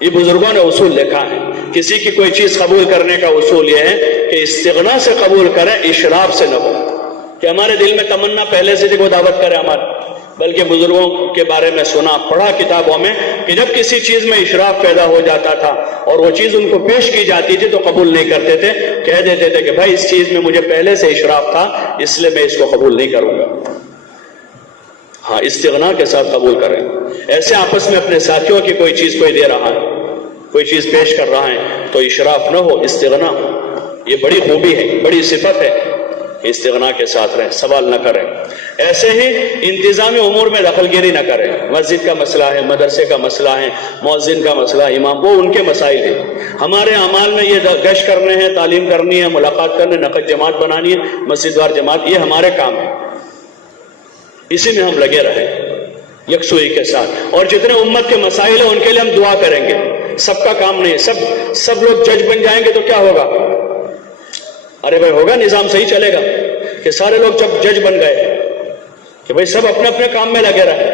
یہ بزرگوں نے اصول لکھا ہے، کسی کی کوئی چیز قبول کرنے کا اصول یہ ہے کہ استغنا سے قبول کریں، اشراف سے نہ ہو کہ ہمارے دل میں تمنا پہلے سے وہ دعوت کرے ہمارے، بلکہ بزرگوں کے بارے میں سنا پڑھا کتابوں میں کہ جب کسی چیز میں اشراف پیدا ہو جاتا تھا اور وہ چیز ان کو پیش کی جاتی تھی تو قبول نہیں کرتے تھے، کہہ دیتے تھے کہ بھائی اس چیز میں مجھے پہلے سے اشراف تھا اس لیے میں اس کو قبول نہیں کروں گا۔ ہاں استغنا کے ساتھ قبول کریں۔ ایسے آپس میں اپنے ساتھیوں کی کوئی چیز کوئی دے رہا ہے، کوئی چیز پیش کر رہا ہے تو اشراف نہ ہو، استغنا ہو۔ یہ بڑی خوبی ہے، بڑی صفت ہے، استغنا کے ساتھ رہیں، سوال نہ کریں۔ ایسے ہی انتظامی امور میں دخل گیری نہ کریں۔ مسجد کا مسئلہ ہے، مدرسے کا مسئلہ ہے، مؤذن کا مسئلہ، امام، وہ ان کے مسائل ہیں۔ ہمارے اعمال میں یہ گشت کرنے ہیں، تعلیم کرنی ہے، ملاقات کرنے، نقد جماعت بنانی ہے، مسجد وار جماعت، یہ ہمارے کام ہے، اسی میں ہم لگے رہیں یکسوئی کے ساتھ۔ اور جتنے امت کے مسائل ہیں ان کے لیے ہم دعا کریں گے۔ سب کا کام نہیں، سب لوگ جج بن جائیں گے تو کیا ہوگا؟ ارے بھائی ہوگا، نظام صحیح چلے گا کہ سارے لوگ جب جج بن گئے کہ بھائی سب اپنے اپنے کام میں لگے رہے،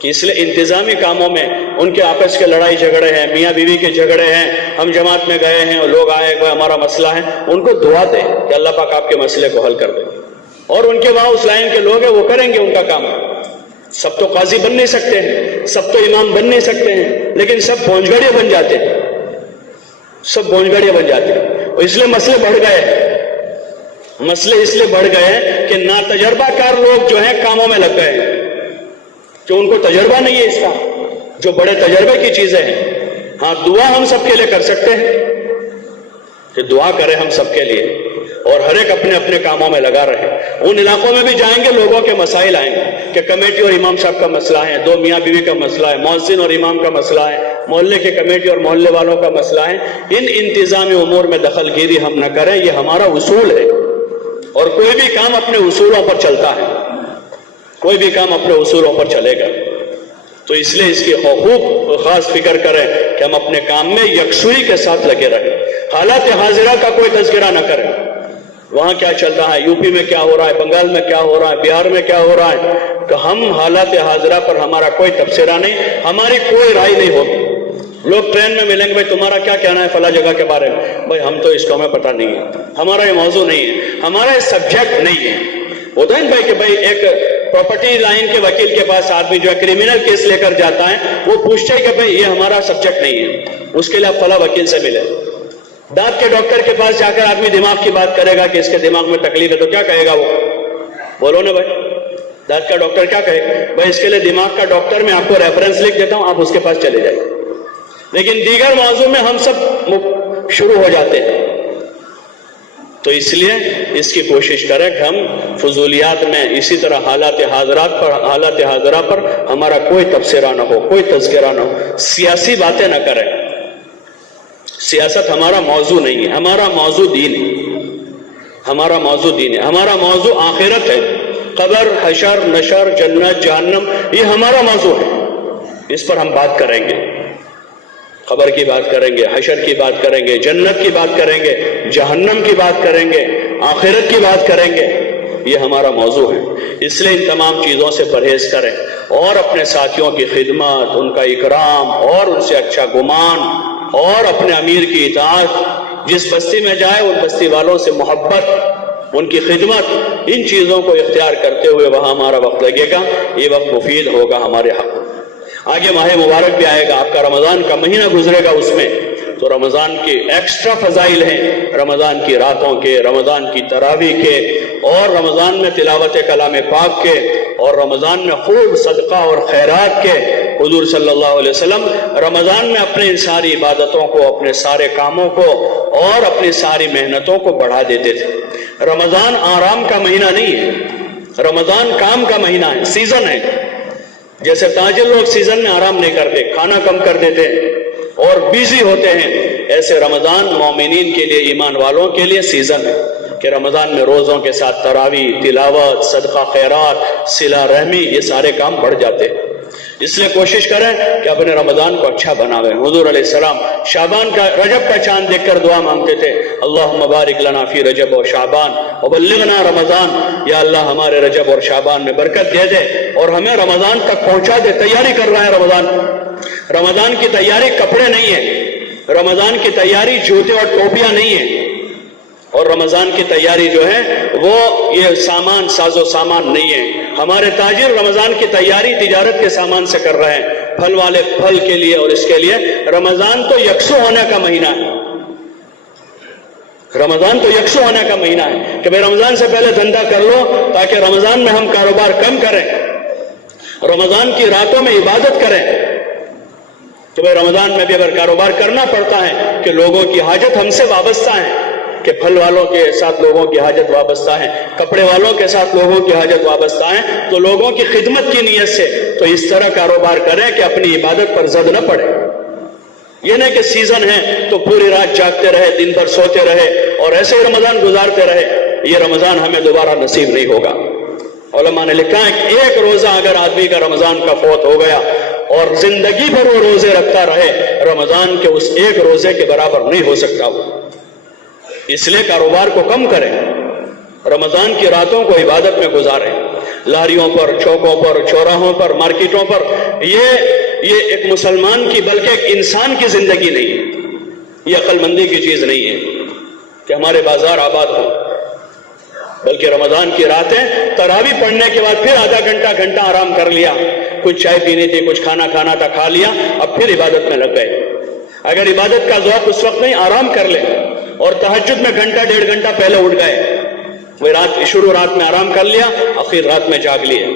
کہ اس لیے انتظامی کاموں میں ان کے آپس کے لڑائی جھگڑے ہیں، میاں بیوی کے جھگڑے ہیں، ہم جماعت میں گئے ہیں اور لوگ آئے کوئی ہمارا مسئلہ ہے، ان کو دعا دیں کہ اللہ پاک آپ کے مسئلے کو حل کر دے، اور ان کے وہاں اس لائن کے لوگ ہیں وہ کریں گے ان کا کام۔ سب تو قاضی بن نہیں سکتے ہیں، سب تو امام بن نہیں سکتے ہیں، لیکن سب بھونجگڑیے بن جاتے ہیں، سب بھونجگڑیے بن جاتے ہیں، اور اس لیے مسئلے بڑھ گئے۔ مسئلے اس لیے بڑھ گئے ہیں کہ ناتجربہ کار لوگ جو ہیں کاموں میں لگ گئے ہیں، جو ان کو تجربہ نہیں ہے اس کا، جو بڑے تجربے کی چیزیں ہیں۔ ہاں دعا ہم سب کے لیے کر سکتے ہیں کہ دعا کریں ہم سب کے لیے، اور ہر ایک اپنے اپنے کاموں میں لگا رہے۔ ان علاقوں میں بھی جائیں گے، لوگوں کے مسائل آئیں گے کہ کمیٹی اور امام صاحب کا مسئلہ ہے، 2 میاں بیوی کا مسئلہ ہے، مؤذن اور امام کا مسئلہ ہے، محلے کے کمیٹی اور محلے والوں کا مسئلہ ہے۔ ان انتظامی امور میں دخل گیری ہم نہ کریں، یہ ہمارا اصول ہے، اور کوئی بھی کام اپنے اصولوں پر چلتا ہے، کوئی بھی کام اپنے اصولوں پر چلے گا، تو اس لیے اس کی خوب خاص فکر کریں کہ ہم اپنے کام میں یکسوئی کے ساتھ لگے رہیں، حالات حاضرہ کا کوئی تذکرہ نہ کریں۔ وہاں کیا چل رہا ہے، یو پی میں کیا ہو رہا ہے، بنگال میں کیا ہو رہا ہے، بہار میں کیا ہو رہا ہے، کہ ہم حالات حاضرہ پر ہمارا کوئی تبصرہ نہیں، ہماری کوئی رائے نہیں ہوگی۔ لوگ ٹرین میں ملیں گے، بھائی تمہارا کیا کہنا ہے فلاں جگہ کے بارے میں، بھائی ہم تو اس کو ہمیں پتہ نہیں ہے، ہمارا یہ موضوع نہیں ہے، ہمارا یہ سبجیکٹ نہیں ہے۔ ہوتا ہے بھائی کہ بھائی ایک پراپرٹی لائن کے وکیل کے پاس آدمی جو ہے کرمنل کیس لے کر جاتا ہے، وہ پوچھتا ہے کہ بھائی یہ ہمارا سبجیکٹ نہیں ہے، اس کے لیے آپ فلاں وکیل سے ملے۔ دانت کے ڈاکٹر کے پاس جا کر آدمی دماغ کی بات کرے گا کہ اس کے دماغ میں تکلیف ہے، تو کیا کہے گا وہ؟ بولو نا بھائی، دانت کا ڈاکٹر کیا کہے گا؟ بھائی اس کے لیے دماغ کا ڈاکٹر میں آپ کو ریفرنس لکھ دیتا ہوں، آپ اس کے پاس چلے جائیں۔ لیکن دیگر موضوع میں ہم سب شروع ہو جاتے ہیں۔ تو اس لیے اس کی کوشش کریں کہ ہم فضولیات میں اسی طرح حالات حاضرہ پر ہمارا کوئی تبصرہ نہ ہو، کوئی تذکرہ نہ ہو، سیاسی باتیں نہ کریں۔ سیاست ہمارا موضوع نہیں ہے، ہمارا موضوع دین ہے، ہمارا موضوع دین ہے، ہمارا موضوع آخرت ہے۔ قبر، حشر، نشر، جنت، جہنم، یہ ہمارا موضوع ہے، اس پر ہم بات کریں گے۔ قبر کی بات کریں گے، حشر کی بات کریں گے، جنت کی بات کریں گے، جہنم کی بات کریں گے، آخرت کی بات کریں گے، یہ ہمارا موضوع ہے۔ اس لیے ان تمام چیزوں سے پرہیز کریں اور اپنے ساتھیوں کی خدمت، ان کا اکرام اور ان سے اچھا گمان اور اپنے امیر کی اطاعت، جس بستی میں جائے ان بستی والوں سے محبت، ان کی خدمت، ان چیزوں کو اختیار کرتے ہوئے وہاں ہمارا وقت لگے گا، یہ وقت مفید ہوگا ہمارے حق۔ آگے ماہ مبارک بھی آئے گا، آپ کا رمضان کا مہینہ گزرے گا، اس میں تو رمضان کے ایکسٹرا فضائل ہیں، رمضان کی راتوں کے، رمضان کی تراویح کے، اور رمضان میں تلاوت کلام پاک کے، اور رمضان میں خوب صدقہ اور خیرات کے۔ حضور صلی اللہ علیہ وسلم رمضان میں اپنے ان ساری عبادتوں کو، اپنے سارے کاموں کو اور اپنی ساری محنتوں کو بڑھا دیتے تھے۔ رمضان آرام کا مہینہ نہیں ہے، رمضان کام کا مہینہ ہے، سیزن ہے۔ جیسے تاجر لوگ سیزن میں آرام نہیں کرتے، کھانا کم کر دیتے ہیں اور بیزی ہوتے ہیں، ایسے رمضان مومنین کے لیے، ایمان والوں کے لیے سیزن ہے کہ رمضان میں روزوں کے ساتھ تراویح، تلاوت، صدقہ خیرات، صلہ رحمی، یہ سارے کام بڑھ جاتے ہیں۔ اس لیے کوشش کریں کہ اپنے رمضان کو اچھا بناویں۔ حضور علیہ السلام شعبان کا، رجب کا چاند دیکھ کر دعا مانگتے تھے، اللہم بارک لنا فی رجب و شعبان وبلغنا رمضان، یا اللہ ہمارے رجب اور شعبان میں برکت دے دے اور ہمیں رمضان تک پہنچا دے۔ تیاری کر رہا ہے رمضان، رمضان کی تیاری کپڑے نہیں ہے، رمضان کی تیاری جوتے اور ٹوپیاں نہیں ہے، اور رمضان کی تیاری جو ہے وہ یہ سامان، ساز و سامان نہیں ہے۔ ہمارے تاجر رمضان کی تیاری تجارت کے سامان سے کر رہے ہیں، پھل والے پھل کے لیے اور اس کے لیے۔ رمضان تو یکسو ہونے کا مہینہ ہے، رمضان تو یکسو ہونے کا مہینہ ہے کہ بھئی رمضان سے پہلے دھندا کر لو تاکہ رمضان میں ہم کاروبار کم کریں، رمضان کی راتوں میں عبادت کریں۔ کہ بھئی رمضان میں بھی اگر کاروبار کرنا پڑتا ہے کہ لوگوں کی حاجت ہم سے وابستہ ہے، کہ پھل والوں کے ساتھ لوگوں کی حاجت وابستہ ہے، کپڑے والوں کے ساتھ لوگوں کی حاجت وابستہ ہے، تو لوگوں کی خدمت کی نیت سے تو اس طرح کاروبار کریں کہ اپنی عبادت پر زد نہ پڑے۔ یہ نہیں کہ سیزن ہے تو پوری رات جاگتے رہے، دن بھر سوتے رہے اور ایسے ہی رمضان گزارتے رہے، یہ رمضان ہمیں دوبارہ نصیب نہیں ہوگا۔ علماء نے لکھا ہے کہ ایک روزہ اگر آدمی کا رمضان کا فوت ہو گیا اور زندگی بھر وہ روزے رکھتا رہے، رمضان کے اس ایک روزے کے برابر نہیں ہو سکتا وہ۔ اس لیے کاروبار کو کم کریں، رمضان کی راتوں کو عبادت میں گزاریں، لاریوں پر، چوکوں پر، چوراہوں پر، مارکیٹوں پر۔ یہ ایک مسلمان کی بلکہ ایک انسان کی زندگی نہیں ہے، یہ عقل مندی کی چیز نہیں ہے کہ ہمارے بازار آباد ہوں، بلکہ رمضان کی راتیں تراویح پڑھنے کے بعد پھر آدھا گھنٹہ آرام کر لیا، کچھ چائے پینی تھی، کچھ کھانا کھانا تھا، کھا لیا، اب پھر عبادت میں لگ گئے۔ اگر عبادت کا ذوق اس وقت نہیں، آرام کر لیں، اور تہجد میں گھنٹہ ڈیڑھ گھنٹہ پہلے اٹھ گئے، وہ رات میں آرام کر لیا، آخر رات میں جاگ لیے،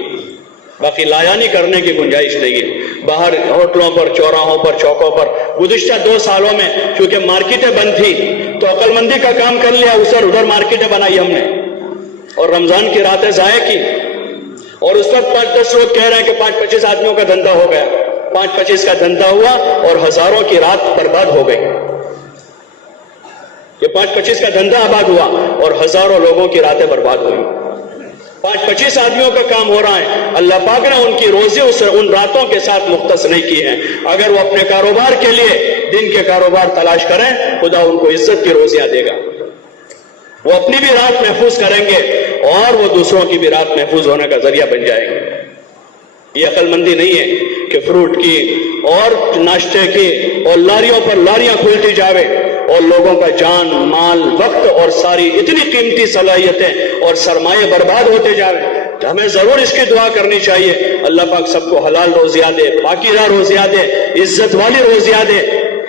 باقی لایانی کرنے کی گنجائش نہیں ہے۔ باہر ہوٹلوں پر، چوراہوں پر، چوکوں پر گزشتہ 2 سالوں میں چونکہ مارکیٹیں بند تھی تو عقل مندی کا کام کر لیا، ادھر مارکیٹیں بنائی ہم نے اور رمضان کی راتیں ضائع کی، اور اس وقت 5-10 لوگ کہہ رہے ہیں کہ 5-25 آدمیوں کا دھندا ہو گیا، 5-25 کا دھندا ہوا اور ہزاروں کی رات برباد ہو گئی۔ یہ 5-25 کا دھندا آباد ہوا اور ہزاروں لوگوں کی راتیں برباد ہوئی۔ 5-25 آدمیوں کا کام ہو رہا ہے، اللہ پاک نے ان کی روزی ان راتوں کے ساتھ مختص نہیں کی ہے۔ اگر وہ اپنے کاروبار کے لیے دن کے کاروبار تلاش کریں، خدا ان کو عزت کی روزیاں دے گا۔ وہ اپنی بھی رات محفوظ کریں گے اور وہ دوسروں کی بھی رات محفوظ ہونے کا ذریعہ بن جائیں گے۔ یہ عقل مندی نہیں ہے کہ فروٹ کی اور ناشتے کی اور لاریوں پر لاریاں کھلتی جاوے اور لوگوں کا جان، مال، وقت اور ساری اتنی قیمتی صلاحیتیں اور سرمایہ برباد ہوتے جاوے۔ تو ہمیں ضرور اس کی دعا کرنی چاہیے، اللہ پاک سب کو حلال روزیاں دے، پاکیزہ روزیاں دے، عزت والی روزیاں دے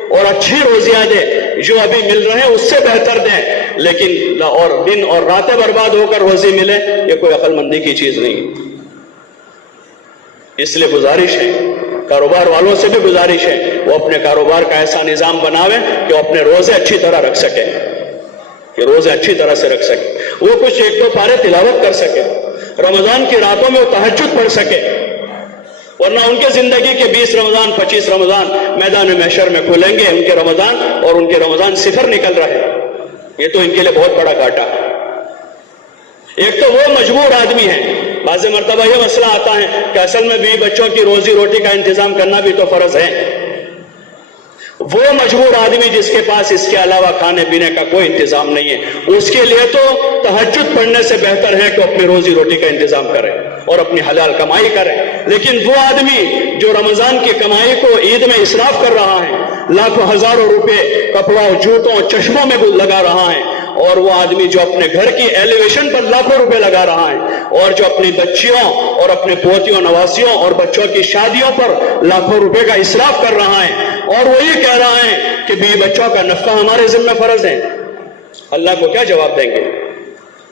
اور اچھی روزیاں دے، جو ابھی مل رہے ہیں اس سے بہتر دیں، لیکن اور دن اور راتیں برباد ہو کر روزی ملے، یہ کوئی عقل مندی کی چیز نہیں۔ اس لیے گزارش ہے، کاروبار والوں سے بھی گزارش ہے، وہ اپنے کاروبار کا ایسا نظام بناوے کہ وہ اپنے روزے اچھی طرح رکھ سکے، کہ روزے اچھی طرح سے رکھ سکے، وہ کچھ ایک دو پارے تلاوت کر سکے، رمضان کی راتوں میں وہ تہجد پڑھ سکے، ورنہ ان کے زندگی کے 20 رمضان 25 رمضان میدان محشر میں کھلیں گے، ان کے رمضان اور ان کے رمضان صفر نکل رہے، یہ تو ان کے لیے بہت بڑا گھاٹا ہے۔ ایک تو وہ مجبور آدمی ہے، بعض مرتبہ یہ مسئلہ آتا ہے کہ اصل میں بیوی بچوں کی روزی روٹی کا انتظام کرنا بھی تو فرض ہے۔ وہ مجبور آدمی جس کے پاس اس کے علاوہ کھانے پینے کا کوئی انتظام نہیں ہے، اس کے لیے تو تہجد پڑھنے سے بہتر ہے کہ اپنی روزی روٹی کا انتظام کرے اور اپنی حلال کمائی کرے۔ لیکن وہ آدمی جو رمضان کی کمائی کو عید میں اسراف کر رہا ہے، لاکھوں ہزاروں روپے کپڑوں، جوتوں، چشموں میں لگا رہا ہے، اور وہ آدمی جو اپنے گھر کی ایلیویشن پر لاکھوں روپے لگا رہا ہے، اور جو اپنی بچیوں اور اپنے پوتیوں نواسیوں اور بچوں کی شادیوں پر لاکھوں روپے کا اسراف کر رہا ہے، اور وہ یہ کہہ رہا ہے کہ بیوی بچوں کا نفقہ ہمارے ذمہ فرض ہے، اللہ کو کیا جواب دیں گے؟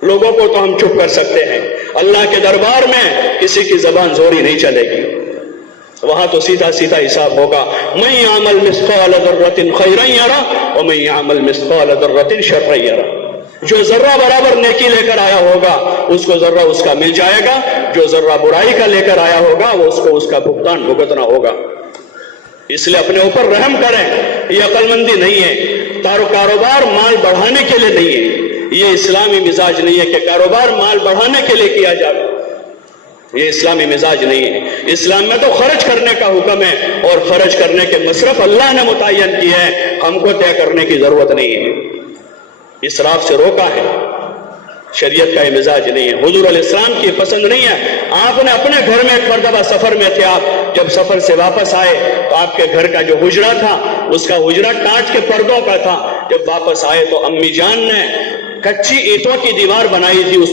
لوگوں کو تو ہم چپ کر سکتے ہیں، اللہ کے دربار میں کسی کی زبان زوری نہیں چلے گی، وہاں تو سیدھا سیدھا حساب ہوگا۔ من یعمل مثقال ذرۃ خیرا یرہ ومن یعمل مثقال ذرۃ شرا یرہ، جو ذرہ برابر نیکی لے کر آیا ہوگا اس کو ذرہ اس کا مل جائے گا، جو ذرہ برائی کا لے کر آیا ہوگا وہ اس کو اس کا بھگتان بھگتنا ہوگا۔ اس لیے اپنے اوپر رحم کریں، یہ عقل مندی نہیں ہے، کاروبار مال بڑھانے کے لیے نہیں ہے، یہ اسلامی مزاج نہیں ہے کہ کاروبار مال بڑھانے کے لیے کیا جائے، یہ اسلامی مزاج نہیں ہے۔ اسلام میں تو خرچ کرنے کا حکم ہے، اور خرچ کرنے کے مصرف اللہ نے متعین کیا ہے، ہم کو طے کرنے کی ضرورت نہیں ہے، اسراف سے روکا ہے، شریعت کا یہ مزاج نہیں ہے، حضور علیہ السلام کی پسند نہیں ہے۔ آپ نے اپنے گھر میں ایک مرتبہ سفر میں تھے، آپ جب سفر سے واپس آئے تو آپ کے گھر کا جو حجرہ تھا اس کا حجرہ ٹاٹ کے پردوں کا تھا، جب واپس آئے تو امی جان نے کچی اینٹوں کی دیوار بنائی تھی اس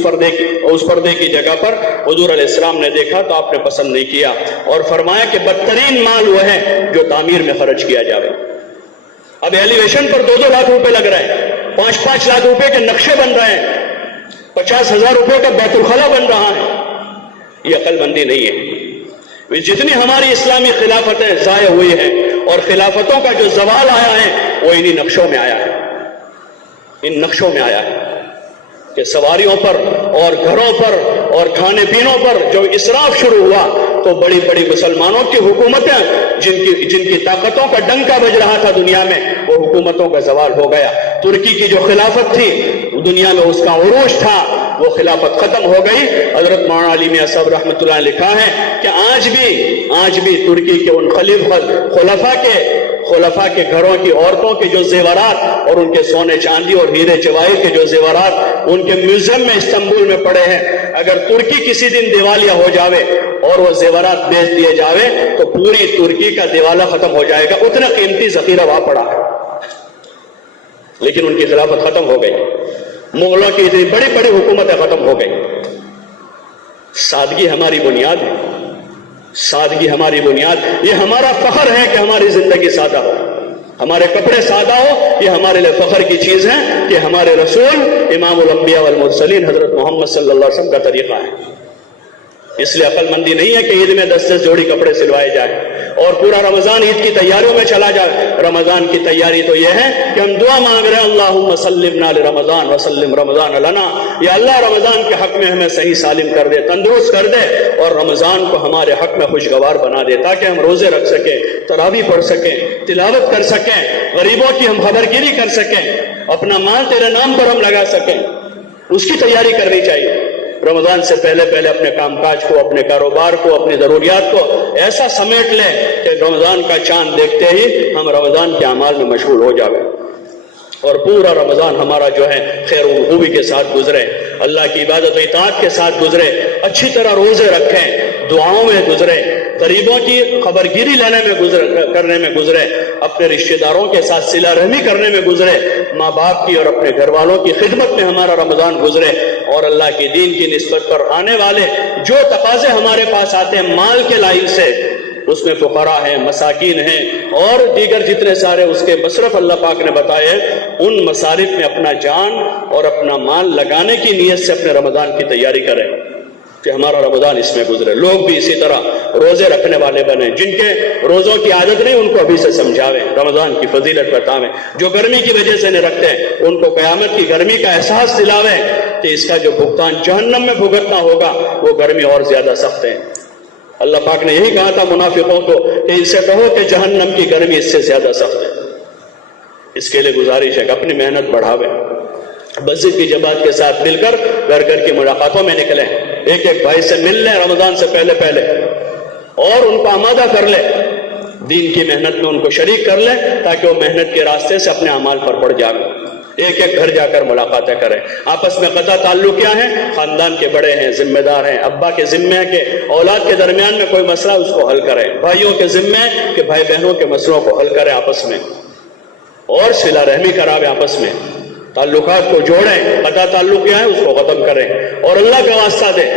پردے کی جگہ پر، حضور علیہ السلام نے دیکھا تو آپ نے پسند نہیں کیا، اور فرمایا کہ بدترین مال وہ ہے جو تعمیر میں خرچ کیا جائے۔ اب ایلیویشن پر 2-2 لاکھ روپے لگ رہے ہیں، 5-5 لاکھ روپے کے نقشے بن رہے ہیں، 50,000 روپے کا بیت الخلا بن رہا ہے، یہ عقل مندی نہیں ہے۔ جتنی ہماری اسلامی خلافتیں ضائع ہوئی ہیں اور خلافتوں کا جو زوال آیا ہے وہ انہی نقشوں میں آیا ہے، ان نقشوں میں آیا ہے کہ سواریوں پر اور گھروں پر اور کھانے پینوں پر جو اسراف شروع ہوا تو بڑی بڑی مسلمانوں کی حکومتیں جن کی طاقتوں کا ڈنکا بج رہا تھا دنیا میں، وہ حکومتوں کا زوال ہو گیا۔ ترکی کی جو خلافت تھی دنیا میں اس کا عروج تھا، وہ خلافت ختم ہو گئی۔ حضرت مولانا علی میاں صاحب رحمۃ اللہ نے لکھا ہے کہ آج بھی ترکی کے ان خلفاء کے گھروں کی عورتوں کے جو زیورات اور ان کے سونے چاندی اور ہیرے جواہر کے جو زیورات ان کے میوزیم میں استنبول میں پڑے ہیں، اگر ترکی کسی دن دیوالیہ ہو جاوے اور وہ زیورات بیچ دیے جاوے تو پوری ترکی کا دیوالیہ ختم ہو جائے گا، اتنا قیمتی ذخیرہ وہاں پڑا ہے، لیکن ان کی خلافت ختم ہو گئی، مغلوں کی اتنی بڑی بڑی حکومتیں ختم ہو گئی۔ سادگی ہماری بنیاد ہے، سادگی ہماری بنیاد، یہ ہمارا فخر ہے کہ ہماری زندگی سادہ ہو، ہمارے کپڑے سادہ ہو، یہ ہمارے لئے فخر کی چیز ہے کہ ہمارے رسول امام الانبیاء والمرسلین حضرت محمد صلی اللہ علیہ وسلم کا طریقہ ہے۔ اس لیے عقل مندی نہیں ہے کہ عید میں 10 جوڑی کپڑے سلوائے جائیں اور پورا رمضان عید کی تیاریوں میں چلا جائے۔ رمضان کی تیاری تو یہ ہے کہ ہم دعا مانگ رہے ہیں اللہم سلمنا لرمضان وسلم رمضان لنا، یا اللہ رمضان کے حق میں ہمیں صحیح سالم کر دے، تندرست کر دے، اور رمضان کو ہمارے حق میں خوشگوار بنا دے تاکہ ہم روزے رکھ سکیں، تراویح پڑھ سکیں، تلاوت کر سکیں، غریبوں کی ہم خبرگیری کر سکیں، اپنا مال تیرے نام پر ہم لگا سکیں۔ اس کی تیاری کرنی چاہیے۔ رمضان سے پہلے اپنے کام کاج کو، اپنے کاروبار کو، اپنی ضروریات کو ایسا سمیٹ لیں کہ رمضان کا چاند دیکھتے ہی ہم رمضان کے اعمال میں مشغول ہو جائیں۔ اور پورا رمضان ہمارا جو ہے خیر و خوبی کے ساتھ گزرے، اللہ کی عبادت و اطاعت کے ساتھ گزرے، اچھی طرح روزے رکھیں، دعاؤں میں گزرے، غریبوں کی خبرگیری لینے میں کرنے میں گزرے، اپنے رشتہ داروں کے ساتھ صلہ رحمی کرنے میں گزرے، ماں باپ کی اور اپنے گھر والوں کی خدمت میں ہمارا رمضان گزرے، اور اللہ کے دین کی نسبت پر آنے والے جو تقاضے ہمارے پاس آتے ہیں مال کے لائن سے، اس میں فقراء ہیں، مساکین ہیں، اور دیگر جتنے سارے اس کے مصرف اللہ پاک نے بتائے، ان مصارف میں اپنا جان اور اپنا مال لگانے کی نیت سے اپنے رمضان کی تیاری کریں کہ ہمارا رمضان اس میں گزرے۔ لوگ بھی اسی طرح روزے رکھنے والے بنیں، جن کے روزوں کی عادت نہیں ان کو ابھی سے سمجھاویں، رمضان کی فضیلت بتاویں، جو گرمی کی وجہ سے نہیں رکھتے ان کو قیامت کی گرمی کا احساس دلاویں کہ اس کا جو بھگتان جہنم میں بھگتنا ہوگا وہ گرمی اور زیادہ سخت ہے۔ اللہ پاک نے یہی کہا تھا منافقوں کو کہ ان سے کہو کہ جہنم کی گرمی اس سے زیادہ سخت ہے۔ اس کے لیے گزارش ہے کہ اپنی محنت بڑھاویں، مسجد کی جماعت کے ساتھ مل کر گھر گھر کی ملاقاتوں میں نکلیں، ایک ایک بھائی سے مل لیں رمضان سے پہلے اور ان کو آمادہ کر لیں، دین کی محنت میں ان کو شریک کر لیں تاکہ وہ محنت کے راستے سے اپنے اعمال پر بڑھ جائیں۔ ایک ایک گھر جا کر ملاقاتیں کریں، آپس میں قطع تعلق کیا ہیں، خاندان کے بڑے ہیں، ذمہ دار ہیں، ابا کے ذمہ ہے کہ اولاد کے درمیان میں کوئی مسئلہ اس کو حل کریں، بھائیوں کے ذمہ ہے کہ بھائی بہنوں کے مسئلوں کو حل کریں آپس میں، اور صلہ رحمی کراویں آپس میں، تعلقات کو جوڑیں، قطع تعلق کیا ہے اس کو ختم کریں، اور اللہ کا واسطہ دیں،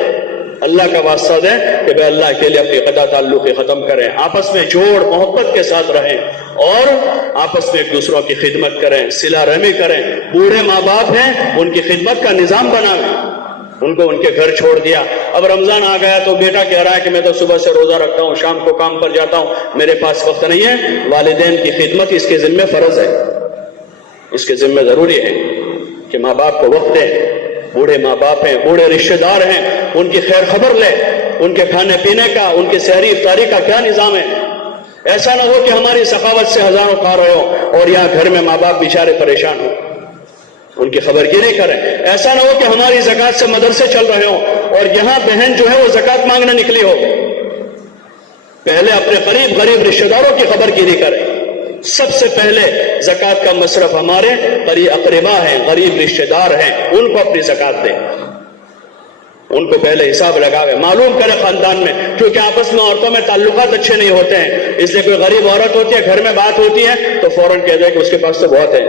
اللہ کا واسطہ دیں کہ بے اللہ کے لیے اپنی قطع تعلق ختم کریں، آپس میں جوڑ محبت کے ساتھ رہیں، اور آپس میں ایک دوسروں کی خدمت کریں، صلہ رحمی کریں۔ بوڑھے ماں باپ ہیں ان کی خدمت کا نظام بنائیں، ان کو ان کے گھر چھوڑ دیا، اب رمضان آ گیا تو بیٹا کہہ رہا ہے کہ میں تو صبح سے روزہ رکھتا ہوں، شام کو کام پر جاتا ہوں، میرے پاس وقت نہیں ہے۔ والدین کی خدمت اس کے ذمہ فرض ہے، اس کے ذمہ ضروری ہے کہ ماں باپ کو وقت دیں۔ بوڑھے ماں باپ ہیں، بوڑھے رشتہ دار ہیں، ان کی خیر خبر لیں، ان کے کھانے پینے کا، ان کی سحری افطاری کا کیا نظام ہے۔ ایسا نہ ہو کہ ہماری سخاوت سے ہزاروں کھا رہے ہو اور یہاں گھر میں ماں باپ بیچارے پریشان ہو، ان کی خبرگیری کریں۔ ایسا نہ ہو کہ ہماری زکوٰۃ سے مدرسے چل رہے ہوں اور یہاں بہن جو ہے وہ زکوٰۃ مانگنے نکلی ہو۔ پہلے اپنے قریب غریب رشتہ داروں کی خبرگیری کریں۔ سب سے پہلے زکوٰۃ کا مصرف ہمارے اقربا ہیں، غریب رشتہ دار ہیں، ان کو اپنی زکوٰۃ دیں، ان کو پہلے حساب لگاوے، معلوم کرے خاندان میں، کیونکہ آپس میں عورتوں میں تعلقات اچھے نہیں ہوتے ہیں، اس لیے کوئی غریب عورت ہوتی ہے گھر میں بات ہوتی ہے تو فوراً کہہ دے کہ اس کے پاس تو بہت ہے،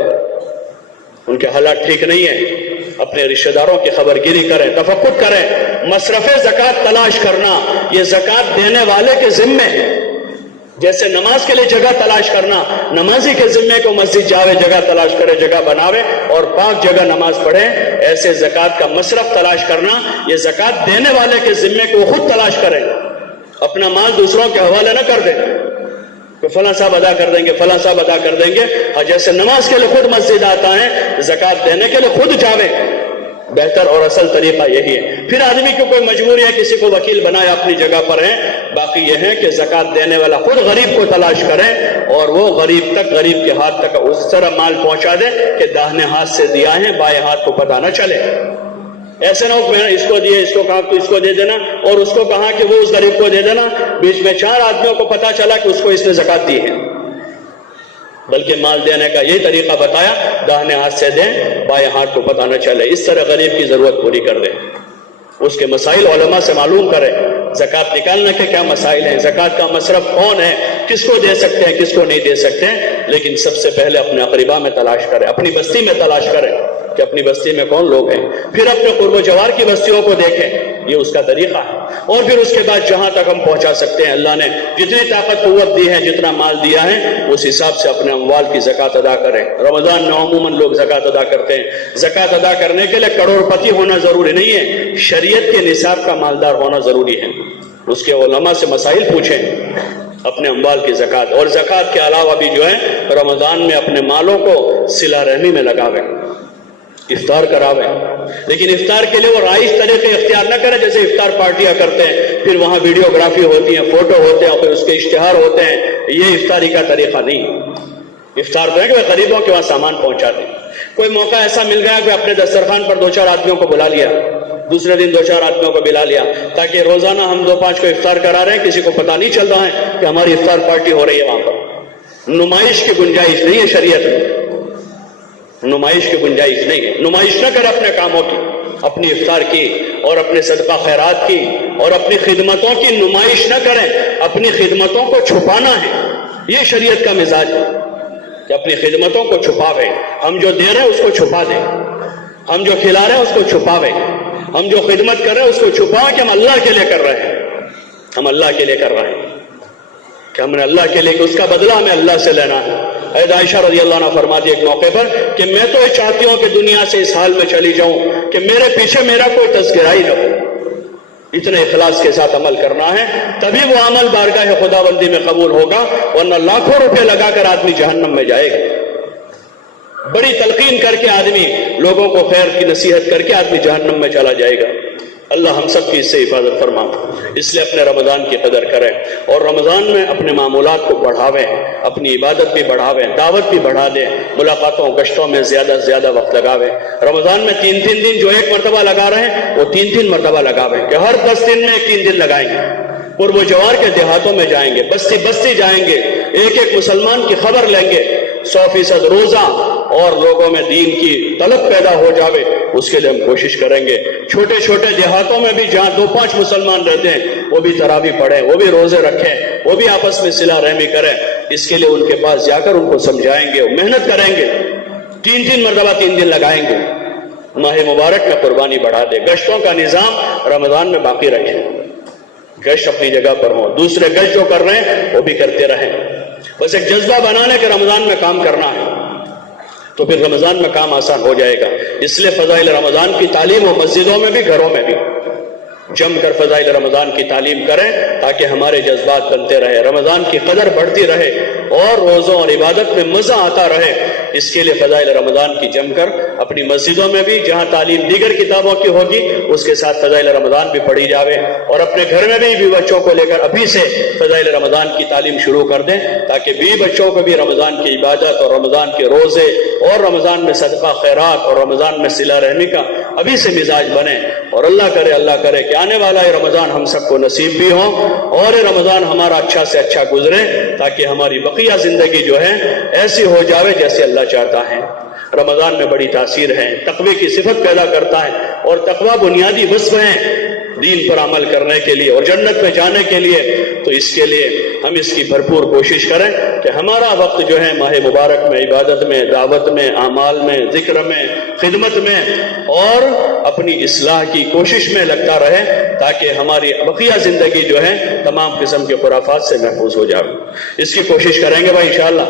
ان کے حالات ٹھیک نہیں ہیں۔ اپنے رشتہ داروں کی خبرگیری کریں، تفقد کریں۔ مصرف زکوٰۃ تلاش کرنا یہ زکوٰۃ دینے والے کے ذمے ہے، جیسے نماز کے لیے جگہ تلاش کرنا نمازی کے ذمے کو مسجد جاوے، جگہ تلاش کرے، جگہ بناوے اور پاک جگہ نماز پڑھے، ایسے زکوٰۃ کا مصرف تلاش کرنا یہ زکوٰۃ دینے والے کے ذمے کو خود تلاش کرے، اپنا مال دوسروں کے حوالے نہ کر دے کہ فلاں صاحب ادا کر دیں گے، فلاں صاحب ادا کر دیں گے، اور جیسے نماز کے لیے خود مسجد آتا ہے زکوٰۃ دینے کے لیے خود جاوے۔ بہتر اور اصل طریقہ یہی ہے۔ پھر آدمی کو کوئی مجبوری ہے کسی کو وکیل بنایا اپنی جگہ پر ہے، باقی یہ ہے کہ زکوٰۃ دینے والا خود غریب کو تلاش کرے اور وہ غریب غریب کے ہاتھ تک اس طرح مال پہنچا دے کہ داہنے ہاتھ سے دیا ہے بائیں ہاتھ کو پتہ نہ چلے۔ ایسے نہ ہو کہ میں نے اس کو دیے، اس کو کہا کہ اس کو دے دینا، اور اس کو کہا کہ وہ اس غریب کو دے دینا، بیچ میں 4 آدمیوں کو پتہ چلا کہ اس کو اس نے زکوٰۃ دی ہے۔ بلکہ مال دینے کا یہی طریقہ بتایا، داہنے ہاتھ سے دیں، بائیں ہاتھ کو پتہ نہ چلے، اس طرح غریب کی ضرورت پوری کر دیں۔ اس کے مسائل علماء سے معلوم کریں، زکوٰۃ نکالنے کے کیا مسائل ہیں، زکوٰۃ کا مصرف کون ہے، کس کو دے سکتے ہیں، کس کو نہیں دے سکتے ہیں، لیکن سب سے پہلے اپنے اقربا میں تلاش کریں، اپنی بستی میں تلاش کریں کہ اپنی بستی میں کون لوگ ہیں، پھر اپنے قرب و جوار کی بستیوں کو دیکھیں، یہ اس کا طریقہ ہے، اور پھر اس کے بعد جہاں تک ہم پہنچا سکتے ہیں، اللہ نے جتنی طاقت قوت دی ہے، جتنا مال دیا ہے، اس حساب سے اپنے اموال کی زکوٰۃ ادا کریں۔ رمضان میں عموماً لوگ زکوٰۃ ادا کرتے ہیں، زکوٰۃ ادا کرنے کے لیے کروڑ پتی ہونا ضروری نہیں ہے، شریعت کے نصاب کا مالدار ہونا ضروری ہے۔ اس کے علماء سے مسائل پوچھیں اپنے اموال کی زکوٰۃ، اور زکوٰۃ کے علاوہ بھی جو ہے رمضان میں اپنے مالوں کو صلہ رحمی میں لگاویں، افطار کراویں، لیکن افطار کے لیے وہ رائج طریقے اختیار نہ کریں جیسے افطار پارٹیاں کرتے ہیں، پھر وہاں ویڈیوگرافی ہوتی ہے، فوٹو ہوتے ہیں، اور پھر اس کے اشتہار ہوتے ہیں، یہ افطاری کا طریقہ نہیں۔ افطار تو ہے کہ غریبوں کے وہاں سامان پہنچا دیں۔ کوئی موقع ایسا مل گیا کہ اپنے دسترخوان پر 2-4 آدمیوں کو بلا لیا، دوسرے دن 2-4 آدمیوں کو بلا لیا، تاکہ روزانہ ہم 2-5 کو افطار کرا رہے ہیں، کسی کو پتہ نہیں چل رہا ہے کہ ہماری افطار پارٹی ہو رہی ہے وہاں پر۔ نمائش کی گنجائش نہیں ہے شریعت میں، نمائش کی گنجائش نہیں ہے. نمائش نہ کرے اپنے کاموں کی، اپنی افطار کی اور اپنے صدقہ خیرات کی اور اپنی خدمتوں کی نمائش نہ کریں. اپنی خدمتوں کو چھپانا ہے، یہ شریعت کا مزاج ہے کہ اپنی خدمتوں کو چھپاویں. ہم جو دے رہے ہیں اس کو چھپا دیں، ہم جو کھلا رہے ہیں اس کو چھپاویں، ہم جو خدمت کر رہے ہیں اس کو چھپاویں کہ ہم اللہ کے لیے کر رہے ہیں. ہم اللہ کے لیے کر رہے ہیں کہ ہم نے اللہ کے لیے، کہ اس کا بدلہ ہمیں اللہ سے لینا ہے. حضرت عائشہ رضی اللہ عنہ فرماتی ایک موقع پر کہ میں تو یہ چاہتی ہوں کہ دنیا سے اس حال میں چلی جاؤں کہ میرے پیچھے میرا کوئی تذکرہ ہی نہ ہو. اتنے اخلاص کے ساتھ عمل کرنا ہے، تبھی وہ عمل بارگاہ خدا بندی میں قبول ہوگا، ورنہ لاکھوں روپے لگا کر آدمی جہنم میں جائے گا. بڑی تلقین کر کے آدمی، لوگوں کو خیر کی نصیحت کر کے آدمی جہنم میں چلا جائے گا. اللہ ہم سب کی اس سے حفاظت فرما. اس لیے اپنے رمضان کی قدر کریں اور رمضان میں اپنے معمولات کو بڑھاویں، اپنی عبادت بھی بڑھاویں، دعوت بھی بڑھا دیں، ملاقاتوں گشتوں میں زیادہ سے زیادہ وقت لگاویں. رمضان میں 3 دن جو ایک مرتبہ لگا رہے ہیں وہ 3 مرتبہ لگاویں، کہ ہر 10 دن میں 3 دن لگائیں گے. پورب و جوار کے دیہاتوں میں جائیں گے، بستی بستی جائیں گے، ایک ایک مسلمان کی خبر لیں گے. 100% روزہ اور لوگوں میں دین کی طلب پیدا ہو جاوے، اس کے لیے ہم کوشش کریں گے. چھوٹے چھوٹے دیہاتوں میں بھی جہاں 2-5 مسلمان رہتے ہیں وہ بھی تراویح پڑھیں، وہ بھی روزے رکھیں، وہ بھی آپس میں صلہ رحمی کریں. اس کے لیے ان کے پاس جا کر ان کو سمجھائیں گے، محنت کریں گے. 3 مرتبہ 3 دن لگائیں گے. ماہ مبارک میں قربانی بڑھا دے. گشتوں کا نظام رمضان میں باقی رکھیں، گشت اپنی جگہ پر ہوں، دوسرے گشت جو کر رہے ہیں وہ بھی کرتے رہیں. بس ایک جذبہ بنانے کے رمضان میں کام کرنا ہے تو پھر رمضان میں کام آسان ہو جائے گا. اس لیے فضائل رمضان کی تعلیم ہو، مسجدوں میں بھی گھروں میں بھی جم کر فضائل رمضان کی تعلیم کریں تاکہ ہمارے جذبات بنتے رہے، رمضان کی قدر بڑھتی رہے اور روزوں اور عبادت میں مزہ آتا رہے. اس کے لیے فضائل رمضان کی جم کر اپنی مسجدوں میں بھی جہاں تعلیم دیگر کتابوں کی ہوگی اس کے ساتھ فضائل رمضان بھی پڑھی جاوے، اور اپنے گھر میں بھی بچوں کو لے کر ابھی سے فضائل رمضان کی تعلیم شروع کر دیں تاکہ بچوں کو بھی رمضان کی عبادت اور رمضان کے روزے اور رمضان میں صدقہ خیرات اور رمضان میں صلہ رحمی کا ابھی سے مزاج بنے. اور اللہ کرے کہ آنے والا یہ رمضان ہم سب کو نصیب بھی ہو اور یہ رمضان ہمارا اچھا سے اچھا گزرے تاکہ ہماری بقیہ زندگی جو ہے ایسی ہو جاوے جیسے اللہ چاہتا ہے. رمضان میں بڑی تاثیر ہے، تقوی کی صفت پیدا کرتا ہے، اور تقوی بنیادی وصف ہے دین پر عمل کرنے کے لیے اور جنت میں جانے کے لیے. تو اس کے لیے ہم اس کی بھرپور کوشش کریں کہ ہمارا وقت جو ہے ماہ مبارک میں عبادت میں، دعوت میں، اعمال میں، ذکر میں، خدمت میں اور اپنی اصلاح کی کوشش میں لگتا رہے تاکہ ہماری بقیہ زندگی جو ہے تمام قسم کے خرافات سے محفوظ ہو جائے. اس کی کوشش کریں گے بھائی انشاءاللہ.